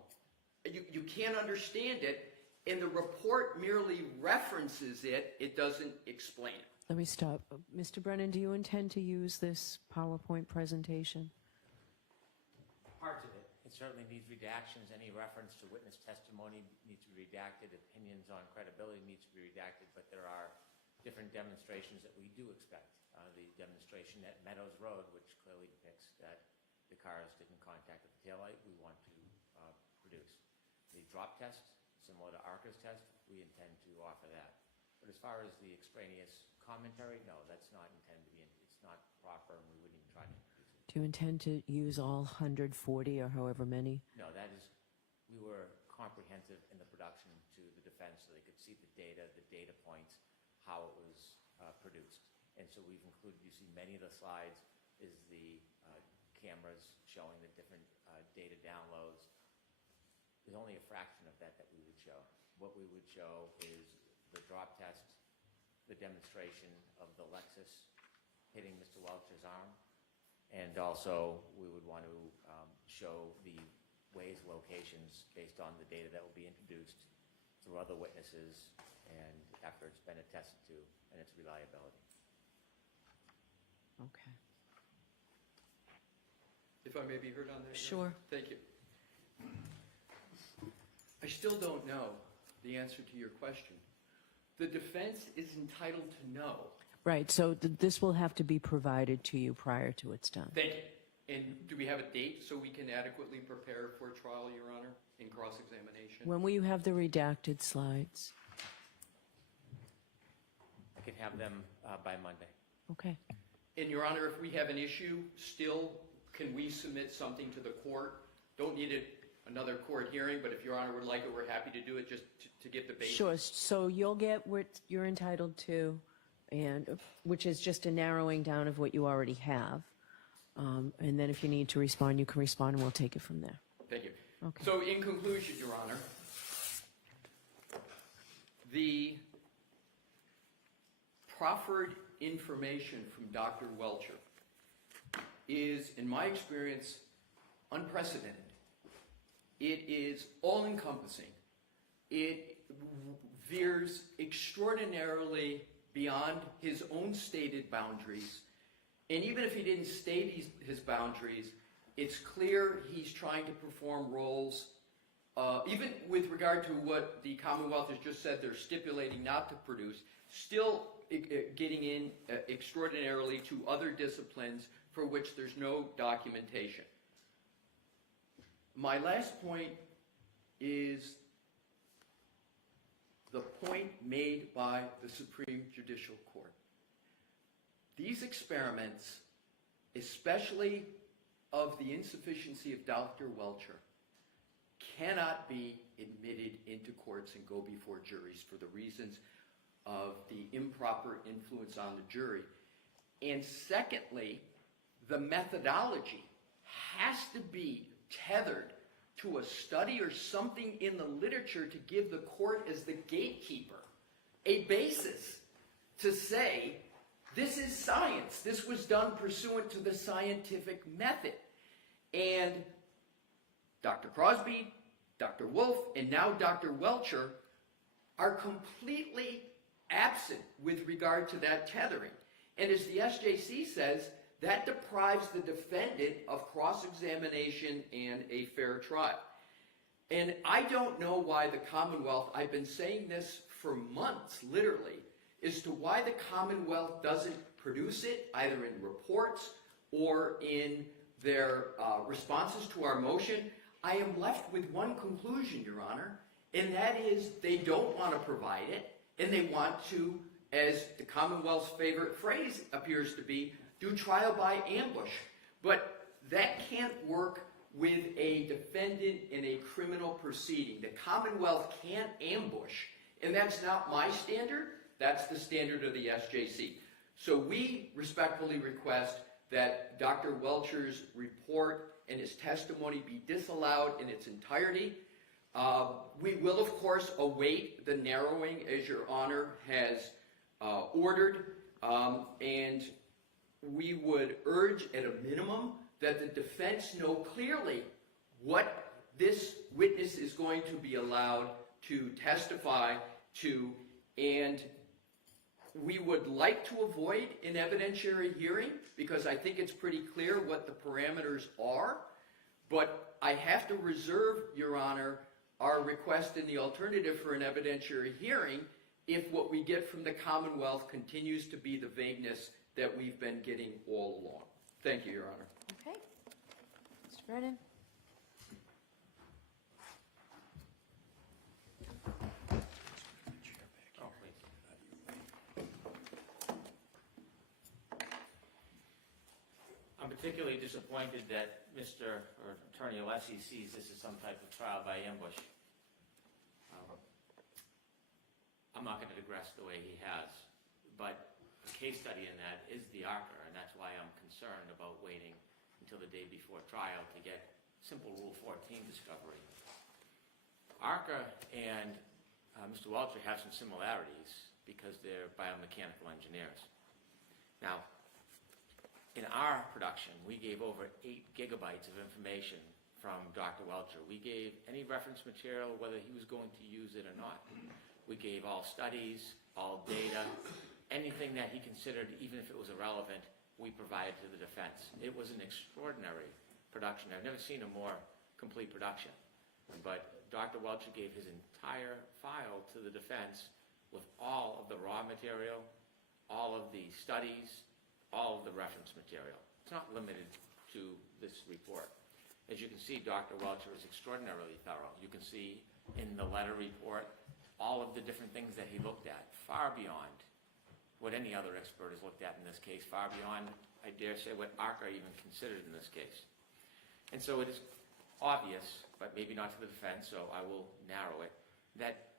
You can't understand it, and the report merely references it. It doesn't explain it. Let me stop. Mr. Brennan, do you intend to use this PowerPoint presentation? Parts of it. It certainly needs redactions. Any reference to witness testimony needs to be redacted. Opinions on credibility needs to be redacted. But there are different demonstrations that we do expect. The demonstration at Meadows Road, which clearly depicts that the cars didn't contact the taillight, we want to produce. The drop test, similar to Arca's test, we intend to offer that. But as far as the extraneous commentary, no, that's not intended to be, it's not proper, and we wouldn't even try to introduce it. Do you intend to use all 140 or however many? No, that is, we were comprehensive in the production to the defense so they could see the data points, how it was produced. And so we've included, you see many of the slides is the cameras showing the different data downloads. There's only a fraction of that we would show. What we would show is the drop test, the demonstration of the Lexus hitting Mr. Welcher's arm, and also we would want to show the ways, locations based on the data that will be introduced through other witnesses and after it's been attested to and its reliability. Okay. If I may be heard on that? Sure. Thank you. I still don't know the answer to your question. The defense is entitled to know. Right, so this will have to be provided to you prior to it's done. Thank you. And do we have a date so we can adequately prepare for trial, Your Honor, in cross-examination? When will you have the redacted slides? I could have them by Monday. Okay. And Your Honor, if we have an issue, still, can we submit something to the court? Don't need another court hearing, but if Your Honor would like it, we're happy to do it just to give the basis. Sure, so you'll get what you're entitled to, and which is just a narrowing down of what you already have. And then if you need to respond, you can respond, and we'll take it from there. Thank you. Okay. So in conclusion, Your Honor, the proffered information from Dr. Welcher is, in my experience, unprecedented. It is all-encompassing. It veers extraordinarily beyond his own stated boundaries. And even if he didn't state his boundaries, it's clear he's trying to perform roles, even with regard to what the Commonwealth has just said they're stipulating not to produce, still getting in extraordinarily to other disciplines for which there's no documentation. My last point is the point made by the Supreme Judicial Court. These experiments, especially of the insufficiency of Dr. Welcher, cannot be admitted into courts and go before juries for the reasons of the improper influence on the jury. And secondly, the methodology has to be tethered to a study or something in the literature to give the court, as the gatekeeper, a basis to say, this is science. This was done pursuant to the scientific method. And Dr. Crosby, Dr. Wolf, and now Dr. Welcher are completely absent with regard to that tethering. And as the SJC says, that deprives the defendant of cross-examination and a fair trial. And I don't know why the Commonwealth, I've been saying this for months, literally, as to why the Commonwealth doesn't produce it, either in reports or in their responses to our motion. I am left with one conclusion, Your Honor, and that is they don't want to provide it, and they want to as the Commonwealth's favorite phrase appears to be, do trial by ambush. But that can't work with a defendant in a criminal proceeding. The Commonwealth can't ambush, and that's not my standard, that's the standard of the SJC. So we respectfully request that Dr. Welcher's report and his testimony be disallowed in its entirety. We will, of course, await the narrowing as Your Honor has ordered, and we would urge at a minimum that the defense know clearly what this witness is going to be allowed to testify to, and we would like to avoid an evidentiary hearing because I think it's pretty clear what the parameters are, but I have to reserve, Your Honor, our request in the alternative for an evidentiary hearing if what we get from the Commonwealth continues to be the vagueness that we've been getting all along. Thank you, Your Honor. Okay. Mr. Brennan? I'm particularly disappointed that Mr. or Attorney Alessi sees this as some type of trial by ambush. I'm not going to digress the way he has, but a case study in that is the ARCA, and that's why I'm concerned about waiting until the day before trial to get simple Rule 14 discovery. ARCA and Mr. Welcher have some similarities because they're biomechanical engineers. Now, in our production, we gave over 8 gigabytes of information from Dr. Welcher. We gave any reference material, whether he was going to use it or not. We gave all studies, all data, anything that he considered, even if it was irrelevant, we provided to the defense. It was an extraordinary production. I've never seen a more complete production. But Dr. Welcher gave his entire file to the defense with all of the raw material, all of the studies, all of the reference material. It's not limited to this report. As you can see, Dr. Welcher is extraordinarily thorough. You can see in the letter report all of the different things that he looked at, far beyond what any other expert has looked at in this case, far beyond, I dare say, what ARCA even considered in this case. And so it is obvious, but maybe not to the defense, so I will narrow it, that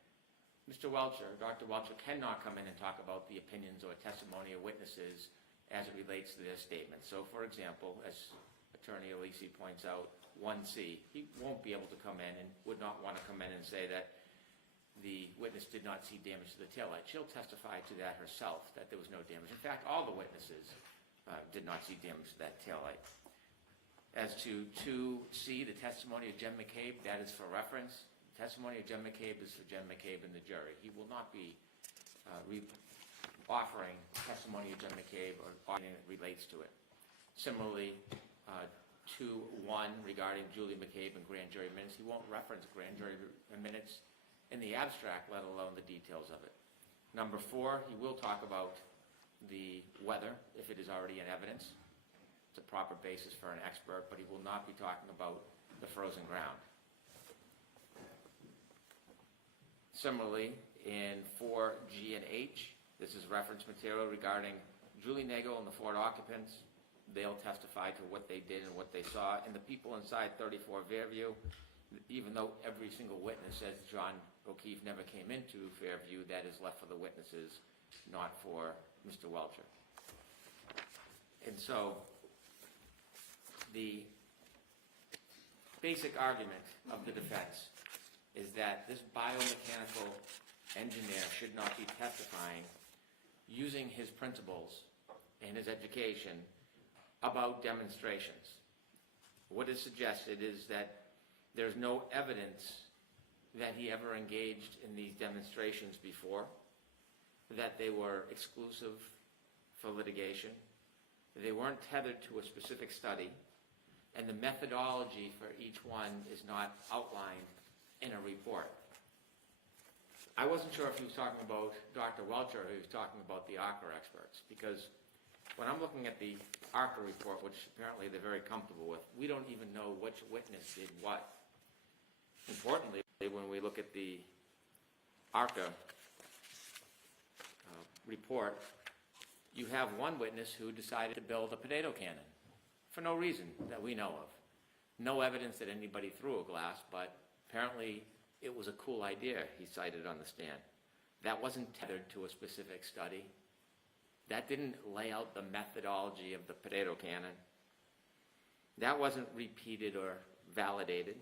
Mr. Welcher, Dr. Welcher, cannot come in and talk about the opinions or testimony of witnesses as it relates to their statements. So, for example, as Attorney Alessi points out, 1C, he won't be able to come in and would not want to come in and say that the witness did not see damage to the taillight. She'll testify to that herself, that there was no damage. In fact, all the witnesses did not see damage to that taillight. As to 2C, the testimony of Jen McCabe, that is for reference. The testimony of Jen McCabe is for Jen McCabe and the jury. He will not be offering testimony of Jen McCabe or anything that relates to it. Similarly, 2.1 regarding Julie McCabe and grand jury minutes, he won't reference grand jury minutes in the abstract, let alone the details of it. Number 4, he will talk about the weather, if it is already in evidence. It's a proper basis for an expert, but he will not be talking about the frozen ground. Similarly, in 4G and H, this is reference material regarding Julie Nagel and the Ford occupants. They'll testify to what they did and what they saw. And the people inside 34 Fairview, even though every single witness says John O'Keefe never came into Fairview, that is left for the witnesses, not for Mr. Welcher. And so the basic argument of the defense is that this biomechanical engineer should not be testifying using his principles and his education about demonstrations. What is suggested is that there's no evidence that he ever engaged in these demonstrations before, that they were exclusive for litigation, they weren't tethered to a specific study, and the methodology for each one is not outlined in a report. I wasn't sure if he was talking about Dr. Welcher or he was talking about the ARCA experts, because when I'm looking at the ARCA report, which apparently they're very comfortable with, we don't even know which witness did what. Importantly, when we look at the ARCA report, you have one witness who decided to build a potato cannon for no reason that we know of. No evidence that anybody threw a glass, but apparently it was a cool idea, he cited on the stand. That wasn't tethered to a specific study. That didn't lay out the methodology of the potato cannon. That wasn't repeated or validated.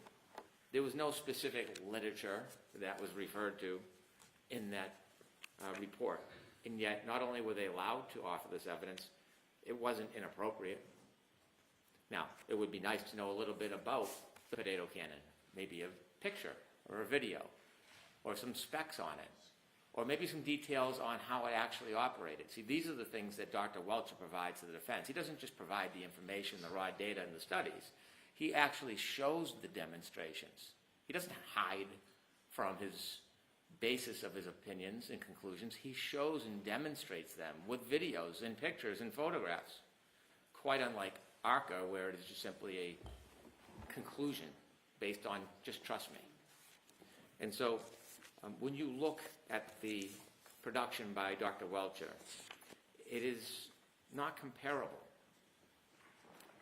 There was no specific literature that was referred to in that report. And yet, not only were they allowed to offer this evidence, it wasn't inappropriate. Now, it would be nice to know a little bit about the potato cannon, maybe a picture or a video or some specs on it, or maybe some details on how it actually operated. See, these are the things that Dr. Welcher provides to the defense. He doesn't just provide the information, the raw data, and the studies. He actually shows the demonstrations. He doesn't hide from his basis of his opinions and conclusions. He shows and demonstrates them with videos and pictures and photographs, quite unlike ARCA, where it is just simply a conclusion based on just trust me. And so when you look at the production by Dr. Welcher, it is not comparable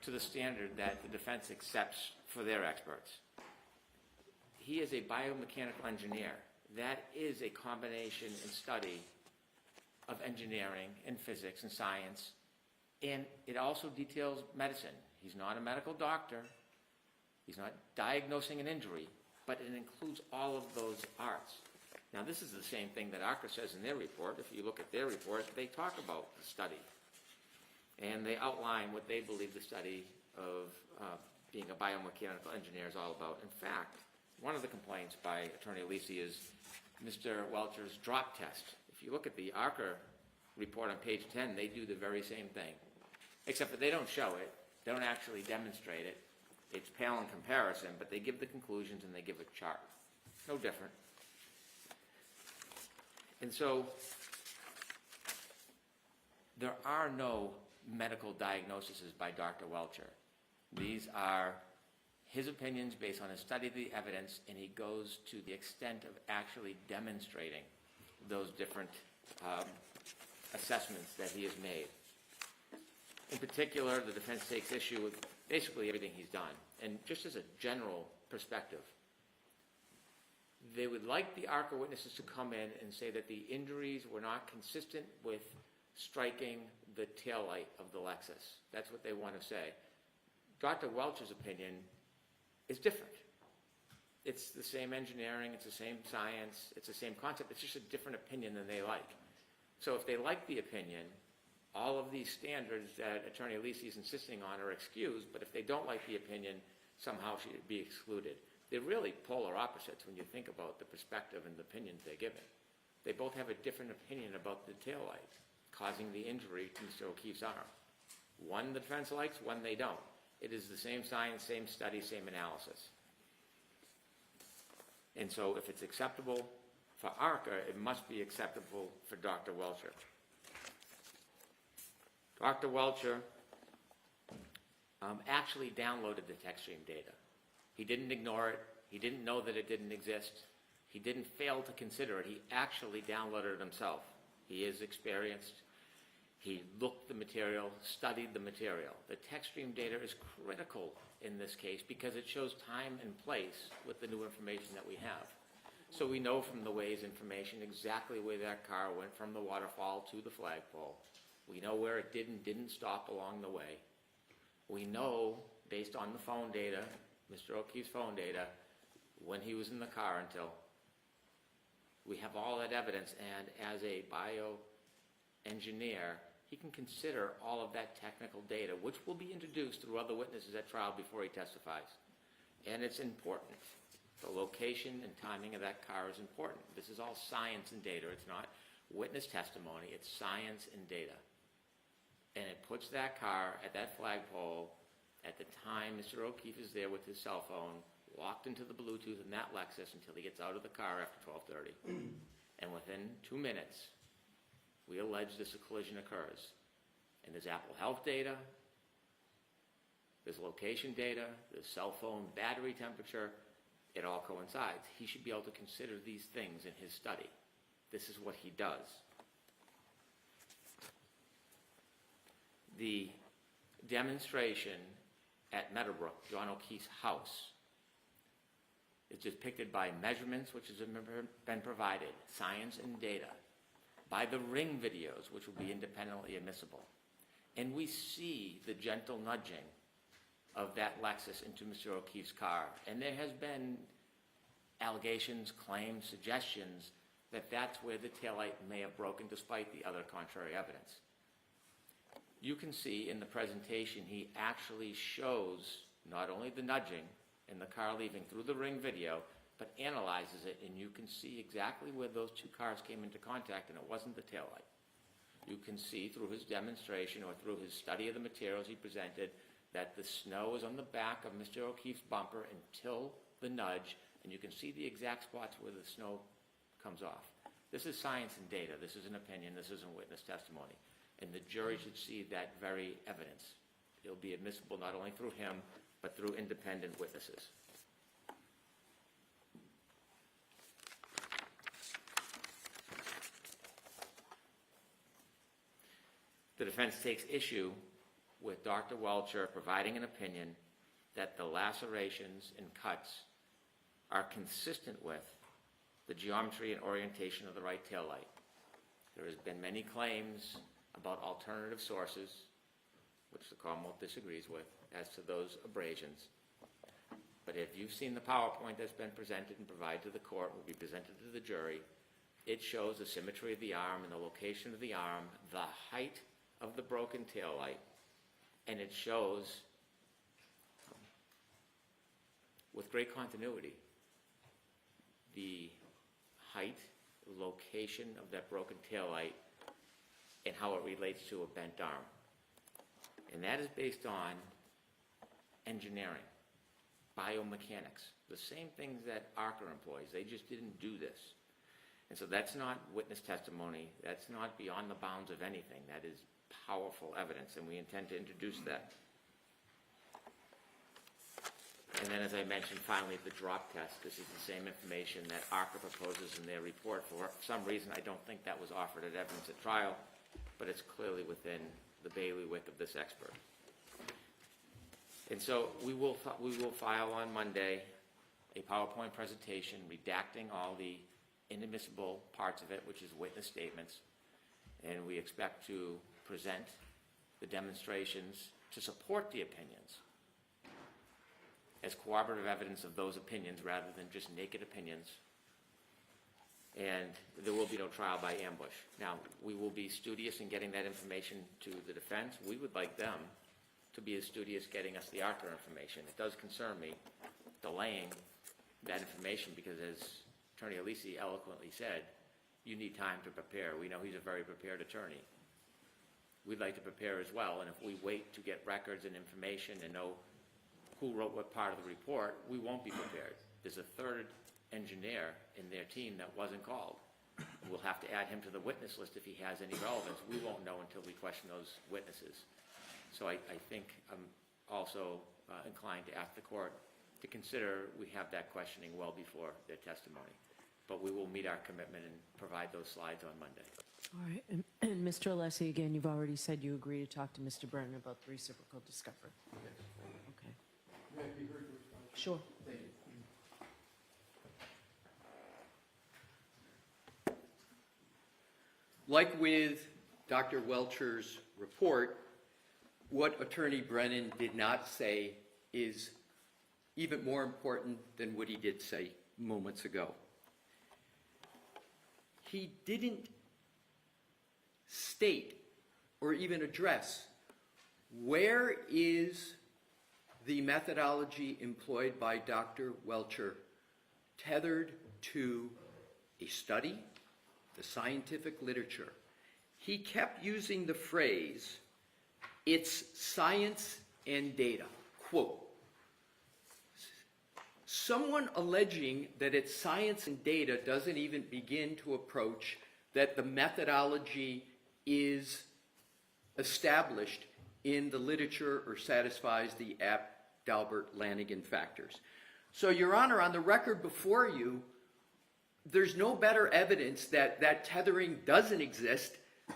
to the standard that the defense accepts for their experts. He is a biomechanical engineer. That is a combination and study of engineering and physics and science, and it also details medicine. He's not a medical doctor. He's not diagnosing an injury, but it includes all of those arts. Now, this is the same thing that ARCA says in their report. If you look at their report, they talk about the study, and they outline what they believe the study of being a biomechanical engineer is all about. In fact, one of the complaints by Attorney Alisi is Mr. Welcher's drop test. If you look at the ARCA report on page 10, they do the very same thing, except that they don't show it. They don't actually demonstrate it. It's pale in comparison, but they give the conclusions and they give a chart. No different. And so there are no medical diagnoses by Dr. Welcher. These are his opinions based on a study of the evidence, and he goes to the extent of actually demonstrating those different assessments that he has made. In particular, the defense takes issue with basically everything he's done. And just as a general perspective, they would like the ARCA witnesses to come in and say that the injuries were not consistent with striking the taillight of the Lexus. That's what they want to say. Dr. Welcher's opinion is different. It's the same engineering, it's the same science, it's the same concept, it's just a different opinion than they like. So if they like the opinion, all of these standards that Attorney Alisi is insisting on are excused, but if they don't like the opinion, somehow should be excluded. They're really polar opposites when you think about the perspective and the opinions they're given. They both have a different opinion about the taillight causing the injury to Mr. O'Keefe's arm. One the defense likes, one they don't. It is the same science, same study, same analysis. And so if it's acceptable for ARCA, it must be acceptable for Dr. Welcher. Dr. Welcher actually downloaded the tech stream data. He didn't ignore it. He didn't know that it didn't exist. He didn't fail to consider it. He actually downloaded it himself. He is experienced. He looked the material, studied the material. The tech stream data is critical in this case because it shows time and place with the new information that we have. So we know from the Waze information exactly where that car went from the waterfall to the flagpole. We know where it did and didn't stop along the way. We know, based on the phone data, Mr. O'Keefe's phone data, when he was in the car until. We have all that evidence, and as a bioengineer, he can consider all of that technical data, which will be introduced through other witnesses at trial before he testifies. And it's important. The location and timing of that car is important. This is all science and data. It's not witness testimony. It's science and data. And it puts that car at that flagpole at the time Mr. O'Keefe is there with his cell phone, locked into the Bluetooth in that Lexus until he gets out of the car after 12:30. And within 2 minutes, we allege this collision occurs. And there's Apple Health data, there's location data, there's cell phone battery temperature. It all coincides. He should be able to consider these things in his study. This is what he does. the demonstration at Meadowbrook, John O'Keefe's house, is depicted by measurements which has been provided, science and data, by the ring videos, which will be independently admissible. And we see the gentle nudging of that Lexus into Mr. O'Keefe's car. And there has been allegations, claims, suggestions that that's where the taillight may have broken despite the other contrary evidence. You can see in the presentation he actually shows not only the nudging and the car leaving through the ring video, but analyzes it, and you can see exactly where those two cars came into contact, and it wasn't the taillight. You can see through his demonstration or through his study of the materials he presented that the snow is on the back of Mr. O'Keefe's bumper until the nudge, and you can see the exact spots where the snow comes off. This is science and data. This is an opinion. This isn't witness testimony. And the jury should see that very evidence. It'll be admissible not only through him, but through independent witnesses. The defense takes issue with Dr. Welcher providing an opinion that the lacerations and cuts are consistent with the geometry and orientation of the right taillight. There has been many claims about alternative sources, which the Commonwealth disagrees with, as to those abrasions. But if you've seen the PowerPoint that's been presented and provided to the court, will be presented to the jury, it shows the symmetry of the arm and the location of the arm, the height of the broken taillight, and it shows with great continuity the height, location of that broken taillight, and how it relates to a bent arm. And that is based on engineering, biomechanics, the same things that ARCA employs. They just didn't do this. And so that's not witness testimony. That's not beyond the bounds of anything. That is powerful evidence, and we intend to introduce that. And then, as I mentioned, finally, the drop test. This is the same information that ARCA proposes in their report. For some reason, I don't think that was offered as evidence at trial, but it's clearly within the bailiwick of this expert. And so we will file on Monday a PowerPoint presentation redacting all the inadmissible parts of it, which is witness statements, and we expect to present the demonstrations to support the opinions as corroborative evidence of those opinions rather than just naked opinions. And there will be no trial by ambush. Now, we will be studious in getting that information to the defense. We would like them to be as studious getting us the ARCA information. It does concern me delaying that information because, as Attorney Alisi eloquently said, you need time to prepare. We know he's a very prepared attorney. We'd like to prepare as well, and if we wait to get records and information and know who wrote what part of the report, we won't be prepared. There's a third engineer in their team that wasn't called. We'll have to add him to the witness list if he has any relevance. We won't know until we question those witnesses. So I think I'm also inclined to ask the court to consider we have that questioning well before their testimony. But we will meet our commitment and provide those slides on Monday. All right. And Mr. Alessi, again, you've already said you agree to talk to Mr. Brennan about the reciprocal discovery. Okay. May I be heard to respond? Sure. Thank you. Like with Dr. Welcher's report, what Attorney Brennan did not say is even more important than what he did say moments ago. He didn't state or even address where is the methodology employed by Dr. Welcher tethered to a study, the scientific literature. He kept using the phrase, it's science and data, quote. Someone alleging that it's science and data doesn't even begin to approach that the methodology is established in the literature or satisfies the Dalbert-Lanigan factors. So, Your Honor, on the record before you, there's no better evidence that that tethering doesn't exist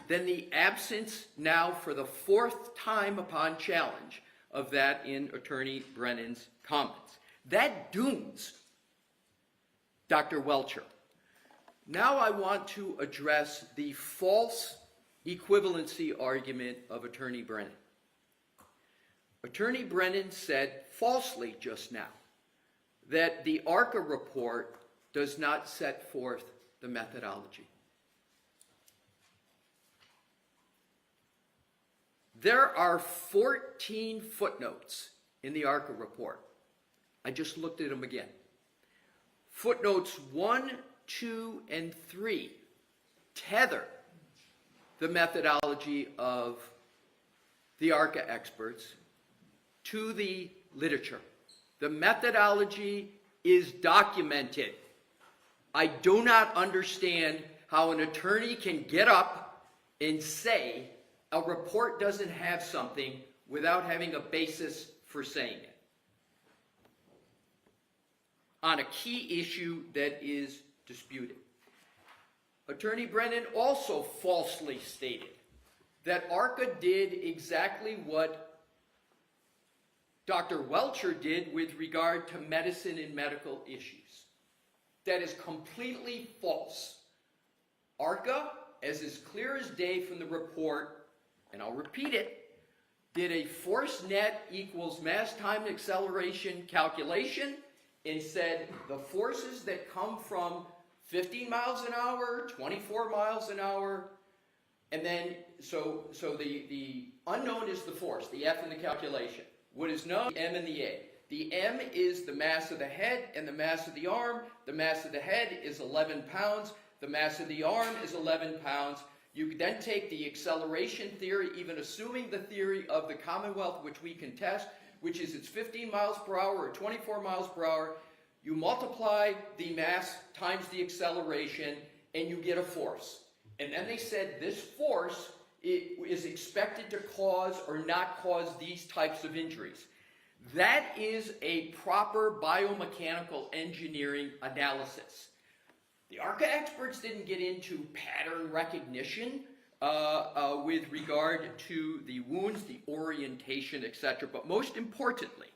then the absence now for the fourth time upon challenge of that in Attorney Brennan's comments. That dooms Dr. Welcher. Now I want to address the false equivalency argument of Attorney Brennan. Attorney Brennan said falsely just now that the ARCA report does not set forth the methodology. There are 14 footnotes in the ARCA report. I just looked at them again. Footnotes 1, 2, and 3 tether the methodology of the ARCA experts to the literature. The methodology is documented. I do not understand how an attorney can get up and say a report doesn't have something without having a basis for saying it on a key issue that is disputed. Attorney Brennan also falsely stated that ARCA did exactly what Dr. Welcher did with regard to medicine and medical issues. That is completely false. ARCA, as is clear as day from the report, and I'll repeat it, did a force net equals mass time acceleration calculation and said the forces that come from 15 miles an hour, 24 miles an hour, and then, so the unknown is the force, the F in the calculation. What is known, the M and the A. The M is the mass of the head and the mass of the arm. The mass of the head is 11 pounds. The mass of the arm is 11 pounds. You then take the acceleration theory, even assuming the theory of the Commonwealth, which we can test, which is it's 15 miles per hour or 24 miles per hour. You multiply the mass times the acceleration, and you get a force. And then they said this force is expected to cause or not cause these types of injuries. That is a proper biomechanical engineering analysis. The ARCA experts didn't get into pattern recognition with regard to the wounds, the orientation, etc. But most importantly,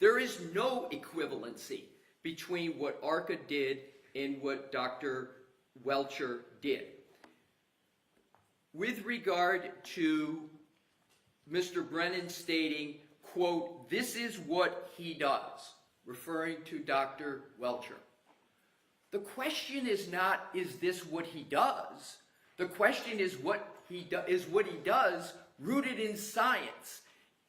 there is no equivalency between what ARCA did and what Dr. Welcher did. With regard to Mr. Brennan stating, quote, this is what he does, referring to Dr. Welcher. The question is not, is this what he does? The question is what he does rooted in science.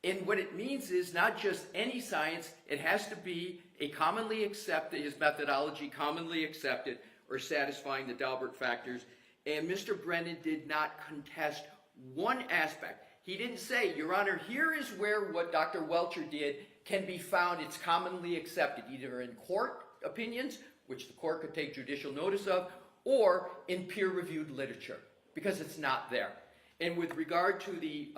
And what it means is not just any science, it has to be a commonly accepted, his methodology commonly accepted or satisfying the Dalbert factors. And Mr. Brennan did not contest one aspect. He didn't say, Your Honor, here is where what Dr. Welcher did can be found. It's commonly accepted, either in court opinions, which the court could take judicial notice of, or in peer-reviewed literature, because it's not there. And with regard to the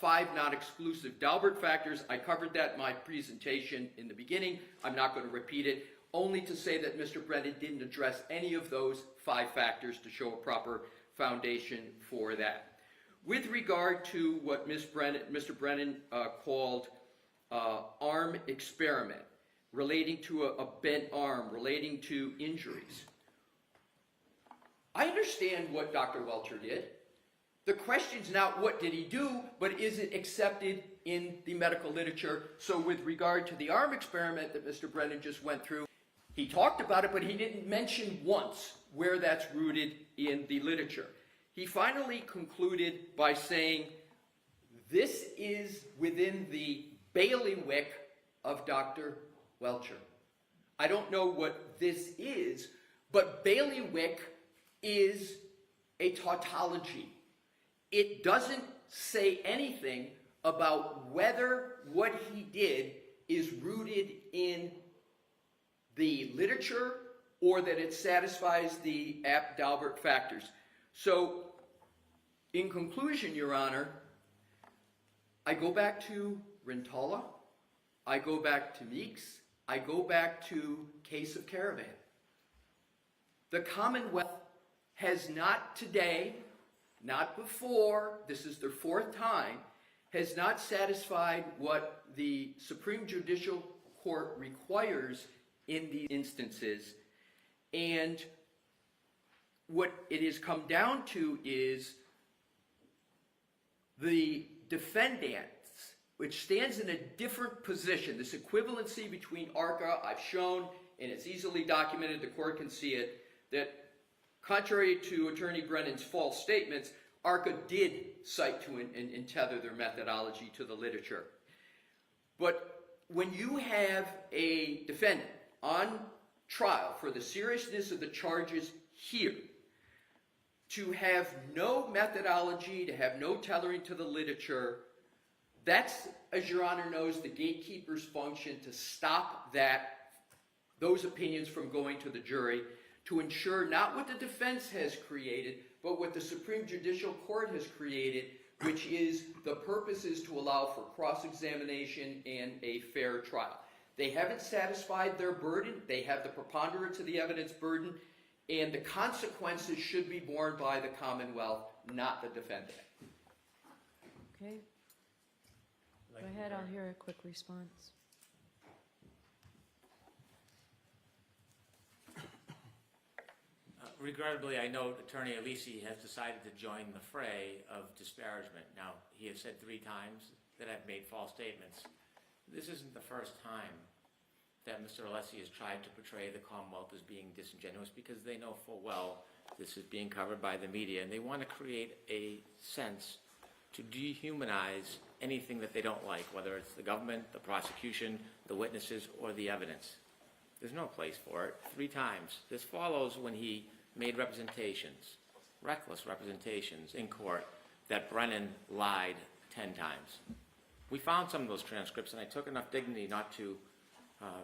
5 non-exclusive Dalbert factors, I covered that in my presentation in the beginning. I'm not going to repeat it, only to say that Mr. Brennan didn't address any of those 5 factors to show a proper foundation for that. With regard to what Mr. Brennan called arm experiment, relating to a bent arm, relating to injuries, I understand what Dr. Welcher did. The question's not what did he do, but is it accepted in the medical literature? So with regard to the arm experiment that Mr. Brennan just went through, he talked about it, but he didn't mention once where that's rooted in the literature. He finally concluded by saying, this is within the bailiwick of Dr. Welcher. I don't know what this is, but bailiwick is a tautology. It doesn't say anything about whether what he did is rooted in the literature or that it satisfies the Dalbert factors. So, in conclusion, Your Honor, I go back to Rintala, I go back to Meeks, I go back to Case of Caravan. The Commonwealth has not today not before, this is their fourth time, has not satisfied what the Supreme Judicial Court requires in these instances. And what it has come down to is the defendants, which stands in a different position. This equivalency between ARCA, I've shown, and it's easily documented, the court can see it, that contrary to Attorney Brennan's false statements, ARCA did cite to and tether their methodology to the literature. But when you have a defendant on trial for the seriousness of the charges here, to have no methodology, to have no tethering to the literature, that's, as Your Honor knows, the gatekeeper's function to stop those opinions from going to the jury, to ensure not what the defense has created, but what the Supreme Judicial Court has created, which is the purpose is to allow for cross-examination and a fair trial. They haven't satisfied their burden. They have the preponderance of the evidence burden, and the consequences should be borne by the Commonwealth, not the defendant. Okay. Go ahead, I'll hear a quick response. Regrettably, I know Attorney Alisi has decided to join the fray of disparagement. Now, he has said 3 times that I've made false statements. This isn't the first time that Mr. Alesi has tried to portray the Commonwealth as being disingenuous, because they know full well this is being covered by the media, and they want to create a sense to dehumanize anything that they don't like, whether it's the government, the prosecution, the witnesses, or the evidence. There's no place for it. 3 times. This follows when he made representations, reckless representations in court, that Brennan lied 10 times. We found some of those transcripts, and I took enough dignity not to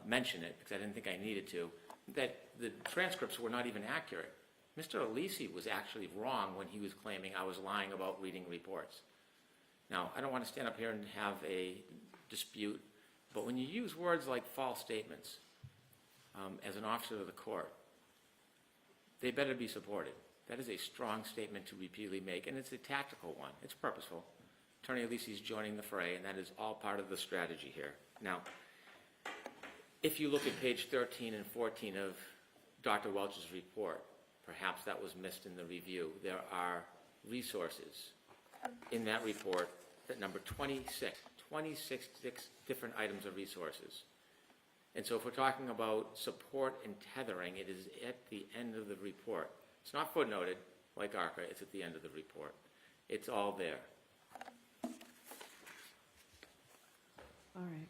mention it, because I didn't think I needed to, that the transcripts were not even accurate. Mr. Alisi was actually wrong when he was claiming I was lying about reading reports. Now, I don't want to stand up here and have a dispute, but when you use words like false statements as an officer of the court, they better be supported. That is a strong statement to repeatedly make, and it's a tactical one. It's purposeful. Attorney Alisi is joining the fray, and that is all part of the strategy here. Now, if you look at page 13 and 14 of Dr. Welch's report, perhaps that was missed in the review. There are resources in that report that number 26 different items of resources. And so if we're talking about support and tethering, it is at the end of the report. It's not footnoted like ARCA, it's at the end of the report. It's all there. All right,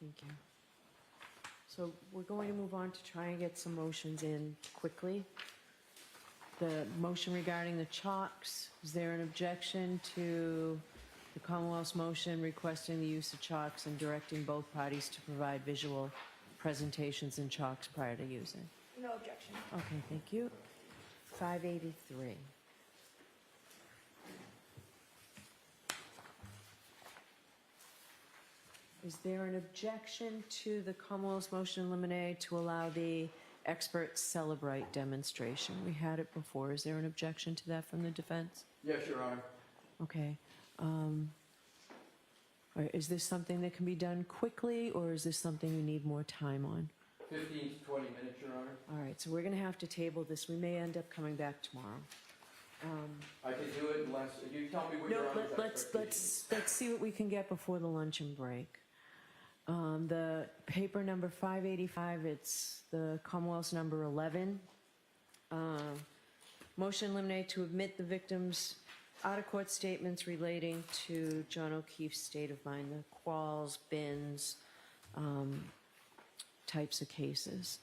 thank you. So we're going to move on to try and get some motions in quickly. The motion regarding the chalks, is there an objection to the Commonwealth's motion requesting the use of chalks and directing both parties to provide visual presentations in chalks prior to using? No objection. Okay, thank you. 583. Is there an objection to the Commonwealth's motion in limine to allow the expert Celebrite demonstration? We had it before. Is there an objection to that from the defense? Yes, Your Honor. Okay. All right, is this something that can be done quickly, or is this something we need more time on? 15 to 20 minutes, Your Honor. All right, so we're going to have to table this. We may end up coming back tomorrow. I can do it unless, you tell me what No, Your Honor's let's see what we can get before the luncheon break. The paper number 585, it's the Commonwealth's number 11. Motion eliminate to admit the victim's out-of-court statements relating to John O'Keefe's state of mind, the quals, bins, types of cases.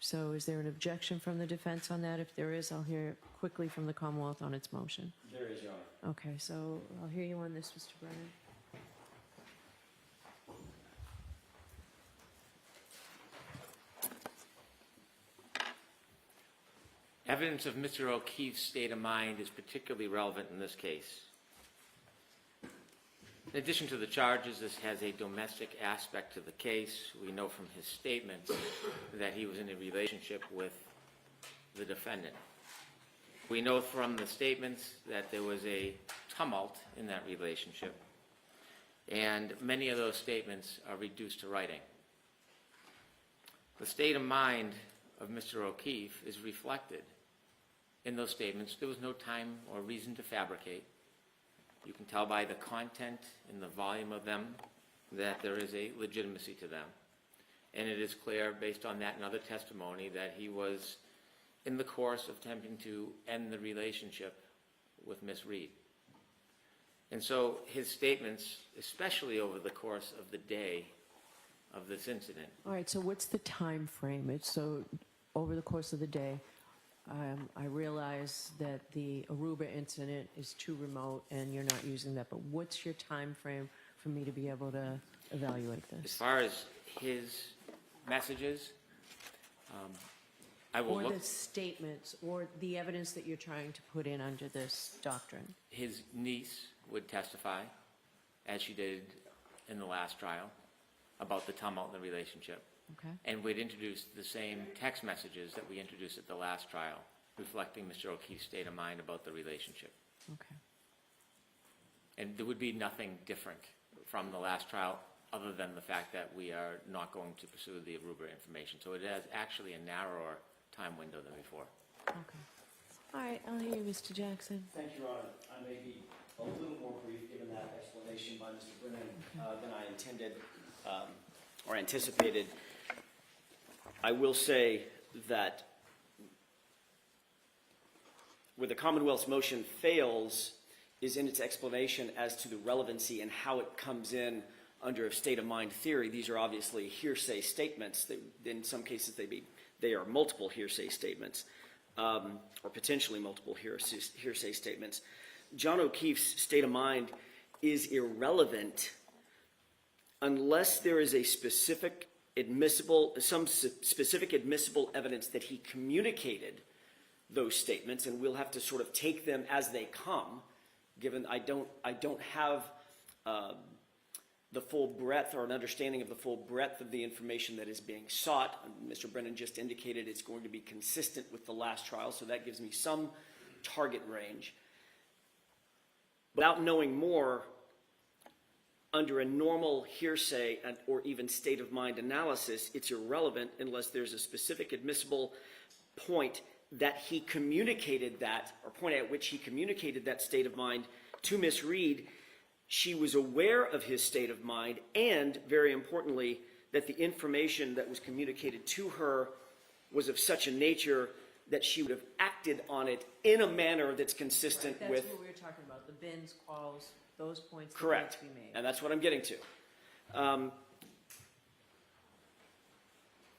So is there an objection from the defense on that? If there is, I'll hear quickly from the Commonwealth on its motion. There is, Your Honor. Okay, so I'll hear you on this, Mr. Brennan. Evidence of Mr. O'Keefe's state of mind is particularly relevant in this case. In addition to the charges, this has a domestic aspect to the case. We know from his statements that he was in a relationship with the defendant. We know from the statements that there was a tumult in that relationship, and many of those statements are reduced to writing. The state of mind of Mr. O'Keefe is reflected in those statements. There was no time or reason to fabricate. You can tell by the content and the volume of them that there is a legitimacy to them. And it is clear, based on that and other testimony, that he was in the course of attempting to end the relationship with Miss Reed. And so his statements, especially over the course of the day of this incident, All right, so what's the time frame? It's so over the course of the day. I realize that the Aruba incident is too remote and you're not using that, but what's your time frame for me to be able to evaluate as this? far as his messages, I will Or look. the statements, or the evidence that you're trying to put in under this doctrine? His niece would testify, as she did in the last trial, about the tumult in the relationship. Okay. And we'd introduce the same text messages that we introduced at the last trial, reflecting Mr. O'Keefe's state of mind about the relationship. Okay. And there would be nothing different from the last trial, other than the fact that we are not going to pursue the Aruba information. So it has actually a narrower time window than before. Okay. All right, I'll hear you, Mr. Jackson. Thank you, Your Honor. I may be a little more brief given that explanation by Mr. Brennan than I intended or anticipated. I will say that where the Commonwealth's motion fails is in its explanation as to the relevancy and how it comes in under a state of mind theory. These are obviously hearsay statements. In some cases, they are multiple hearsay statements, or potentially multiple hearsay statements. John O'Keefe's state of mind is irrelevant unless there is a specific admissible evidence that he communicated those statements, and we'll have to sort of take them as they come, given I don't have the full breadth or an understanding of the full breadth of the information that is being sought. Mr. Brennan just indicated it's going to be consistent with the last trial, so that gives me some target range. Without knowing more, under a normal hearsay or even state of mind analysis, it's irrelevant unless there's a specific admissible point that he communicated that, or point at which he communicated that state of mind to Miss Reed. She was aware of his state of mind, and very importantly, that the information that was communicated to her was of such a nature that she would have acted on it in a manner that's consistent with... That's what we were talking about, the bins, calls, those points that Correct. need to be made. And that's what I'm getting to.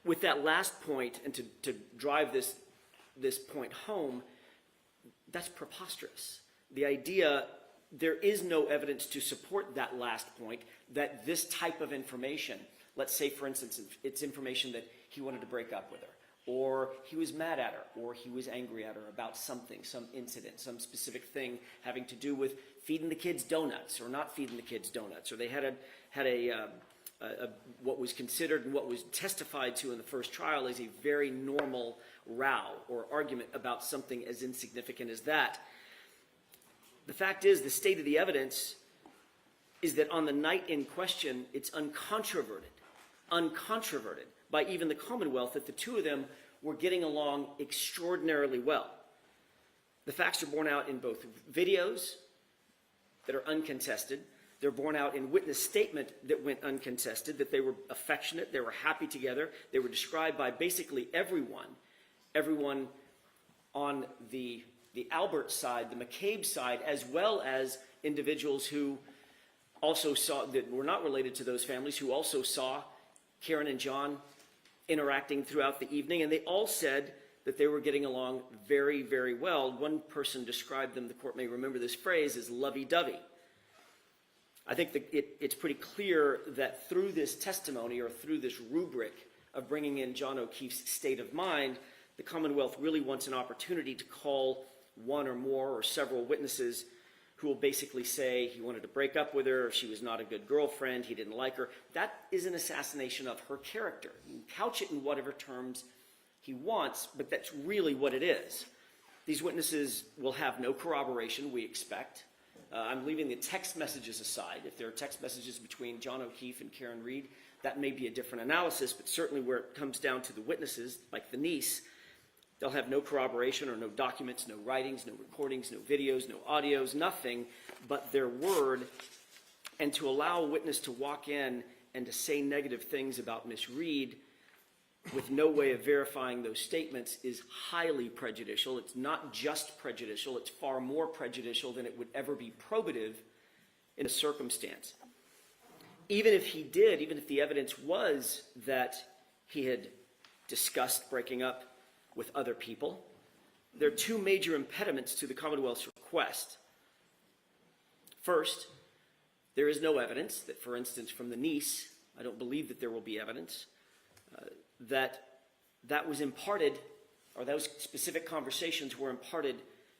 With that last point, and to drive this point home, that's preposterous. The idea, there is no evidence to support that last point, that this type of information, let's say, for instance, it's information that he wanted to break up with her, or he was mad at her, or he was angry at her about something, some incident, some specific thing having to do with feeding the kids donuts or not feeding the kids donuts, or they had what was considered and what was testified to in the first trial as a very normal row or argument about something as insignificant as that. The fact is, the state of the evidence is that on the night in question, it's uncontroverted by even the Commonwealth that the two of them were getting along extraordinarily well. The facts are borne out in both videos that are uncontested. They're borne out in witness statement that went uncontested, that they were affectionate, they were happy together. They were described by basically everyone on the Albert side, the McCabe side, as well as individuals who also saw, that were not related to those families, who also saw Karen and John interacting throughout the evening, and they all said that they were getting along very, very well. One person described them, the court may remember this phrase, as lovey-dovey. I think that it's pretty clear that through this testimony, or through this rubric of bringing in John O'Keefe's state of mind, the Commonwealth really wants an opportunity to call one or more or several witnesses who will basically say he wanted to break up with her, she was not a good girlfriend, he didn't like her. That is an assassination of her character. You can couch it in whatever terms he wants, but that's really what it is. These witnesses will have no corroboration, we expect. I'm leaving the text messages aside. If there are text messages between John O'Keefe and Karen Reed, that may be a different analysis, but certainly where it comes down to the witnesses, like the niece, they'll have no corroboration or no documents, no writings, no recordings, no videos, no audios, nothing but their word. And to allow a witness to walk in and to say negative things about Miss Reed with no way of verifying those statements is highly prejudicial. It's not just prejudicial, it's far more prejudicial than it would ever be probative in a circumstance. Even if he did, even if the evidence was that he had discussed breaking up with other people, there are two major impediments to the Commonwealth's request. First, there is no evidence that, for instance, from the niece, I don't believe that there will be evidence, that was imparted, or those specific conversations were imparted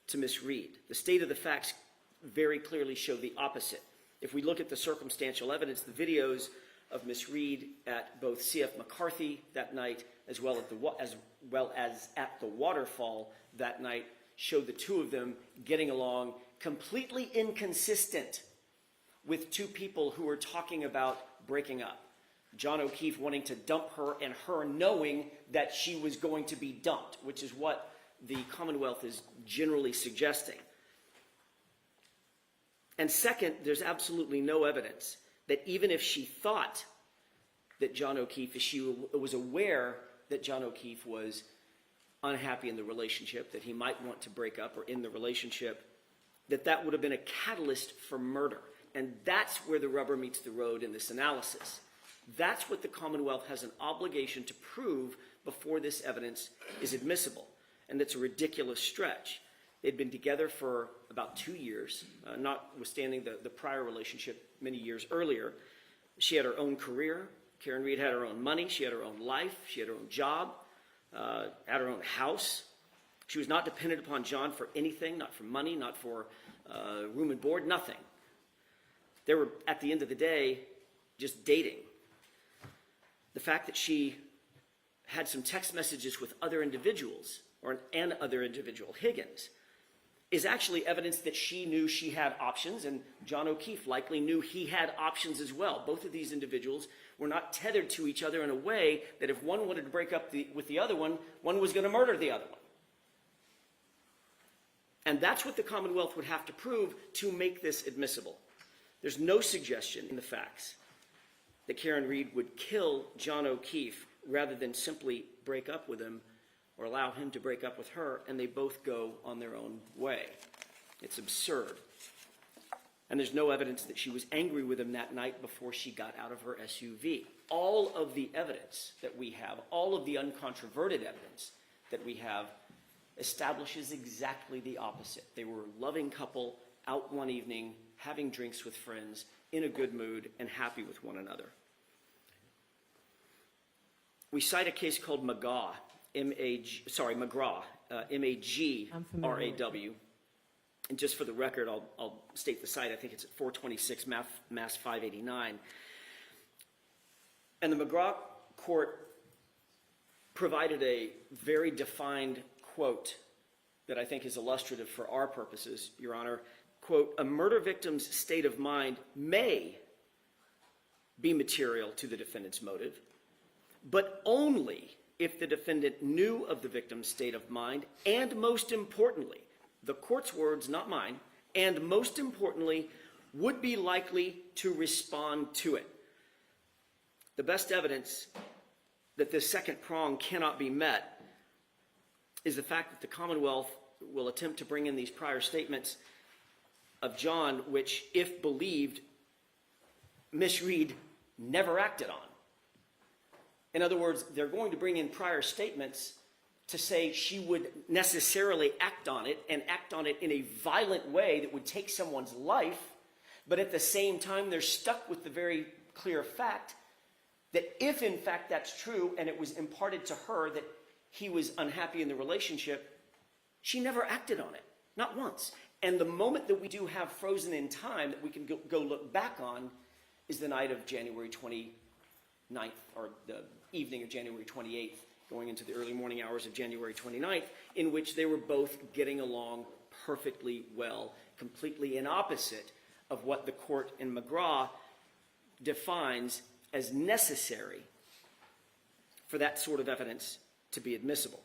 to Miss Reed. The state of the facts very clearly show the opposite. If we look at the circumstantial evidence, the videos of Miss Reed at both C.F. McCarthy that night, as well as at the waterfall that night, show the two of them getting along, completely inconsistent with two people who were talking about breaking up. John O'Keefe wanting to dump her and her knowing that she was going to be dumped, which is what the Commonwealth is generally suggesting. And second, there's absolutely no evidence that even if she thought that John O'Keefe, if she was aware that John O'Keefe was unhappy in the relationship, that he might want to break up or in the relationship, that would have been a catalyst for murder. And that's where the rubber meets the road in this analysis. That's what the Commonwealth has an obligation to prove before this evidence is admissible. And it's a ridiculous stretch. They'd been together for about 2 years, notwithstanding the prior relationship many years earlier. She had her own career. Karen Reed had her own money. She had her own life. She had her own job, had her own house. She was not dependent upon John for anything, not for money, not for room and board, nothing. They were, at the end of the day, just dating. The fact that she had some text messages with other individuals, or an other individual, Higgins, is actually evidence that she knew she had options, and John O'Keefe likely knew he had options as well. Both of these individuals were not tethered to each other in a way that if one wanted to break up with the other one was going to murder the other one. And that's what the Commonwealth would have to prove to make this admissible. There's no suggestion in the facts that Karen Reed would kill John O'Keefe rather than simply break up with him or allow him to break up with her, and they both go on their own way. It's absurd. And there's no evidence that she was angry with him that night before she got out of her SUV. All of the evidence that we have, all of the uncontroverted evidence that we have, establishes exactly the opposite. They were a loving couple, out one evening, having drinks with friends, in a good mood, and happy with one another. We cite a case called McGraw, M-A-G-R-A-W. And just for the record, I'll state the site. I think it's at 426 Mass 589. And the McGraw court provided a very defined quote that I think is illustrative for our purposes, Your Honor. Quote, "A murder victim's state of mind may be material to the defendant's motive, but only if the defendant knew of the victim's state of mind, and most importantly," the court's words, not mine, "and most importantly, would be likely to respond to it." The best evidence that this second prong cannot be met is the fact that the Commonwealth will attempt to bring in these prior statements of John, which, if believed, Miss Reed never acted on. In other words, they're going to bring in prior statements to say she would necessarily act on it, and act on it in a violent way that would take someone's life, but at the same time, they're stuck with the very clear fact that if, in fact, that's true, and it was imparted to her that he was unhappy in the relationship, she never acted on it, not once. And the moment that we do have frozen in time that we can go look back on is the night of January 29th, or the evening of January 28th, going into the early morning hours of January 29th, in which they were both getting along perfectly well, completely in opposite of what the court in McGraw defines as necessary for that sort of evidence to be admissible.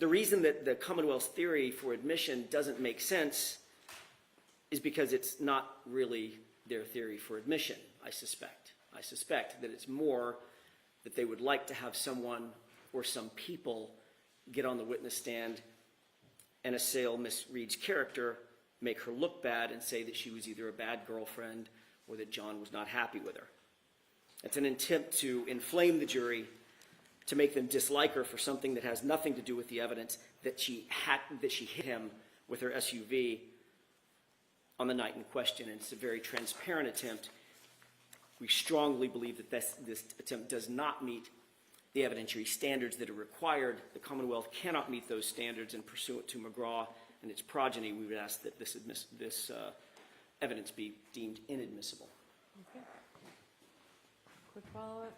The reason that the Commonwealth's theory for admission doesn't make sense is because it's not really their theory for admission, I suspect. I suspect that it's more that they would like to have someone or some people get on the witness stand and assail Miss Reed's character, make her look bad, and say that she was either a bad girlfriend or that John was not happy with her. It's an attempt to inflame the jury, to make them dislike her for something that has nothing to do with the evidence that she hit him with her SUV on the night in question. And it's a very transparent attempt. We strongly believe that this attempt does not meet the evidentiary standards that are required. The Commonwealth cannot meet those standards, and pursuant to McGraw and its progeny, we would ask that this evidence be deemed inadmissible. Okay. Quick follow-up.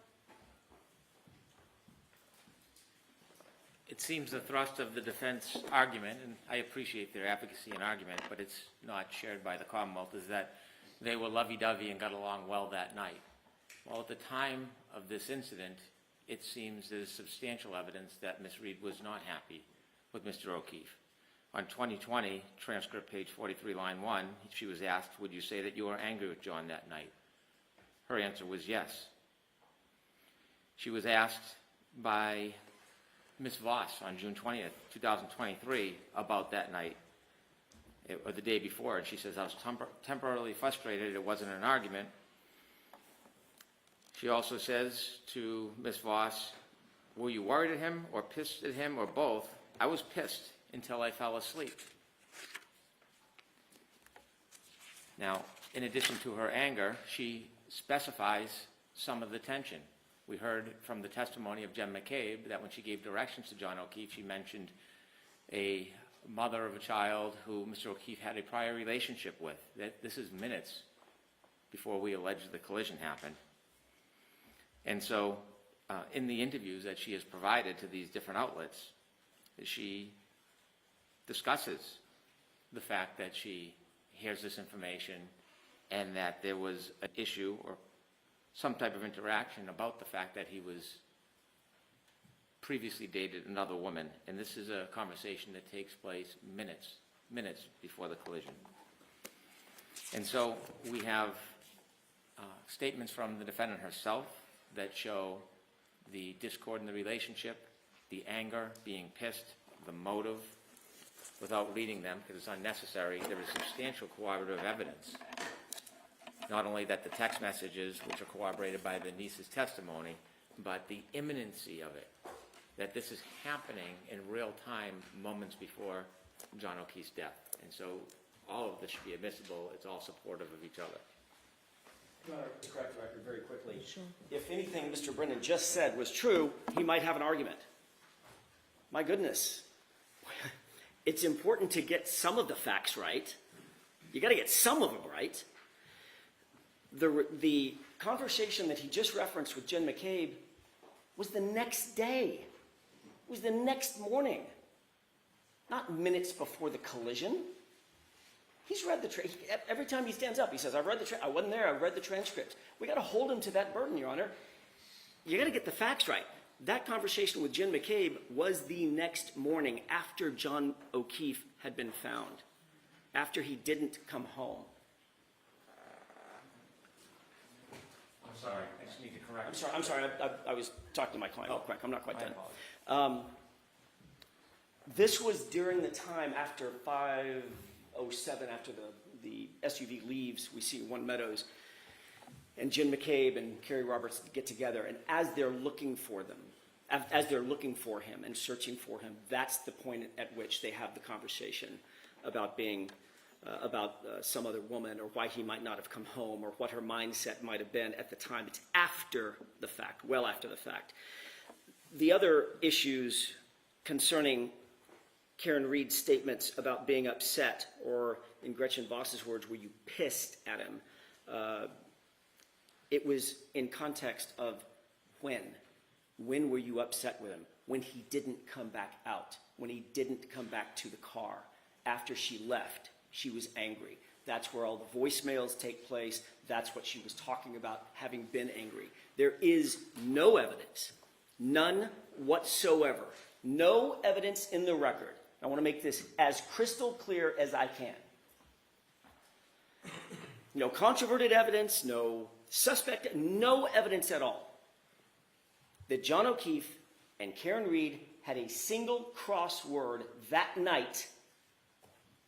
It seems the thrust of the defense argument, and I appreciate their advocacy and argument, but it's not shared by the Commonwealth, is that they were lovey-dovey and got along well that night. Well, at the time of this incident, it seems there's substantial evidence that Ms. Reed was not happy with Mr. O'Keefe. On 2020, transcript page 43, line 1, she was asked, would you say that you were angry with John that night? Her answer was yes. She was asked by Ms. Voss on June 20th, 2023, about that night, or the day before, and she says, I was temporarily frustrated, it wasn't an argument. She also says to Ms. Voss, were you worried at him or pissed at him or both? I was pissed until I fell asleep. Now, in addition to her anger, she specifies some of the tension. We heard from the testimony of Jen McCabe that when she gave directions to John O'Keefe, she mentioned a mother of a child who Mr. O'Keefe had a prior relationship with. This is minutes before we allege the collision happened. And so in the interviews that she has provided to these different outlets, she discusses the fact that she hears this information and that there was an issue or some type of interaction about the fact that he was previously dated another woman. And this is a conversation that takes place minutes before the collision. And so we have statements from the defendant herself that show the discord in the relationship, the anger, being pissed, the motive. Without reading them, because it's unnecessary, there is substantial corroborative evidence. Not only that the text messages, which are corroborated by the niece's testimony, but the imminency of it, that this is happening in real time, moments before John O'Keefe's death. And so all of this should be admissible. It's all supportive of each other. Your Honor, to correct the record very quickly, if anything Mr. Brennan just said was true, he might have an argument. My goodness. It's important to get some of the facts right. You got to get some of them right. The conversation that he just referenced with Jen McCabe was the next day. It was the next morning, not minutes before the collision. He's read the every time he stands up, he says, "I've read the I wasn't there. I read the transcript." We got to hold him to that burden, Your Honor. You got to get the facts right. That conversation with Jen McCabe was the next morning after John O'Keefe had been found, after he didn't come home. I'm sorry, I just need to correct. I'm sorry. I was talking to my client real quick. I'm not quite done. This was during the time after 5:07, after the SUV leaves, we see One Meadows, and Jen McCabe and Kerry Roberts get together, and as they're looking for them, as they're looking for him and searching for him, that's the point at which they have the conversation about being, some other woman, or why he might not have come home, or what her mindset might have been at the time. It's after the fact, well after the fact. The other issues concerning Karen Reed's statements about being upset, or in Gretchen Voss's words, were you pissed at him? It was in context of When? When were you upset with him? When he didn't come back out, when he didn't come back to the car. After she left, she was angry. That's where all the voicemails take place. That's what she was talking about, having been angry. There is no evidence, none whatsoever, no evidence in the record. I want to make this as crystal clear as I can. No controverted evidence, no suspect, no evidence at all that John O'Keefe and Karen Reed had a single crossword that night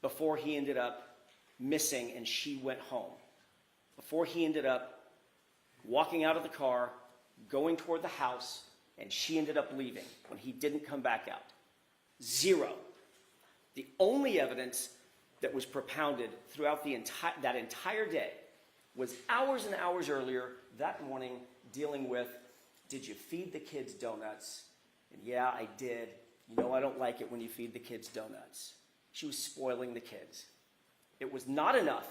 before he ended up missing and she went home. Before he ended up walking out of the car, going toward the house, and she ended up leaving when he didn't come back out. Zero. The only evidence that was propounded throughout that entire day was hours and hours earlier that morning dealing with, did you feed the kids donuts? And yeah, I did. You know I don't like it when you feed the kids donuts. She was spoiling the kids. It was not enough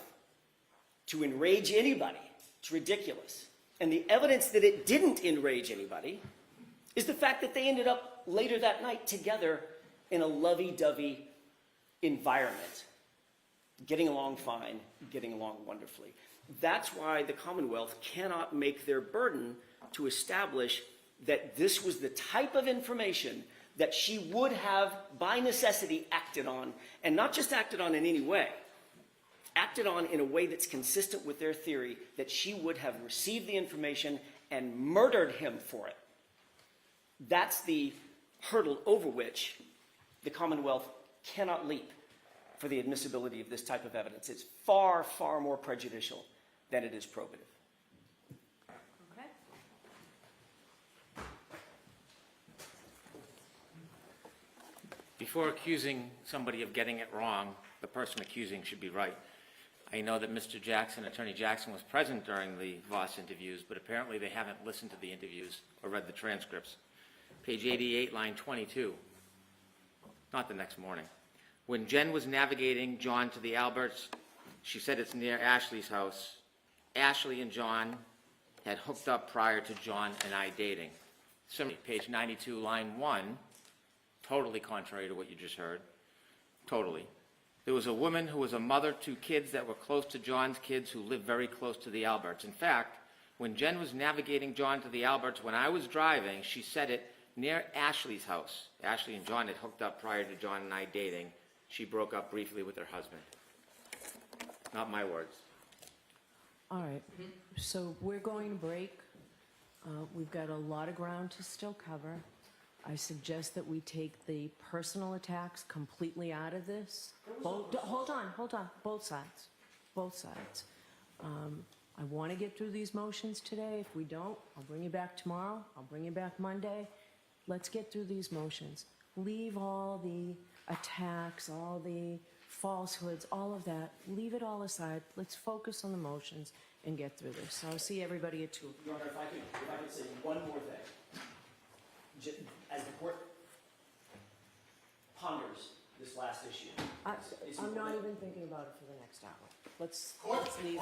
to enrage anybody. It's ridiculous. And the evidence that it didn't enrage anybody is the fact that they ended up later that night together in a lovey-dovey environment, getting along fine, getting along wonderfully. That's why the Commonwealth cannot make their burden to establish that this was the type of information that she would have, by necessity, acted on, and not just acted on in any way, acted on in a way that's consistent with their theory that she would have received the information and murdered him for it. That's the hurdle over which the Commonwealth cannot leap for the admissibility of this type of evidence. It's far, far more prejudicial than it is probative. Okay. Before accusing somebody of getting it wrong, the person accusing should be right. I know that Mr. Jackson, Attorney Jackson, was present during the Voss interviews, but apparently they haven't listened to the interviews or read the transcripts. Page 88, line 22. Not the next morning. When Jen was navigating John to the Alberts, she said it's near Ashley's house. Ashley and John had hooked up prior to John and I dating. Similarly, page 92, line 1, totally contrary to what you just heard. Totally. There was a woman who was a mother to kids that were close to John's kids who lived very close to the Alberts. In fact, when Jen was navigating John to the Alberts, when I was driving, she said it near Ashley's house. Ashley and John had hooked up prior to John and I dating. She broke up briefly with her husband. Not my words. All right, so we're going to break. We've got a lot of ground to still cover. I suggest that we take the personal attacks completely out of this. Hold on, both sides, both sides. I want to get through these motions today. If we don't, I'll bring you back tomorrow. I'll bring you back Monday. Let's get through these motions. Leave all the attacks, all the falsehoods, all of that. Leave it all aside. Let's focus on the motions and get through this. So I'll see everybody at 2. Your Honor, if I could say one more thing. As the court ponders this last issue. I'm not even thinking about it for the next hour. Let's leave it.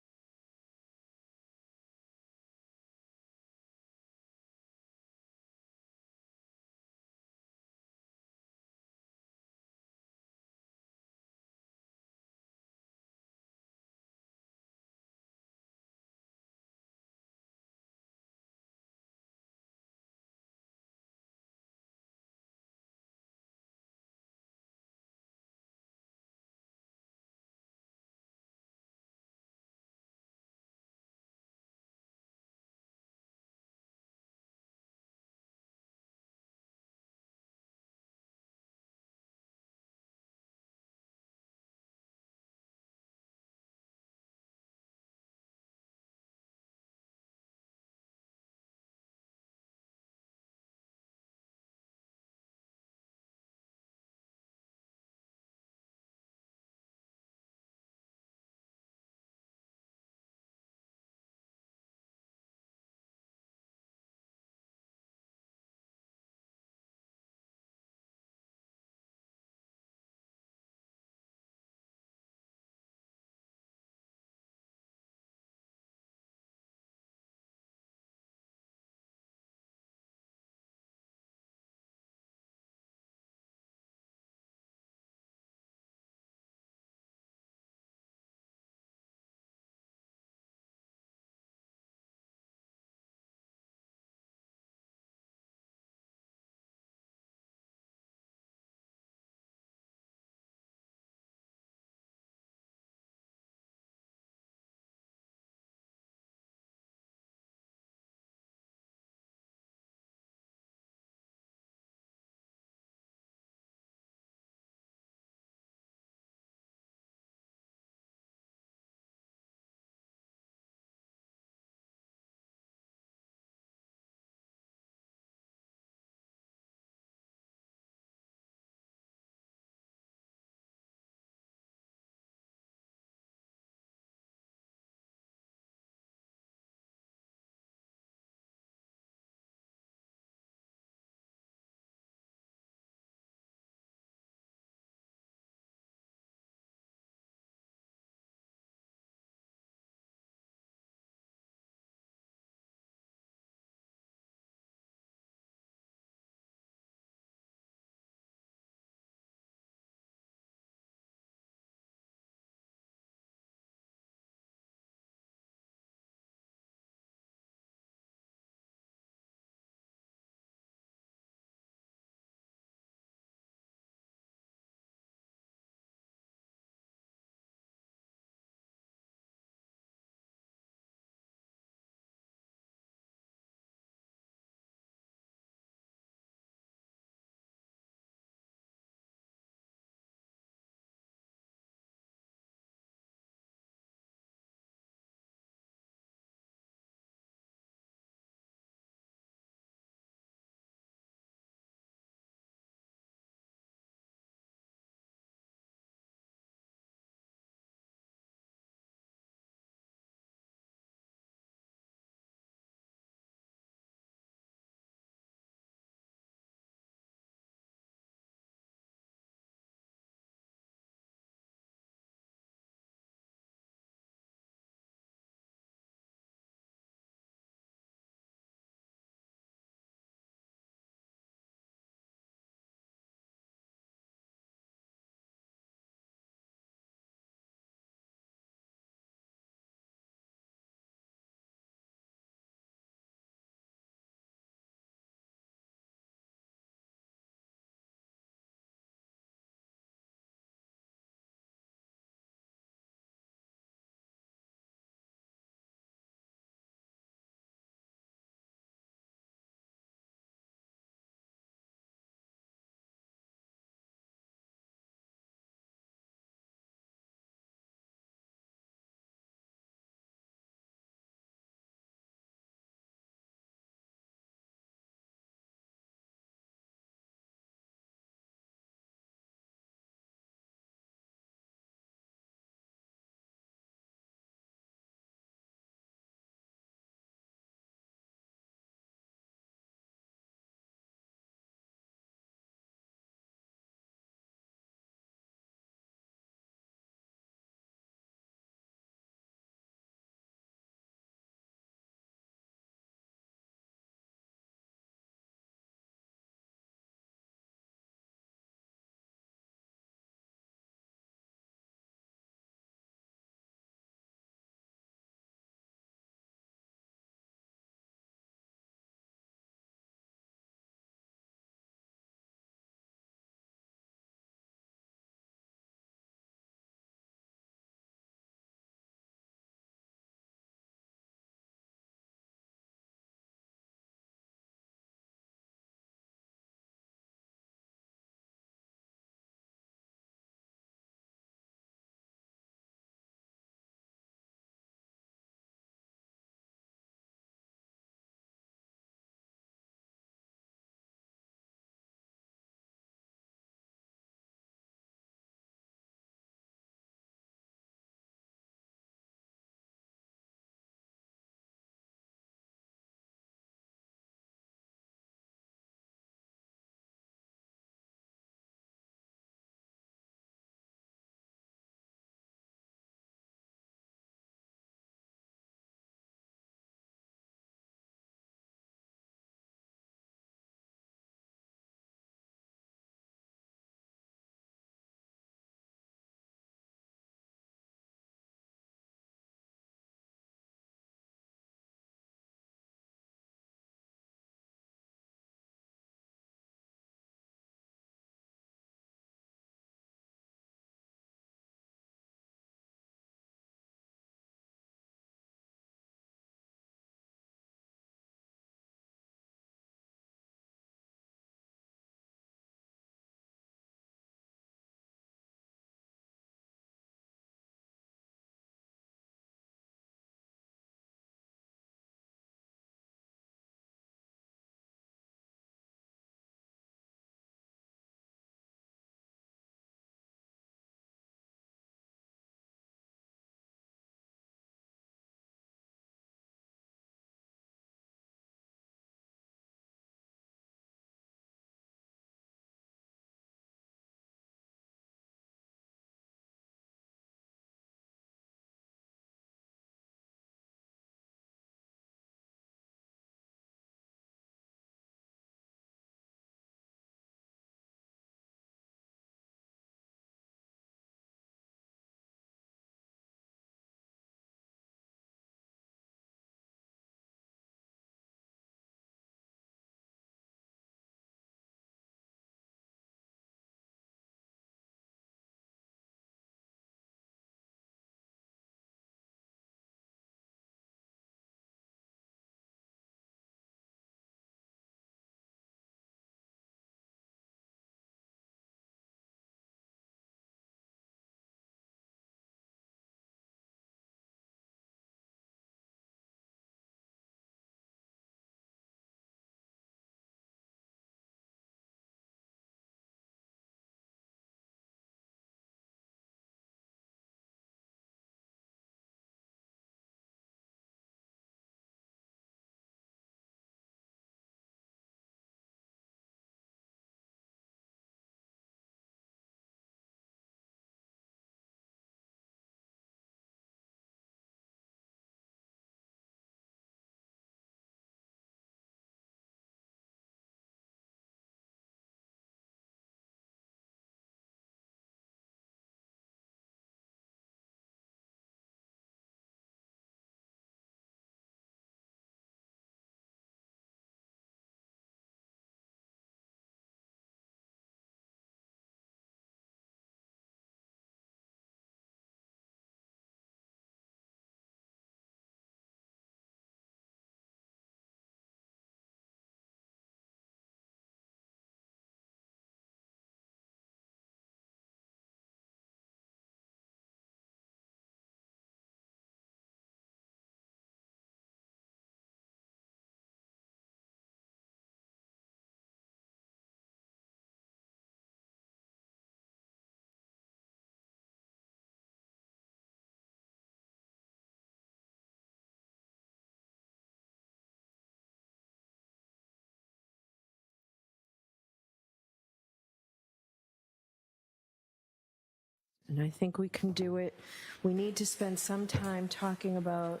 And I think we can do it. We need to spend some time talking about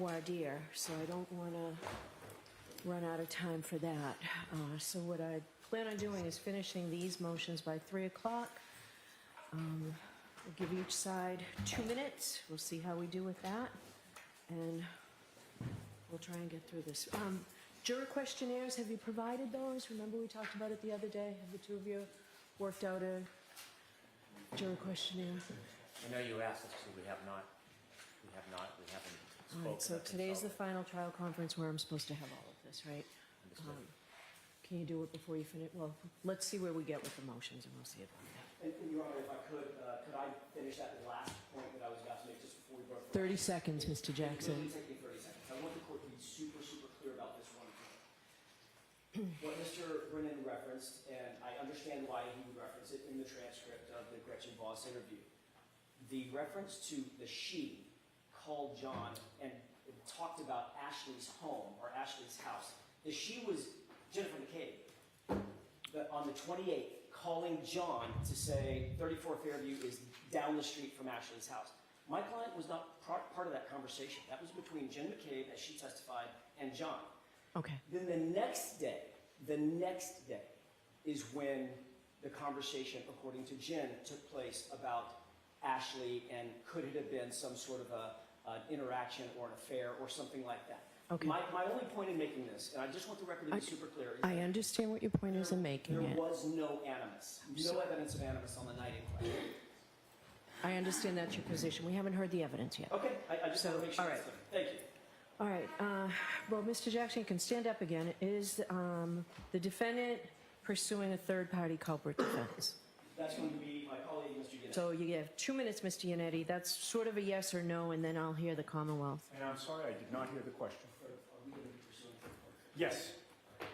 WJAR, so I don't want to run out of time for that. So what I plan on doing is finishing these motions by 3 o'clock. We'll give each side 2 minutes. We'll see how we do with that. And we'll try and get through this. Juror questionnaires, have you provided those? Remember we talked about it the other day? Have the two of you worked out a juror questionnaire? I know you asked us to, we have not. We haven't All right, spoken. so of today's the consultant. final trial conference where I'm supposed to have all of this, right? Understood. Can you do it before you finish? Well, let's see where we get with the motions, and we'll see about that. And Your Honor, if I could I finish that last point that I was about to make just before we broke? 30 seconds, Mr. It Jackson. will take me 30 seconds. I want the court to be super, super clear about this one point. What Mr. Brennan referenced, and I understand why he would reference it in the transcript of the Gretchen Voss interview, the reference to the she called John and talked about Ashley's home or Ashley's house. The she was Jennifer McCabe. On the 28th, calling John to say 34 Fairview is down the street from Ashley's house. My client was not part of that conversation. That was between Jen McCabe, as she testified, and John. Okay. Then the next day is when the conversation, according to Jen, took place about Ashley and could it have been some sort of an interaction or an affair or something like that. Okay. My only point in making this, and I just want the record to be super clear, is I that understand what your point is in making there it. was no animus, no evidence of animus on the night in question. I understand that's your position. We haven't heard the evidence yet. Okay, I just want to make sure all that's right. clear. Thank you. All right. Well, Mr. Jackson, you can stand up again. Is the defendant pursuing a third-party culprit defense? That's going to be my colleague, Mr. Ginnett. So you have 2 minutes, Mr. Yannetti. That's sort of a yes or no, and then I'll hear the Commonwealth. And I'm sorry, I did not hear the question. Are we going to be pursuing third-party? Yes.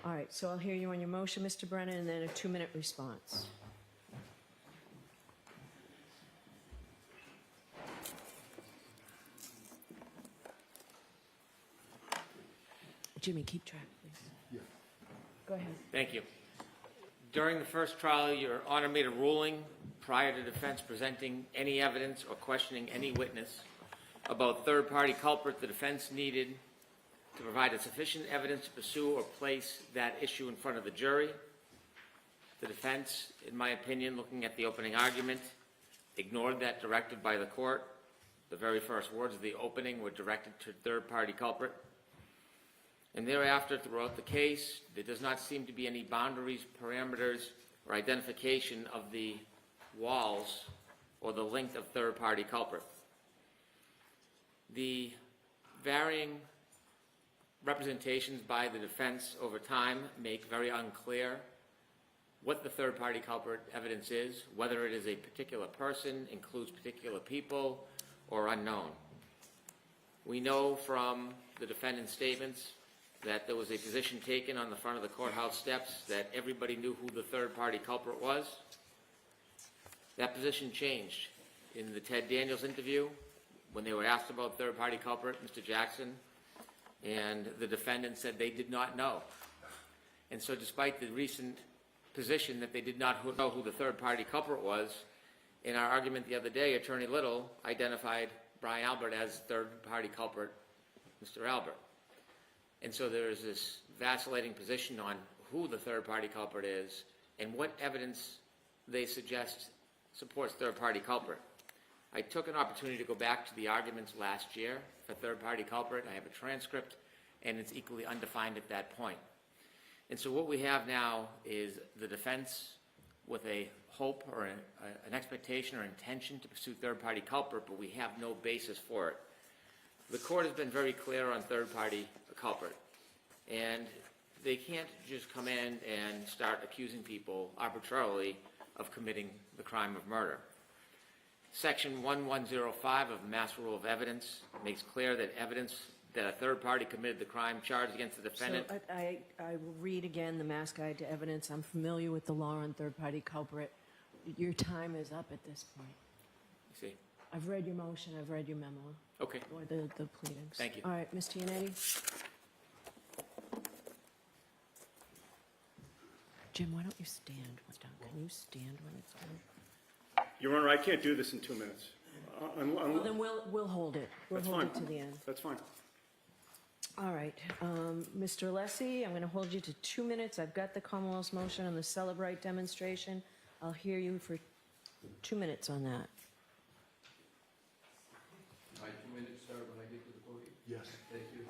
All right, so I'll hear you on your motion, Mr. Brennan, and then a 2-minute response. Jimmy, keep track, please. Yeah. Go ahead. Thank you. During the first trial, Your Honor made a ruling prior to defense presenting any evidence or questioning any witness about third-party culprit the defense needed to provide sufficient evidence to pursue or place that issue in front of the jury. The defense, in my opinion, looking at the opening argument, ignored that directive by the court. The very first words of the opening were directed to third-party culprit. And thereafter, throughout the case, there does not seem to be any boundaries, parameters, or identification of the walls or the length of third-party culprit. The varying representations by the defense over time make very unclear what the third-party culprit evidence is, whether it is a particular person, includes particular people, or unknown. We know from the defendant's statements that there was a position taken on the front of the courthouse steps that everybody knew who the third-party culprit was. That position changed. In the Ted Daniels interview, when they were asked about third-party culprit, Mr. Jackson, and the defendant said they did not know. And so despite the recent position that they did not know who the third-party culprit was, in our argument the other day, Attorney Little identified Brian Albert as third-party culprit, Mr. Albert. And so there is this vacillating position on who the third-party culprit is and what evidence they suggest supports third-party culprit. I took an opportunity to go back to the arguments last year for third-party culprit. I have a transcript, and it's equally undefined at that point. And so what we have now is the defense with a hope or an expectation or intention to pursue third-party culprit, but we have no basis for it. The court has been very clear on third-party culprit, and they can't just come in and start accusing people arbitrarily of committing the crime of murder. Section 1105 of the Mass Rule of Evidence makes clear that evidence that a third party committed the crime charged against the defendant. So I will read again the Mass Guide to Evidence. I'm familiar with the law on third-party culprit. Your time is up at this point. You see? I've read your motion, I've read your memo. Okay. Or the pleadings. Thank you. All right, Mr. Yannetti? Jim, why don't you stand when it's done? Can you stand when it's done? Your Honor, I can't do this in 2 minutes. Well, then we'll hold it. We'll That's hold fine. it to the end. That's fine. All right, Mr. Lessie, I'm going to hold you to 2 minutes. I've got the Commonwealth's motion on the Celebrate demonstration. I'll hear you for 2 minutes on that. My 2 minutes start when I get to the podium? Yes. Thank you.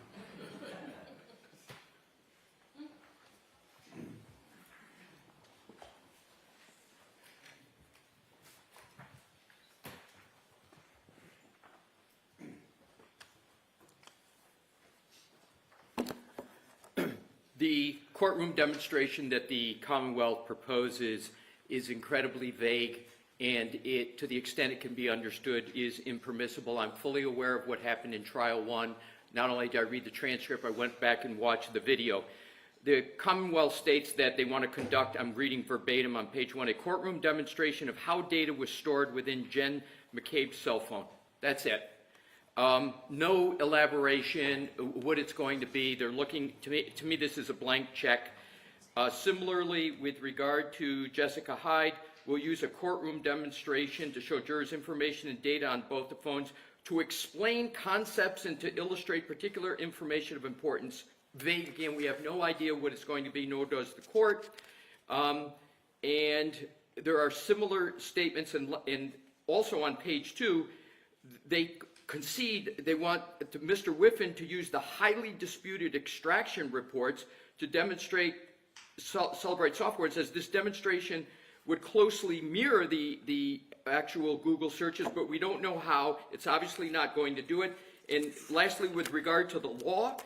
The courtroom demonstration that the Commonwealth proposes is incredibly vague, and it, to the extent it can be understood, is impermissible. I'm fully aware of what happened in Trial 1. Not only did I read the transcript, I went back and watched the video. The Commonwealth states that they want to conduct, I'm reading verbatim on page 1, a courtroom demonstration of how data was stored within Jen McCabe's cell phone. That's it. No elaboration, what it's going to be. They're looking, to me this is a blank check. Similarly, with regard to Jessica Hyde, we'll use a courtroom demonstration to show jurors information and data on both the phones to explain concepts and to illustrate particular information of importance. Vague, again, we have no idea what it's going to be, nor does the court. And there are similar statements, and also on page 2, they concede they want Mr. Whiffen to use the highly disputed extraction reports to demonstrate Celebrate software. It says this demonstration would closely mirror the actual Google searches, but we don't know how. It's obviously not going to do it. And lastly, with regard to the law,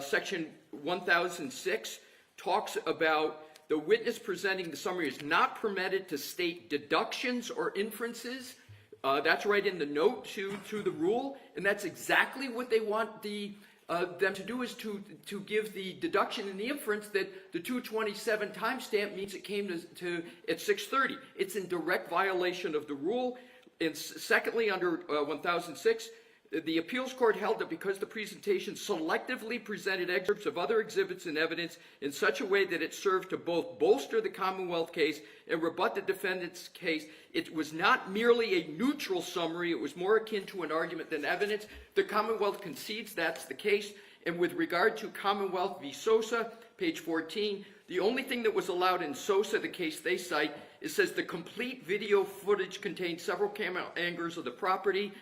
section 1006 talks about the witness presenting the summary is not permitted to state deductions or inferences. That's right in the note to the rule, and that's exactly what they want them to do, is to give the deduction and the inference that the 227 timestamp means it came to at 6:30. It's in direct violation of the rule. And secondly, under 1006, the appeals court held that because the presentation selectively presented excerpts of other exhibits and evidence in such a way that it served to both bolster the Commonwealth case and rebut the defendant's case, it was not merely a neutral summary, it was more akin to an argument than evidence. The Commonwealth concedes that's the case. And with regard to Commonwealth v. Sosa, page 14, the only thing that was allowed in Sosa, the case they cite, it says the complete video footage contained several camera angles of the property,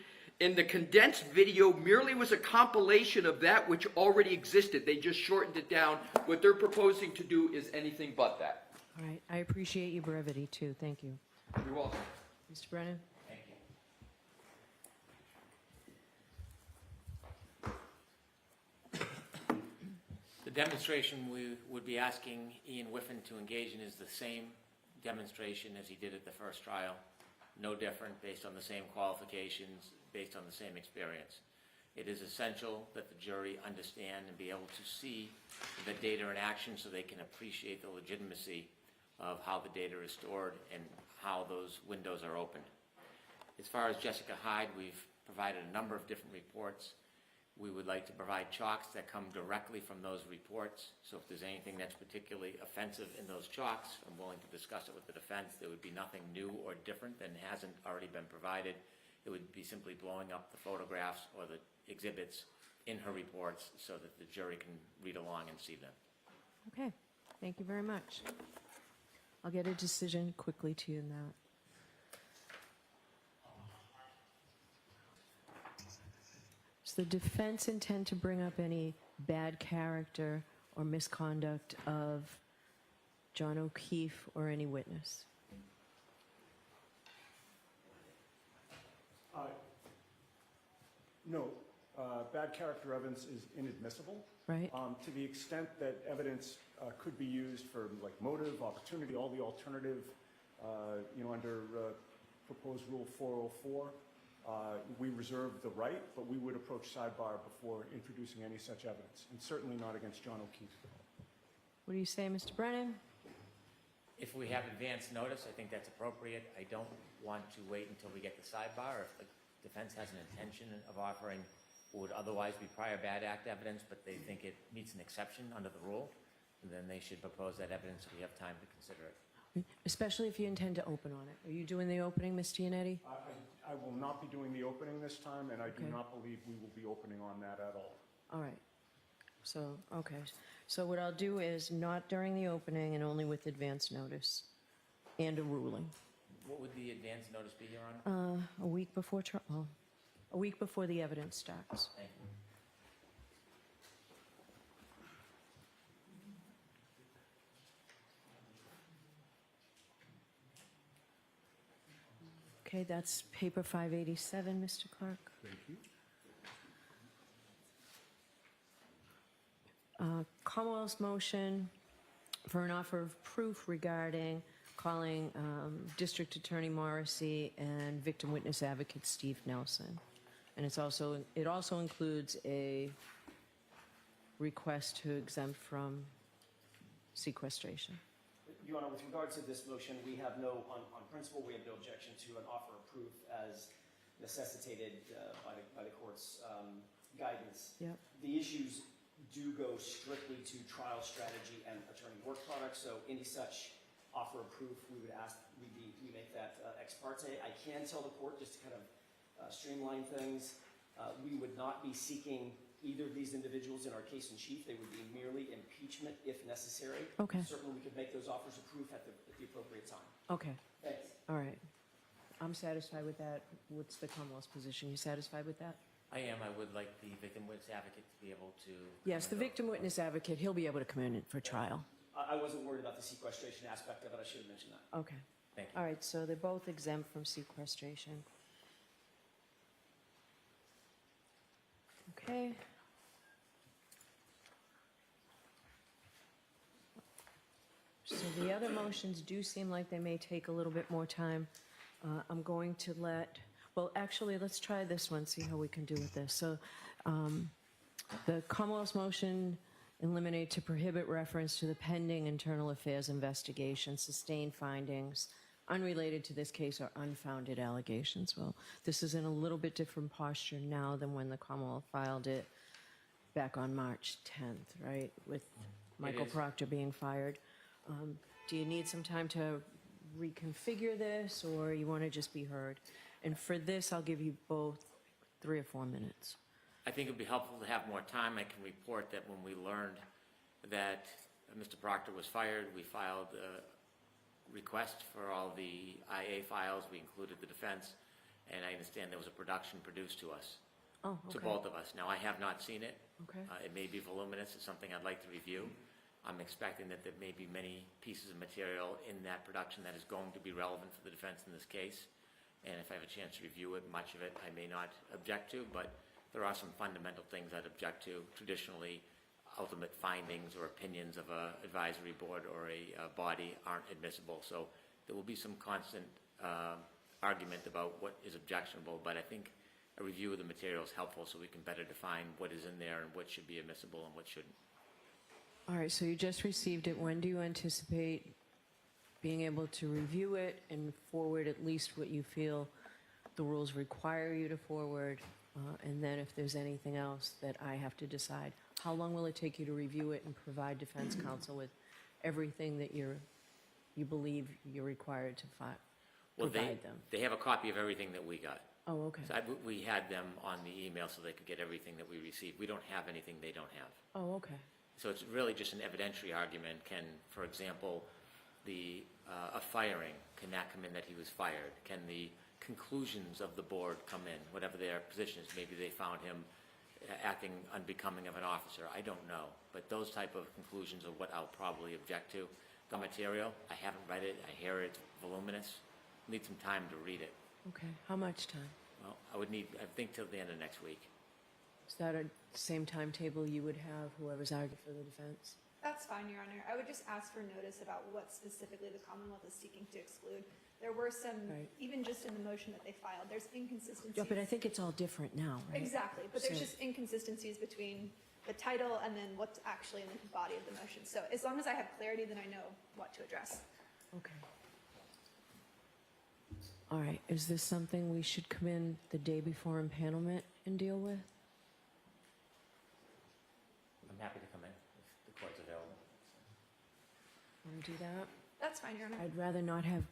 and the condensed video merely was a compilation of that which already existed. They just shortened it down. What they're proposing to do is anything but that. All right, I appreciate your brevity too. Thank you. You're welcome. Mr. Brennan? Thank you. The demonstration we would be asking Ian Whiffen to engage in is the same demonstration as he did at the first trial. No different, based on the same qualifications, based on the same experience. It is essential that the jury understand and be able to see the data in action so they can appreciate the legitimacy of how the data is stored and how those windows are opened. As far as Jessica Hyde, we've provided a number of different reports. We would like to provide chalks that come directly from those reports. So if there's anything that's particularly offensive in those chalks, I'm willing to discuss it with the defense. There would be nothing new or different than hasn't already been provided. It would be simply blowing up the photographs or the exhibits in her reports so that the jury can read along and see them. Okay, thank you very much. I'll get a decision quickly to you now. Does the defense intend to bring up any bad character or misconduct of John O'Keefe or any witness? No, bad character evidence is inadmissible. Right. To the extent that evidence could be used for like motive, opportunity, all the alternative, under proposed rule 404, we reserve the right, but we would approach sidebar before introducing any such evidence, and certainly not against John O'Keefe. What do you say, Mr. Brennan? If we have advance notice, I think that's appropriate. I don't want to wait until we get the sidebar. If the defense has an intention of offering what would otherwise be prior bad act evidence, but they think it meets an exception under the rule, then they should propose that evidence so we have time to consider it. Especially if you intend to open on it. Are you doing the opening, Ms. Giannetti? I will not be doing the opening this time, and I do Okay. not believe we will be opening on that at all. All right. So, okay. So what I'll do is not during the opening and only with advance notice and a ruling. What would the advance notice be, Your Honor? A week before trial, a week before the evidence starts. Thank you. Okay, that's paper 587, Mr. Clerk. Thank you. Commonwealth's motion for an offer of proof regarding calling District Attorney Morrissey and victim witness advocate Steve Nelson. And it also includes a request to exempt from sequestration. Your Honor, with regard to this motion, we have no, on principle, we have no objection to an offer of proof as necessitated by the court's guidance. Yep. The issues do go strictly to trial strategy and attorney work product, so any such offer of proof, we would ask, we make that ex parte. I can tell the court, just to kind of streamline things, we would not be seeking either of these individuals in our case in chief. They would be merely impeachment if necessary. Okay. Certainly, we could make those offers of proof at the appropriate time. Okay, Thanks. all right. I'm satisfied with that. What's the Commonwealth's position? You satisfied with that? I am. I would like the victim witness advocate to be able to... Yes, the victim witness advocate, he'll be able to come in for trial. I wasn't worried about the sequestration aspect of it. I should have mentioned that. Okay. Thank you. All right, so they're both exempt from sequestration. Okay. So the other motions do seem like they may take a little bit more time. I'm going to well, actually, let's try this one, see how we can do with this. So the Commonwealth's motion eliminate to prohibit reference to the pending internal affairs investigation, sustained findings unrelated to this case or unfounded allegations. Well, this is in a little bit different posture now than when the Commonwealth filed it back on March 10th, right? With Michael is. Proctor being fired. Do you need some time to reconfigure this, or you want to just be heard? And for this, I'll give you both 3 or 4 minutes. I think it would be helpful to have more time. I can report that when we learned that Mr. Proctor was fired, we filed a request for all the IA files. We included the defense, and I understand there was a production produced to us, Oh, to okay. both of us. Now, I have not seen it. Okay. It may be voluminous. It's something I'd like to review. I'm expecting that there may be many pieces of material in that production that is going to be relevant for the defense in this case. And if I have a chance to review it, much of it I may not object to, but there are some fundamental things I'd object to. Traditionally, ultimate findings or opinions of an advisory board or a body aren't admissible. So there will be some constant argument about what is objectionable, but I think a review of the material is helpful so we can better define what is in there and what should be admissible and what shouldn't. All right, so you just received it. When do you anticipate being able to review it and forward at least what you feel the rules require you to forward? And then if there's anything else that I have to decide, how long will it take you to review it and provide defense counsel with everything that you believe you're required to provide them? They have a copy of everything that we got. Oh, okay. So we had them on the email so they could get everything that we received. We don't have anything they don't have. Oh, okay. So it's really just an evidentiary argument. Can, for example, a firing, can that come in that he was fired? Can the conclusions of the board come in, whatever their position is? Maybe they found him acting unbecoming of an officer. I don't know. But those type of conclusions are what I'll probably object to. The material, I haven't read it. I hear it's voluminous. Need some time to read it. Okay. How much time? Well, I think till the end of next week. Is that a same timetable you would have whoever's arguing for the defense? That's fine, Your Honor. I would just ask for notice about what specifically the Commonwealth is seeking to exclude. There were some, Right. even just in the motion that they filed, there's inconsistencies. Yeah, but I think it's all different now, right? Exactly, but there's So- just inconsistencies between the title and then what's actually in the body of the motion. So as long as I have clarity, then I know what to address. Okay. All right, is this something we should come in the day before impanelment and deal with? I'm happy to come in if the court's available. Want to do that? That's fine, Your Honor. I'd rather not have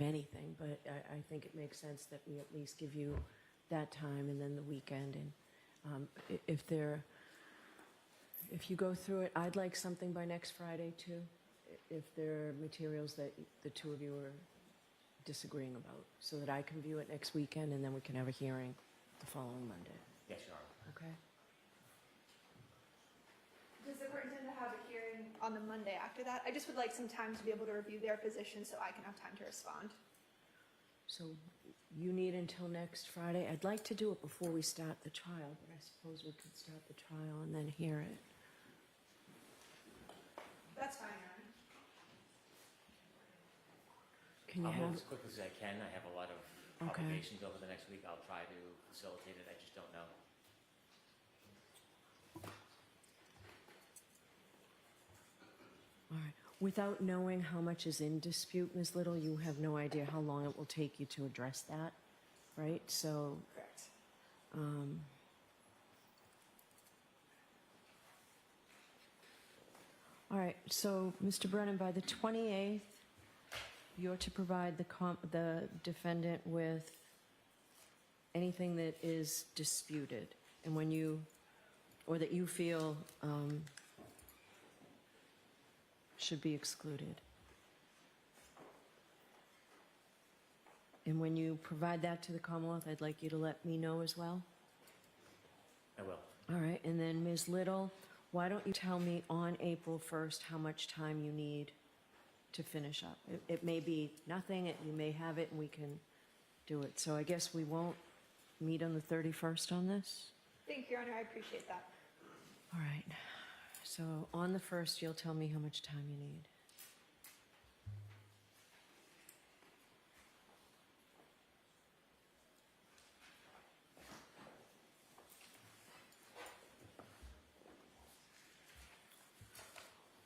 anything, but I think it makes sense that we at least give you that time and then the weekend. And if you go through it, I'd like something by next Friday too, if there are materials that the two of you are disagreeing about, so that I can view it next weekend and then we can have a hearing the following Monday. Yes, Your Honor. Okay? Does the court intend to have a hearing on the Monday after that? I just would like some time to be able to review their position so I can have time to respond. So you need until next Friday? I'd like to do it before we start the trial, but I suppose we could start the trial and then hear it. That's fine, Your Honor. Can you I'll have, move as quick as I can. I have a lot of Okay. obligations over the next week. I'll try to facilitate it. I just don't know. all right. Without knowing how much is in dispute, Ms. Little, you have no idea how long it will take you to address that, right? So, Correct. all right, so, Mr. Brennan, by the 28th, you're to provide the defendant with anything that is disputed, and when you, or that you feel should be excluded. And when you provide that to the Commonwealth, I'd like you to let me know as well. I will. All right, and then Ms. Little, why don't you tell me on April 1st how much time you need to finish up? It may be nothing, you may have it, and we can do it. So I guess we won't meet on the 31st on this? Thank you, Your Honor. I appreciate that. All right. So on the 1st, you'll tell me how much time you need.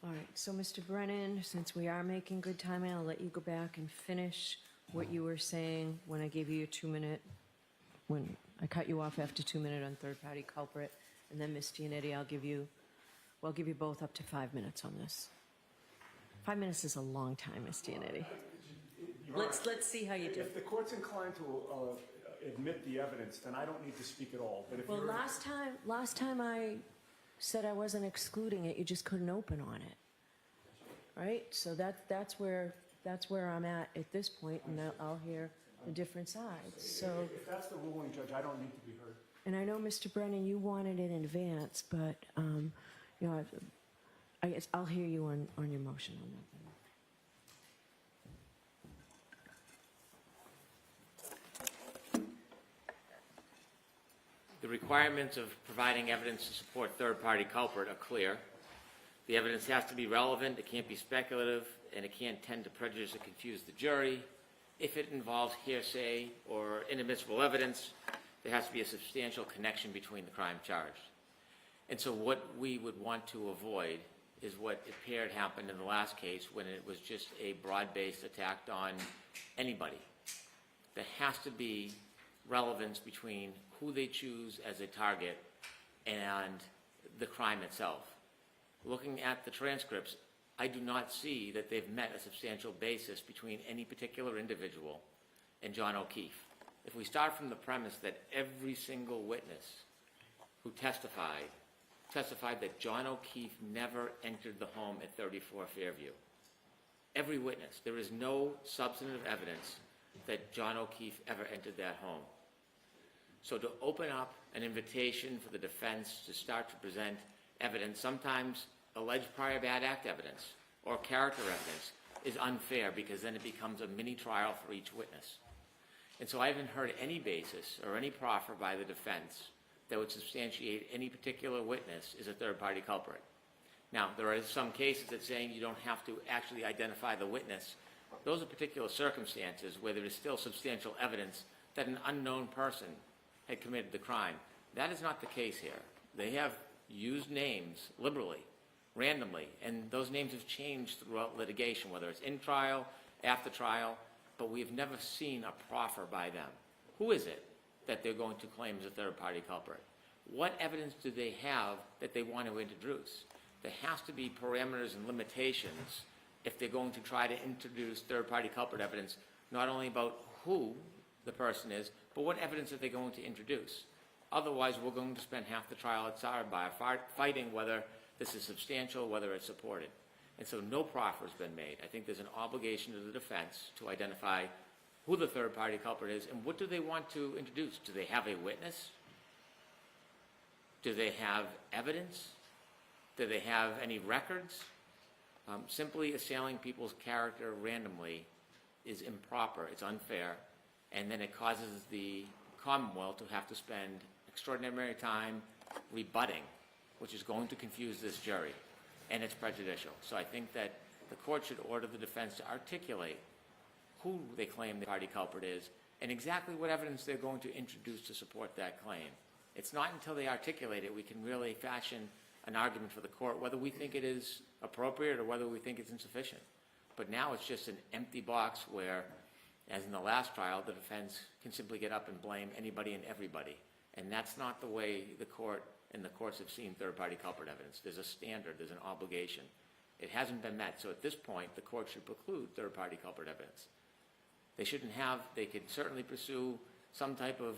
All right, so Mr. Brennan, since we are making good time, I'll let you go back and finish what you were saying when I gave you your 2-minute, when I cut you off after 2 minutes on third-party culprit. And then, Ms. Giannetti, I'll give you both up to 5 minutes on this. 5 minutes is a long time, Ms. Giannetti. Let's see how you do. If the court's inclined to admit the evidence, then I don't need to speak at all. But if Well, you're... last time I said I wasn't excluding it, you just couldn't open on it. Right? So that's where I'm at this point, and I'll hear the different sides. So, If that's the ruling, Judge, I don't need to be heard. and I know, Mr. Brennan, you wanted it in advance, but, you know, I guess I'll hear you on your motion on that. The requirements of providing evidence to support third-party culprit are clear. The evidence has to be relevant, it can't be speculative, and it can't tend to prejudice or confuse the jury. If it involves hearsay or inadmissible evidence, there has to be a substantial connection between the crime charged. And so what we would want to avoid is what appeared happened in the last case when it was just a broad-based attack on anybody. There has to be relevance between who they choose as a target and the crime itself. Looking at the transcripts, I do not see that they've met a substantial basis between any particular individual and John O'Keefe. If we start from the premise that every single witness who testified that John O'Keefe never entered the home at 34 Fairview. Every witness. There is no substantive evidence that John O'Keefe ever entered that home. So to open up an invitation for the defense to start to present evidence, sometimes alleged prior bad act evidence or character evidence, is unfair because then it becomes a mini trial for each witness. And so I haven't heard any basis or any proffer by the defense that would substantiate any particular witness is a third-party culprit. Now, there are some cases that saying you don't have to actually identify the witness. Those are particular circumstances where there is still substantial evidence that an unknown person had committed the crime. That is not the case here. They have used names liberally, randomly, and those names have changed throughout litigation, whether it's in trial, after trial, but we've never seen a proffer by them. Who is it that they're going to claim as a third-party culprit? What evidence do they have that they want to introduce? There has to be parameters and limitations if they're going to try to introduce third-party culprit evidence, not only about who the person is, but what evidence are they going to introduce. Otherwise, we're going to spend half the trial at Sarbar fighting whether this is substantial, whether it's supported. And so no proffer has been made. I think there's an obligation to the defense to identify who the third-party culprit is and what do they want to introduce. Do they have a witness? Do they have evidence? Do they have any records? Simply assailing people's character randomly is improper, it's unfair, and then it causes the Commonwealth to have to spend extraordinary time rebutting, which is going to confuse this jury, and it's prejudicial. So I think that the court should order the defense to articulate who they claim the party culprit is and exactly what evidence they're going to introduce to support that claim. It's not until they articulate it we can really fashion an argument for the court whether we think it is appropriate or whether we think it's insufficient. But now it's just an empty box where, as in the last trial, the defense can simply get up and blame anybody and everybody. And that's not the way the court and the courts have seen third-party culprit evidence. There's a standard, there's an obligation. It hasn't been met, so at this point, the court should preclude third-party culprit evidence. They shouldn't have, they could certainly pursue some type of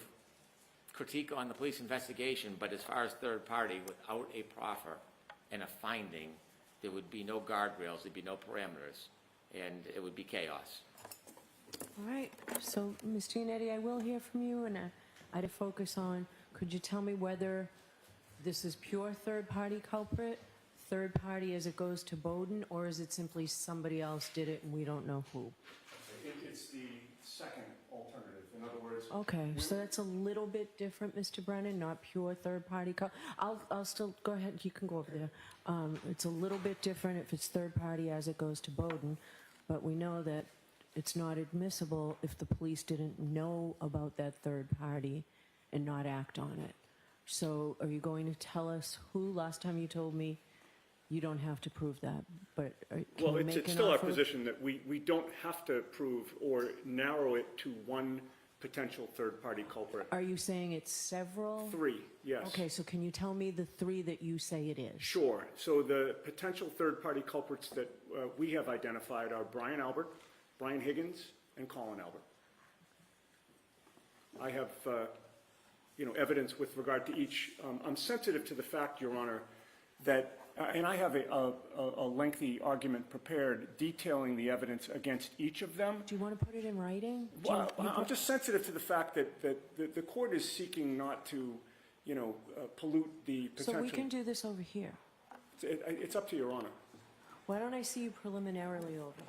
critique on the police investigation, but as far as third party, without a proffer and a finding, there would be no guardrails, there'd be no parameters, and it would be chaos. All right, so Ms. Giannetti, I will hear from you, and I'd focus on, could you tell me whether this is pure third-party culprit, third party as it goes to Bowden, or is it simply somebody else did it and we don't know who? It's the second alternative. In other words, Okay, so that's a little bit different, Mr. Brennan, not pure third-party. I'll still, go ahead, you can go over there. It's a little bit different if it's third-party as it goes to Bowden, but we know that it's not admissible if the police didn't know about that third party and not act on it. So are you going to tell us who? Last time you told me you don't have to prove that, but can well, you make it's an still our offer? position that we don't have to prove or narrow it to one potential third-party culprit. Are you saying it's several? Three, yes. Okay, so can you tell me the three that you say it is? Sure. So the potential third-party culprits that we have identified are Brian Albert, Brian Higgins, and Colin Albert. I have, evidence with regard to each. I'm sensitive to the fact, Your Honor, that, and I have a lengthy argument prepared detailing the evidence against each of them. Do you want to put it in writing? Well, I'm just sensitive to the fact that the court is seeking not to, pollute the potential. So we can do this over here. It's up to Your Honor. Why don't I see you preliminarily over here?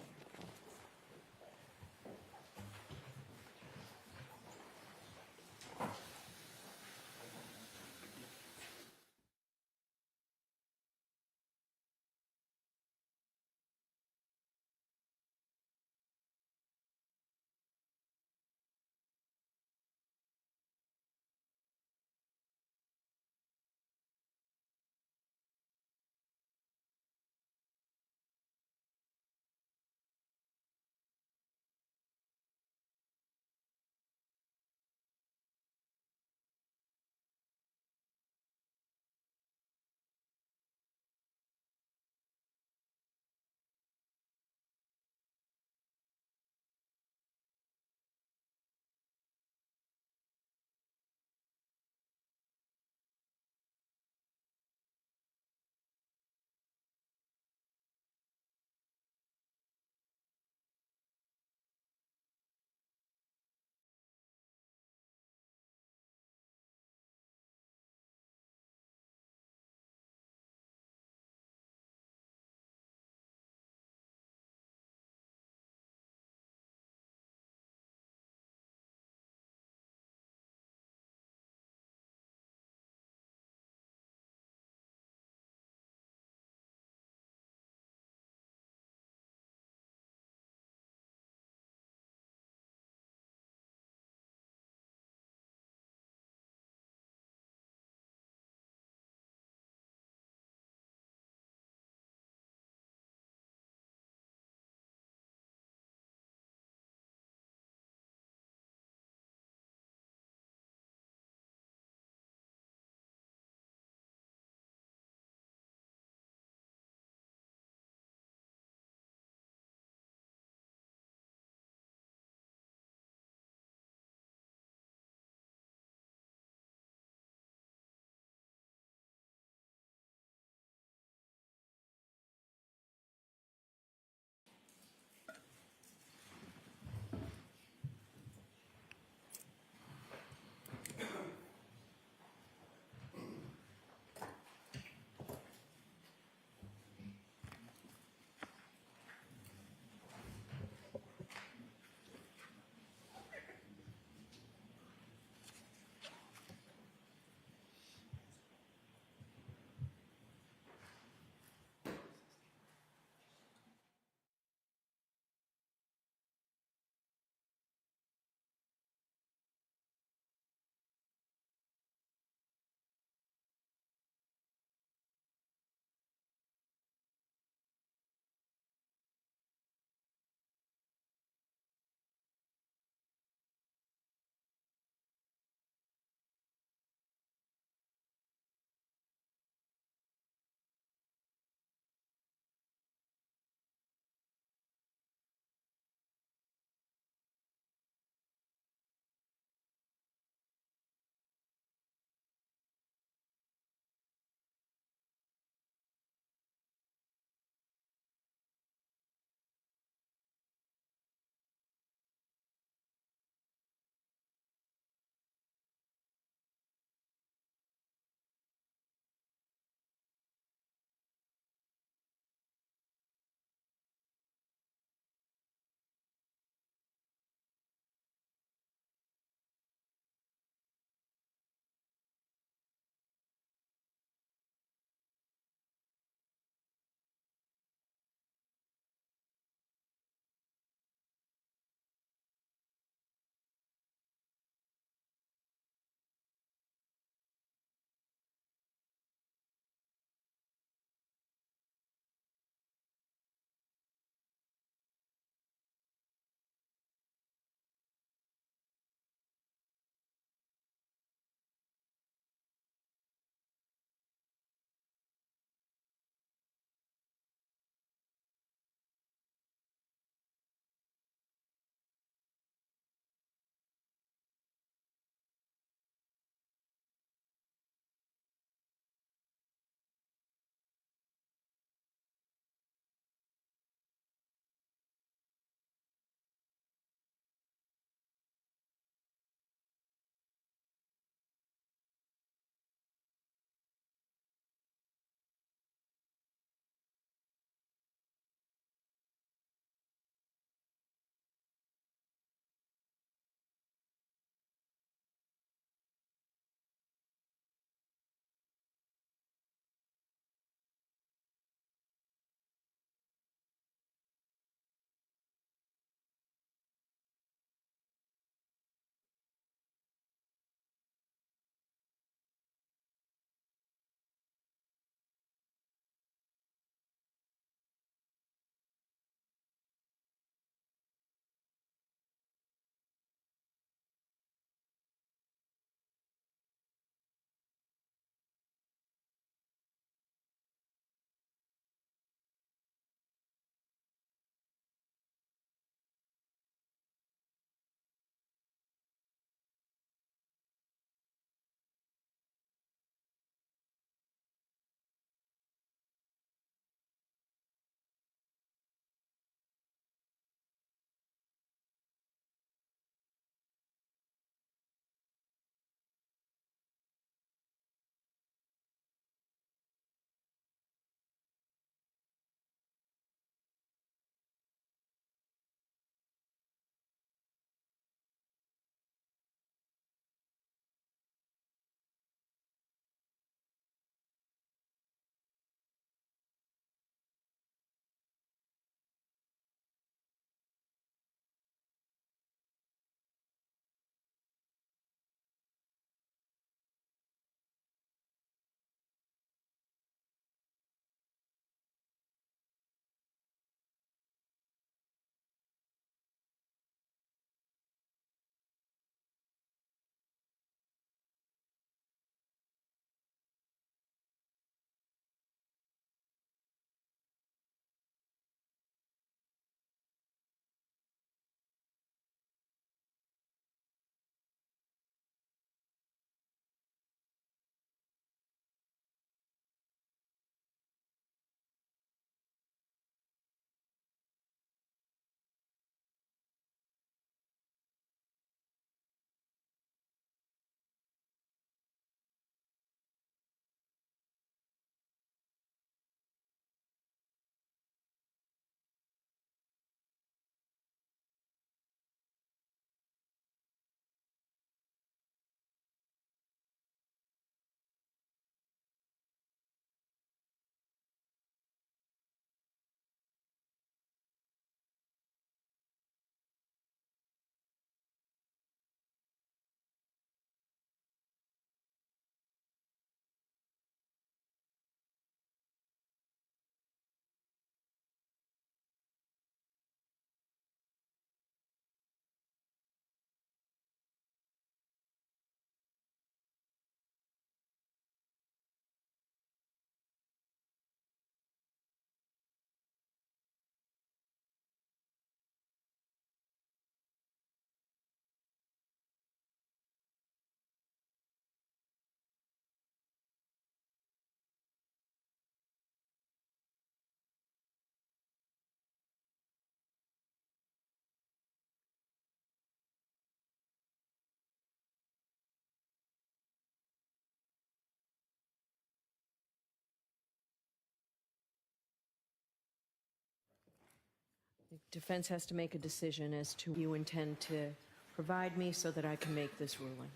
defense has to make a decision as to what you intend to provide me so that I can make this ruling.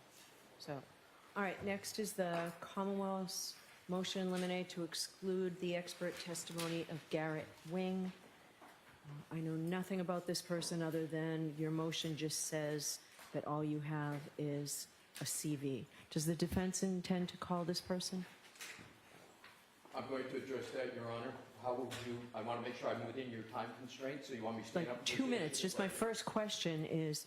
So, all right, next is the Commonwealth's motion in limine to exclude the expert testimony of Garrett Wing. I know nothing about this person other than your motion just says that all you have is a CV. Does the defense intend to call this person? I'm going to address that, Your Honor. How would you, I want to make sure I'm within your time constraints, so you want me to stand up? Like 2 minutes. Just my first question is,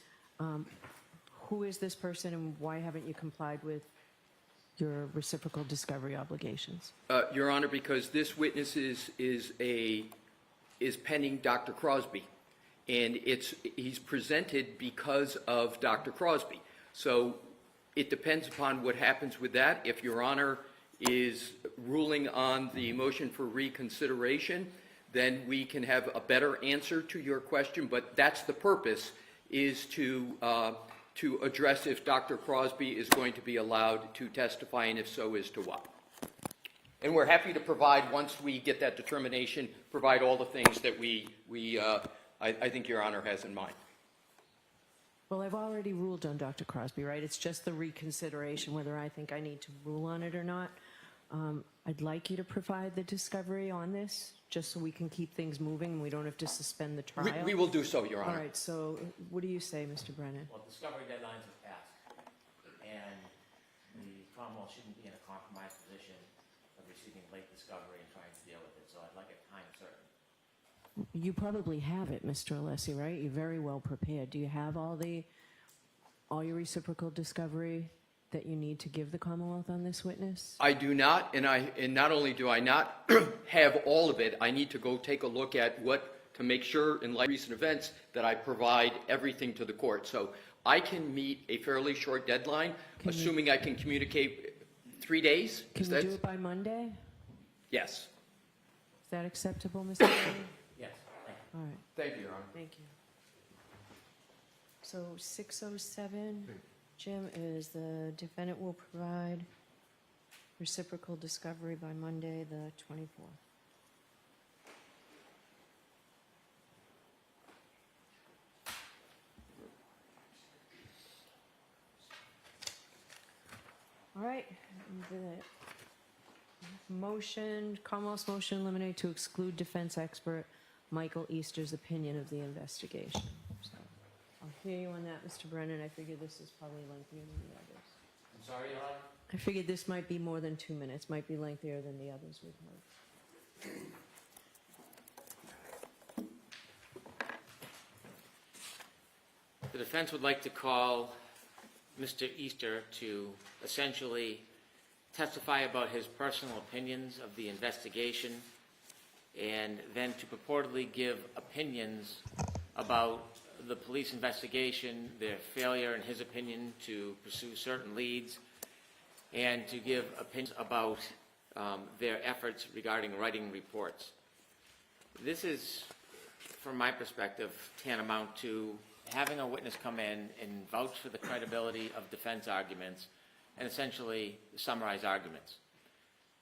who is this person and why haven't you complied with your reciprocal discovery obligations? Your Honor, because this witness is pending Dr. Crosby, and he's presented because of Dr. Crosby. So it depends upon what happens with that. If Your Honor is ruling on the motion for reconsideration, then we can have a better answer to your question, but that's the purpose, is to address if Dr. Crosby is going to be allowed to testify, and if so, as to what. And we're happy to provide, once we get that determination, provide all the things that I think Your Honor has in mind. Well, I've already ruled on Dr. Crosby, right? It's just the reconsideration, whether I think I need to rule on it or not. I'd like you to provide the discovery on this, just so we can keep things moving and we don't have to suspend the trial. We will do so, Your Honor. All right, so what do you say, Mr. Brennan? Well, discovery deadlines have passed, and the Commonwealth shouldn't be in a compromised position of receiving late discovery and trying to deal with it, so I'd like a time certain. You probably have it, Mr. Alessi, right? You're very well prepared. Do you have all your reciprocal discovery that you need to give the Commonwealth on this witness? I do not, and not only do I not have all of it, I need to go take a look at to make sure, in light of recent events, that I provide everything to the court. So I can meet a fairly short deadline, assuming I can communicate 3 days. Can you do it by Monday? Yes. Is that acceptable, Mr. Brennan? Yes, thank you. All right, Thank you, Your Honor. thank you. So 6:07, Jim, is the defendant will provide reciprocal discovery by Monday, the 24th. All right, the motion, Commonwealth's motion eliminate to exclude defense expert Michael Easter's opinion of the investigation. So I'll hear you on that, Mr. Brennan. I figured this is probably lengthier than the others. I'm sorry, Your Honor? I figured this might be more than 2 minutes, might be lengthier than the others we've heard. The defense would like to call Mr. Easter to essentially testify about his personal opinions of the investigation, and then to purportedly give opinions about the police investigation, their failure, in his opinion, to pursue certain leads, and to give opinions about their efforts regarding writing reports. This is, from my perspective, tantamount to having a witness come in and vouch for the credibility of defense arguments and essentially summarize arguments.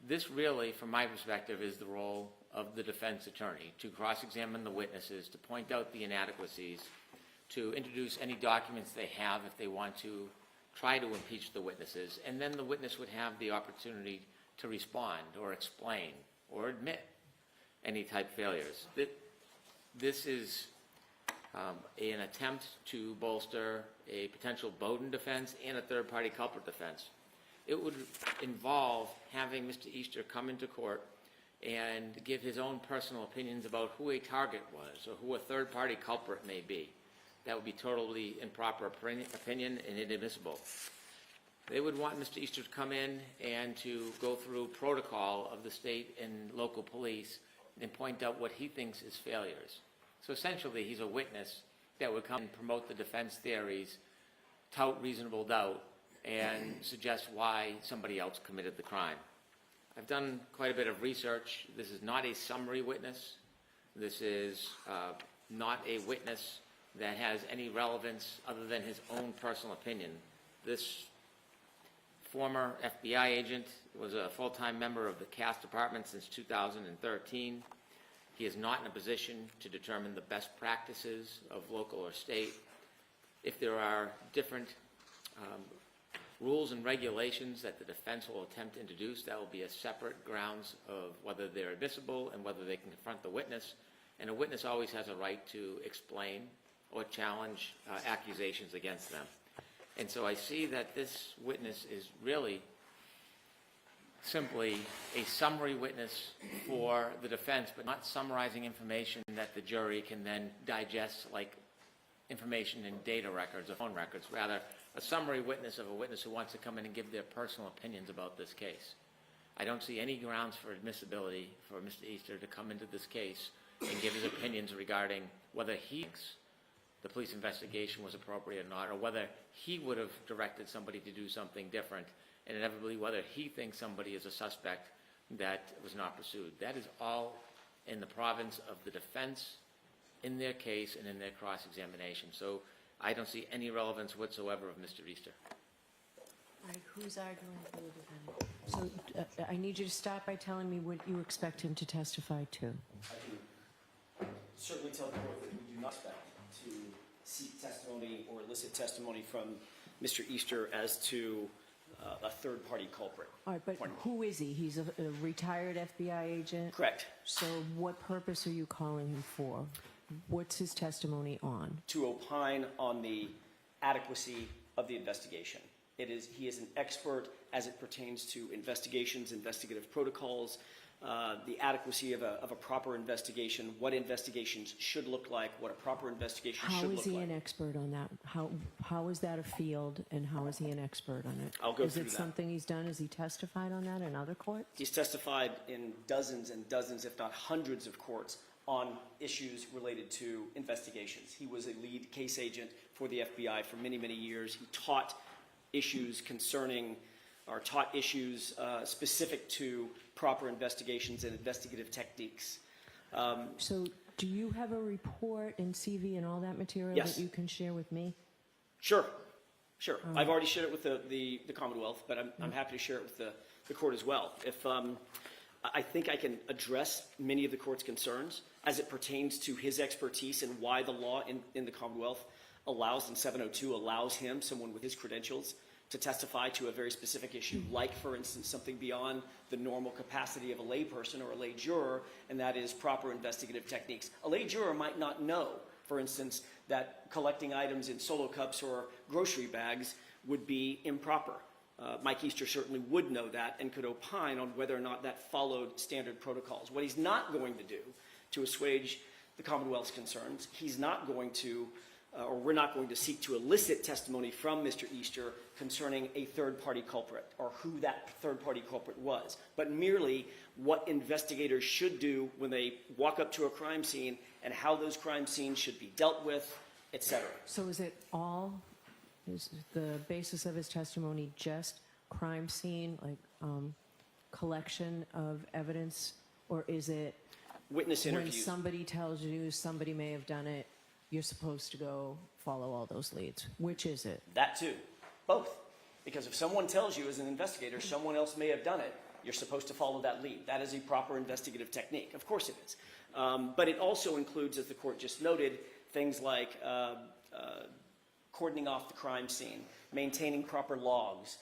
This really, from my perspective, is the role of the defense attorney, to cross-examine the witnesses, to point out the inadequacies, to introduce any documents they have if they want to try to impeach the witnesses, and then the witness would have the opportunity to respond or explain or admit any type failures. This is an attempt to bolster a potential Bowden defense and a third-party culprit defense. It would involve having Mr. Easter come into court and give his own personal opinions about who a target was or who a third-party culprit may be. That would be totally improper opinion and inadmissible. They would want Mr. Easter to come in and to go through protocol of the state and local police and point out what he thinks is failures. So essentially, he's a witness that would come and promote the defense theories, tout reasonable doubt, and suggest why somebody else committed the crime. I've done quite a bit of research. This is not a summary witness. This is not a witness that has any relevance other than his own personal opinion. This former FBI agent was a full-time member of the CAS department since 2013. He is not in a position to determine the best practices of local or state. If there are different rules and regulations that the defense will attempt to introduce, that will be a separate grounds of whether they're admissible and whether they can confront the witness. And a witness always has a right to explain or challenge accusations against them. And so I see that this witness is really simply a summary witness for the defense, but not summarizing information that the jury can then digest like information in data records or phone records. Rather, a summary witness of a witness who wants to come in and give their personal opinions about this case. I don't see any grounds for admissibility for Mr. Easter to come into this case and give his opinions regarding whether he thinks the police investigation was appropriate or not, or whether he would have directed somebody to do something different, and inevitably whether he thinks somebody is a suspect that was not pursued. That is all in the province of the defense in their case and in their cross-examination. So I don't see any relevance whatsoever of Mr. Easter. All right, who's arguing for the defendant? So I need you to start by telling me what you expect him to testify to. I can certainly tell the court that we do not expect to seek testimony or elicit testimony from Mr. Easter as to a third-party culprit. All right, but who is he? He's a retired FBI agent? Correct. So what purpose are you calling him for? What's his testimony on? To opine on the adequacy of the investigation. He is an expert as it pertains to investigations, investigative protocols, the adequacy of a proper investigation, what investigations should look like, what a proper investigation should look like. How is he an expert on that? How is that a field, and how is he an expert on it? I'll go through Is it that. something he's done? Has he testified on that in other courts? He's testified in dozens and dozens, if not hundreds of courts on issues related to investigations. He was a lead case agent for the FBI for many, many years. He taught issues specific to proper investigations and investigative techniques. So do you have a report and CV and all that material Yes. that you can share with me? Sure. I've already shared it with the Commonwealth, but I'm happy to share it with the court as well. I think I can address many of the court's concerns as it pertains to his expertise and why the law in the Commonwealth allows, in 702, allows him, someone with his credentials, to testify to a very specific issue, like, for instance, something beyond the normal capacity of a layperson or a lay juror, and that is proper investigative techniques. A lay juror might not know, for instance, that collecting items in solo cups or grocery bags would be improper. Mike Easter certainly would know that and could opine on whether or not that followed standard protocols. What he's not going to do to assuage the Commonwealth's concerns, he's not going to, or we're not going to seek to elicit testimony from Mr. Easter concerning a third-party culprit or who that third-party culprit was, but merely what investigators should do when they walk up to a crime scene and how those crime scenes should be dealt with, etc. So is the basis of his testimony just crime scene, like collection of evidence, or is it Witness interviews. when somebody tells you somebody may have done it, you're supposed to go follow all those leads? Which is it? That too. Both. Because if someone tells you as an investigator someone else may have done it, you're supposed to follow that lead. That is a proper investigative technique. Of course it is. But it also includes, as the court just noted, things like cordoning off the crime scene, maintaining proper logs,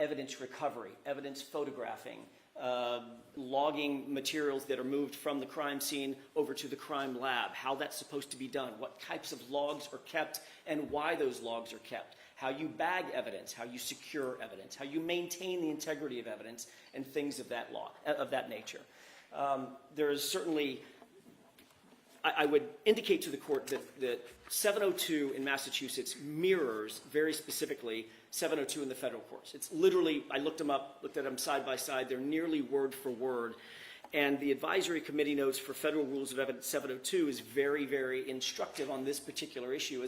evidence recovery, evidence photographing, logging materials that are moved from the crime scene over to the crime lab, how that's supposed to be done, what types of logs are kept and why those logs are kept, how you bag evidence, how you secure evidence, how you maintain the integrity of evidence, and things of that nature. There is certainly, I would indicate to the court that 702 in Massachusetts mirrors very specifically 702 in the federal courts. It's literally, I looked at them side by side, they're nearly word for word. And the advisory committee notes for Federal Rules of Evidence 702 is very, very instructive on this particular issue,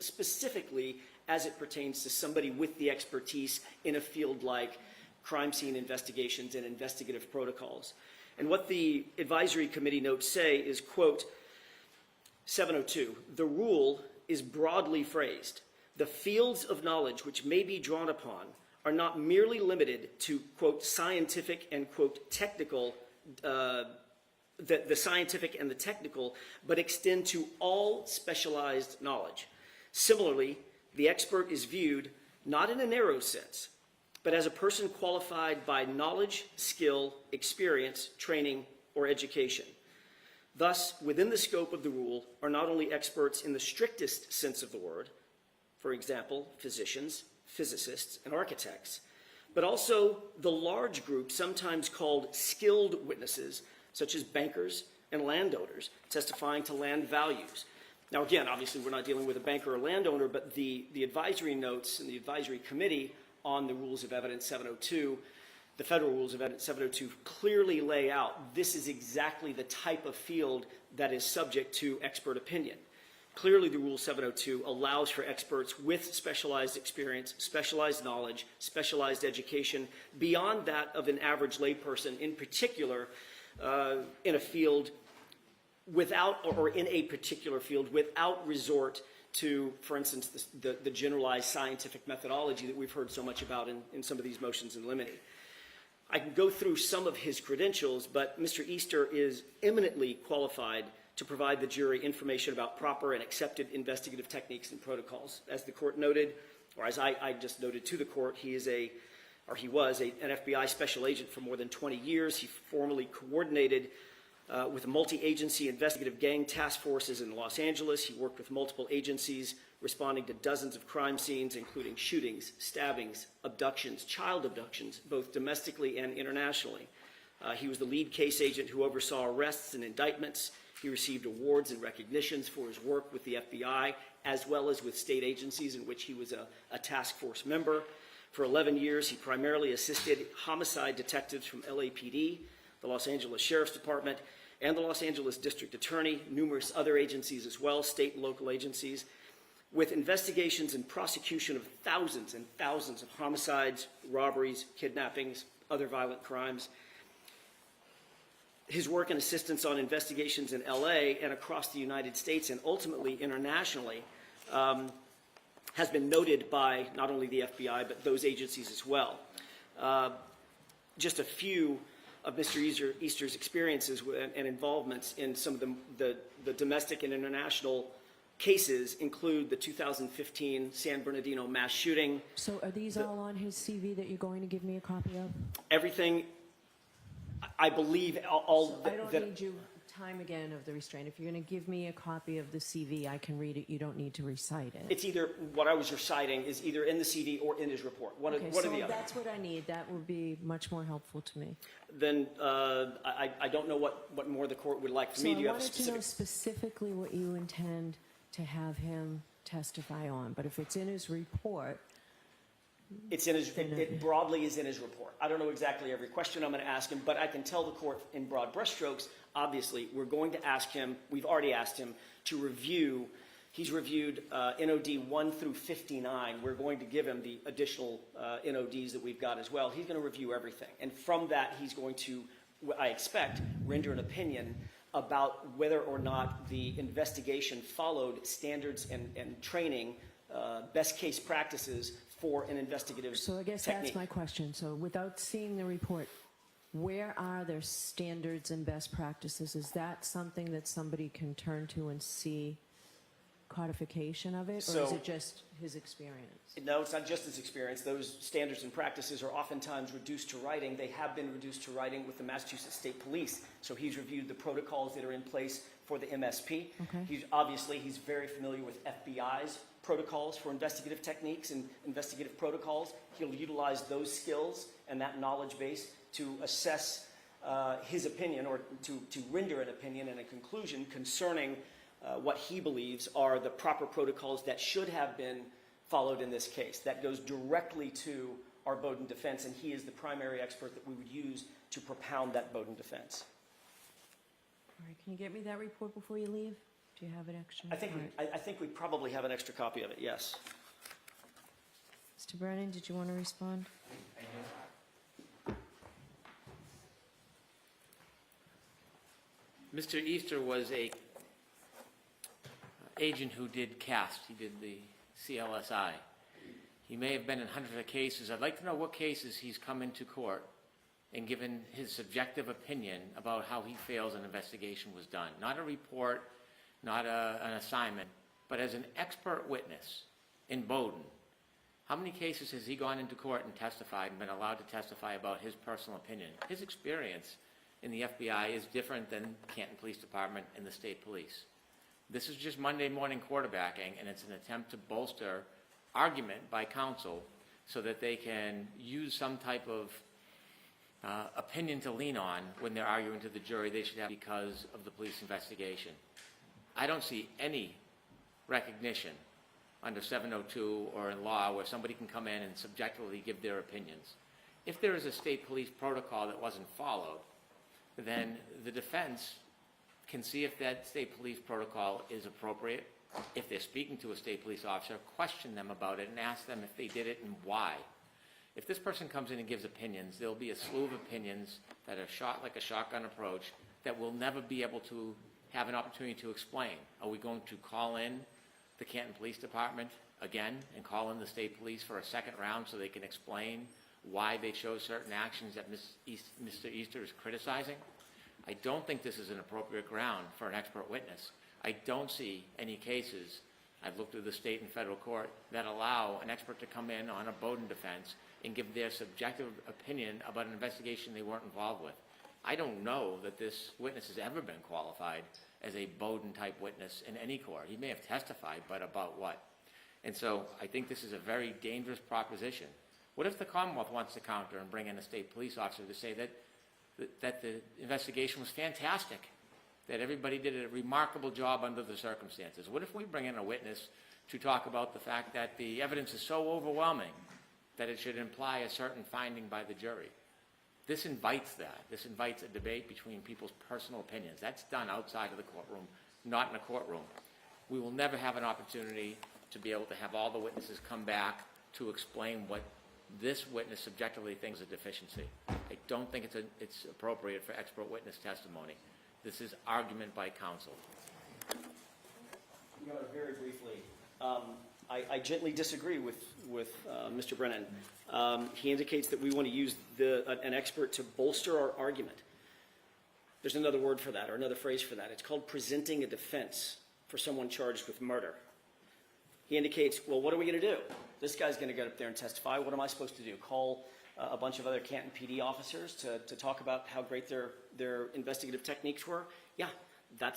specifically as it pertains to somebody with the expertise in a field like crime scene investigations and investigative protocols. And what the advisory committee notes say is, quote, 702, the rule is broadly phrased. The fields of knowledge which may be drawn upon are not merely limited to, quote, scientific and, quote, technical the scientific and the technical, but extend to all specialized knowledge. Similarly, the expert is viewed not in a narrow sense, but as a person qualified by knowledge, skill, experience, training, or education. Thus, within the scope of the rule are not only experts in the strictest sense of the word, for example, physicians, physicists, and architects, but also the large group sometimes called skilled witnesses, such as bankers and landowners testifying to land values. Now, again, obviously, we're not dealing with a banker or landowner, but the advisory notes and the advisory committee on the Rules of Evidence 702, the Federal Rules of Evidence 702, clearly lay out this is exactly the type of field that is subject to expert opinion. Clearly, the Rule 702 allows for experts with specialized experience, specialized knowledge, specialized education, beyond that of an average layperson, in particular, in a field without, or in a particular field, without resort to, for instance, the generalized scientific methodology that we've heard so much about in some of these motions in limine. I can go through some of his credentials, but Mr. Easter is eminently qualified to provide the jury information about proper and accepted investigative techniques and protocols. As the court noted, or as I just noted to the court, he was an FBI special agent for more than 20 years. He formally coordinated with multi-agency investigative gang task forces in Los Angeles. He worked with multiple agencies responding to dozens of crime scenes, including shootings, stabbings, abductions, child abductions, both domestically and internationally. He was the lead case agent who oversaw arrests and indictments. He received awards and recognitions for his work with the FBI, as well as with state agencies in which he was a task force member. For 11 years, he primarily assisted homicide detectives from LAPD, the Los Angeles Sheriff's Department, and the Los Angeles District Attorney, numerous other agencies as well, state and local agencies, with investigations and prosecution of thousands and thousands of homicides, robberies, kidnappings, other violent crimes. His work and assistance on investigations in LA and across the United States and ultimately internationally has been noted by not only the FBI, but those agencies as well. Just a few of Mr. Easter's experiences and involvements in some of the domestic and international cases include the 2015 San Bernardino mass shooting. So are these all on his CV that you're going to give me a copy of? Everything, I believe, all I don't need you time again of the restraint. If you're going to give me a copy of the CV, I can read it. You don't need to recite it. It's either, what I was reciting is either in the CV or in his report. One or the other. So that's what I need. That would be much more helpful to me. Then I don't know what more the court would like from me. Do you have a So I wanted to know specific? specifically what you intend to have him testify on. But if it's in his report, It's in his, it broadly is in his report. I don't know exactly every question I'm going to ask him, but I can tell the court in broad brushstrokes, obviously, we're going to ask him, we've already asked him to review, he's reviewed NOD 1 through 59. We're going to give him the additional NODs that we've got as well. He's going to review everything. And from that, he's going to, I expect, render an opinion about whether or not the investigation followed standards and training, best case practices for an investigative technique. so I guess that's my question. So without seeing the report, where are their standards and best practices? Is that something that somebody can turn to and see codification of it, or is it just his experience? No, it's not just his experience. Those standards and practices are oftentimes reduced to writing. They have been reduced to writing with the Massachusetts State Police. So he's reviewed the protocols that are in place for the MSP. Okay. He's very familiar with FBI's protocols for investigative techniques and investigative protocols. He'll utilize those skills and that knowledge base to assess his opinion, or to render an opinion and a conclusion concerning what he believes are the proper protocols that should have been followed in this case. That goes directly to our Bowdoin defense, and he is the primary expert that we would use to propound that Bowdoin defense. All right, can you get me that report before you leave? Do you have it extra? I think we probably have an extra copy of it, yes. Mr. Brennan, did you want to respond? Mr. Easter was a agent who did CAST. He did the CLSI. He may have been in hundreds of cases. I'd like to know what cases he's come into court and given his subjective opinion about how he feels an investigation was done. Not a report, not an assignment, but as an expert witness in Bowdoin. How many cases has he gone into court and testified and been allowed to testify about his personal opinion? His experience in the FBI is different than Canton Police Department and the state police. This is just Monday morning quarterbacking, and it's an attempt to bolster argument by counsel so that they can use some type of opinion to lean on when they're arguing to the jury they should have because of the police investigation. I don't see any recognition under 702 or in law where somebody can come in and subjectively give their opinions. If there is a state police protocol that wasn't followed, then the defense can see if that state police protocol is appropriate. If they're speaking to a state police officer, question them about it and ask them if they did it and why. If this person comes in and gives opinions, there'll be a slew of opinions that are shot like a shotgun approach that we'll never be able to have an opportunity to explain. Are we going to call in the Canton Police Department again and call in the state police for a second round so they can explain why they chose certain actions that Mr. Easter is criticizing? I don't think this is an appropriate ground for an expert witness. I don't see any cases, I've looked at the state and federal court, that allow an expert to come in on a Bowdoin defense and give their subjective opinion about an investigation they weren't involved with. I don't know that this witness has ever been qualified as a Bowdoin-type witness in any court. He may have testified, but about what? And so I think this is a very dangerous proposition. What if the Commonwealth wants to counter and bring in a state police officer to say that the investigation was fantastic, that everybody did a remarkable job under the circumstances? What if we bring in a witness to talk about the fact that the evidence is so overwhelming that it should imply a certain finding by the jury? This invites that. This invites a debate between people's personal opinions. That's done outside of the courtroom, not in a courtroom. We will never have an opportunity to be able to have all the witnesses come back to explain what this witness subjectively thinks is a deficiency. I don't think it's appropriate for expert witness testimony. This is argument by counsel. Your Honor, very briefly, I gently disagree with Mr. Brennan. He indicates that we want to use an expert to bolster our argument. There's another word for that, or another phrase for that. It's called presenting a defense for someone charged with murder. He indicates, well, what are we going to do? This guy's going to get up there and testify. What am I supposed to do? Call a bunch of other Canton PD officers to talk about how great their investigative techniques were? Yeah,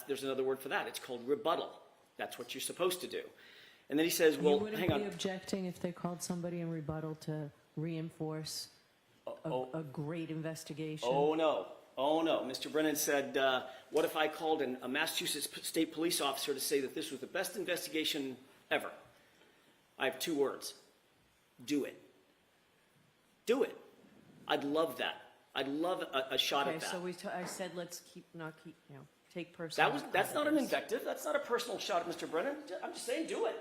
there's another word for that. It's called rebuttal. That's what you're supposed to do. And then he says, well, hang on. You wouldn't be objecting if they called somebody in rebuttal to reinforce a great investigation? Oh, no. Oh, no. Mr. Brennan said, what if I called a Massachusetts state police officer to say that this was the best investigation ever? I have two words. Do it. Do it. I'd love that. I'd love a shot at that. Okay, so I said let's take personal. That's not an invective. That's not a personal shot at Mr. Brennan. I'm just saying, do it.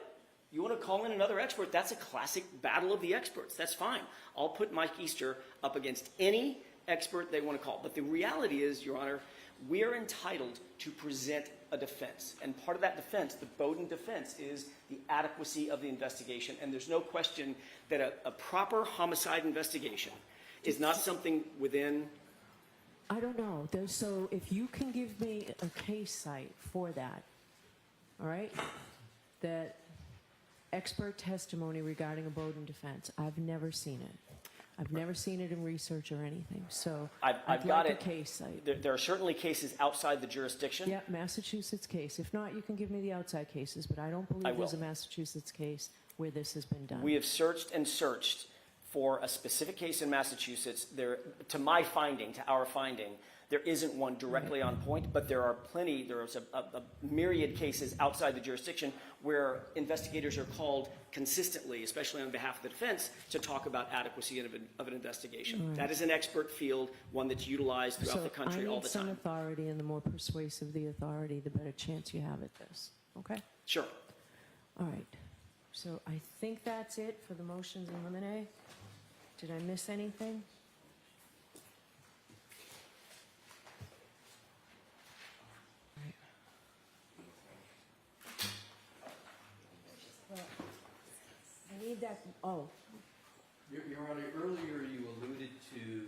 You want to call in another expert? That's a classic battle of the experts. That's fine. I'll put Mike Easter up against any expert they want to call. But the reality is, Your Honor, we're entitled to present a defense. And part of that defense, the Bowdoin defense, is the adequacy of the investigation. And there's no question that a proper homicide investigation is not something within... I don't know. So if you can give me a case site for that, all right, that expert testimony regarding a Bowdoin defense, I've never seen it. I've never seen it in research or anything. So I've got like it. A case site. There are certainly cases outside the jurisdiction. Yeah, Massachusetts case. If not, you can give me the outside cases, but I don't believe there's a Massachusetts case where this has been done. We have searched and searched for a specific case in Massachusetts. There, to my finding, to our finding, there isn't one directly on point, but there are plenty, there's a myriad cases outside the jurisdiction where investigators are called consistently, especially on behalf of the defense, to talk about adequacy of an investigation. Right. That is an expert field, one that's utilized throughout the country all the So I need time. some authority, and the more persuasive the authority, the better chance you have at this. Okay? Sure. All right. So I think that's it for the motions in limine. Did I miss anything? All right. Well, I need that, Your Honor, earlier you alluded to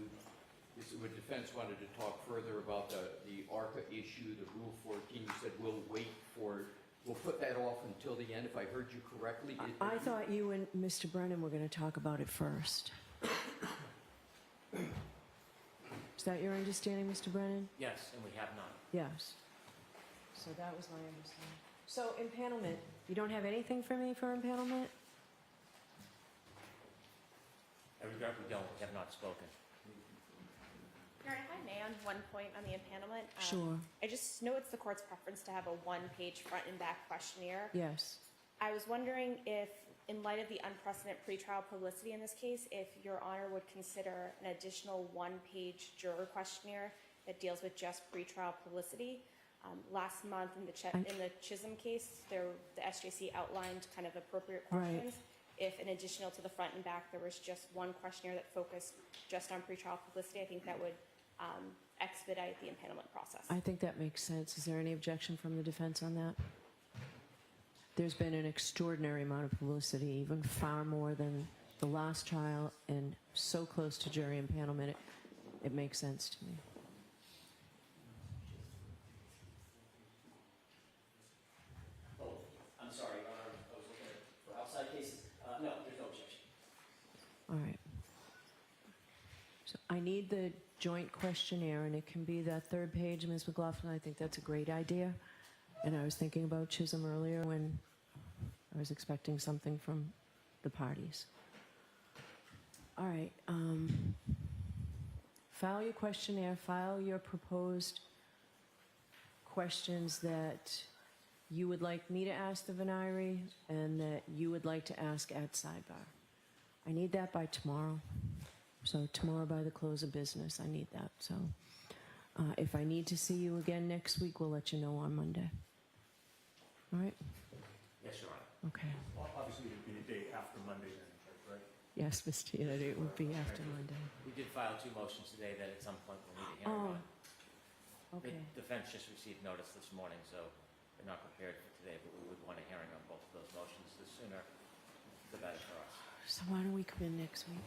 the the defense wanted to talk further about the ARCA issue, the Rule 14. You said we'll wait for, we'll put that off until the end, if I heard you correctly. I thought you and Mr. Brennan were going to talk about it first. Is that your understanding, Mr. Brennan? Yes, and we have not. Yes. So that was my understanding. So impanelment, you don't have anything for me for impanelment? I regret we don't, we have not spoken. Your Honor, if I may, on one point on the impanelment. Sure. I just know it's the court's preference to have a one-page front and back questionnaire. Yes. I was wondering if, in light of the unprecedented pretrial publicity in this case, if Your Honor would consider an additional one-page juror questionnaire that deals with just pretrial publicity. Last month in the Chisholm case, the SJC outlined kind of appropriate questions. Right. If in additional to the front and back, there was just one questionnaire that focused just on pretrial publicity, I think that would expedite the impanelment process. I think that makes sense. Is there any objection from the defense on that? There's been an extraordinary amount of publicity, even far more than the last trial, and so close to jury impanelment, it makes sense to me. I'm sorry, Your Honor, I was looking for outside cases. No, there's no objection. All right. So I need the joint questionnaire, and it can be that third page, Ms. McLaughlin. I think that's a great idea. And I was thinking about Chisholm earlier when I was expecting something from the parties. All right. File your questionnaire. File your proposed questions that you would like me to ask the venire and that you would like to ask at sidebar. I need that by tomorrow. So tomorrow by the close of business, I need that. So if I need to see you again next week, we'll let you know on Monday. All right? Yes, Your Honor. Okay. Obviously, it would be a day after Monday then, right? Yes, Mr. Unit, it would be after Monday. We did file 2 motions today that at some point we'll need a hearing on. Okay. The defense just received notice this morning, so they're not prepared for today, but we would want a hearing on both of those motions. The sooner, the better for us. So why don't we come in next week?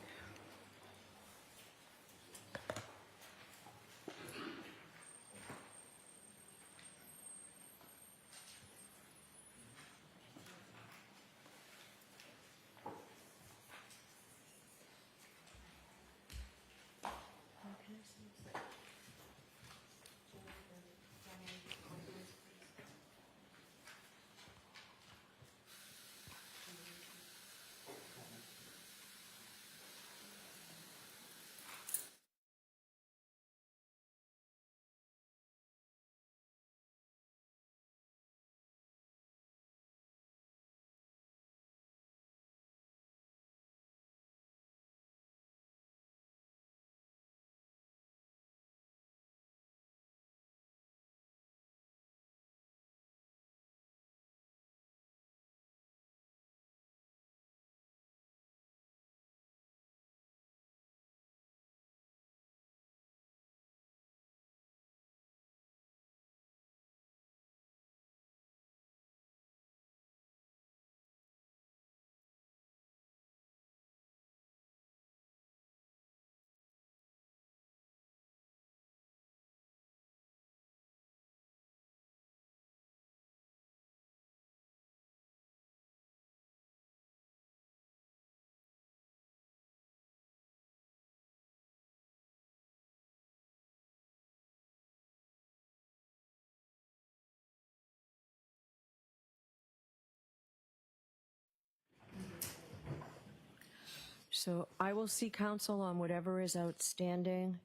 So I will see counsel on whatever is outstanding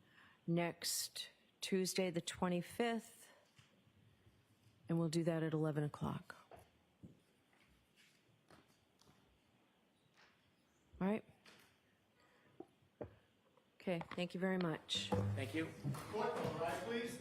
next Tuesday, the 25th, and we'll do that at 11 o'clock. All right? Okay, thank you very much. Thank you. Court, all rise, please.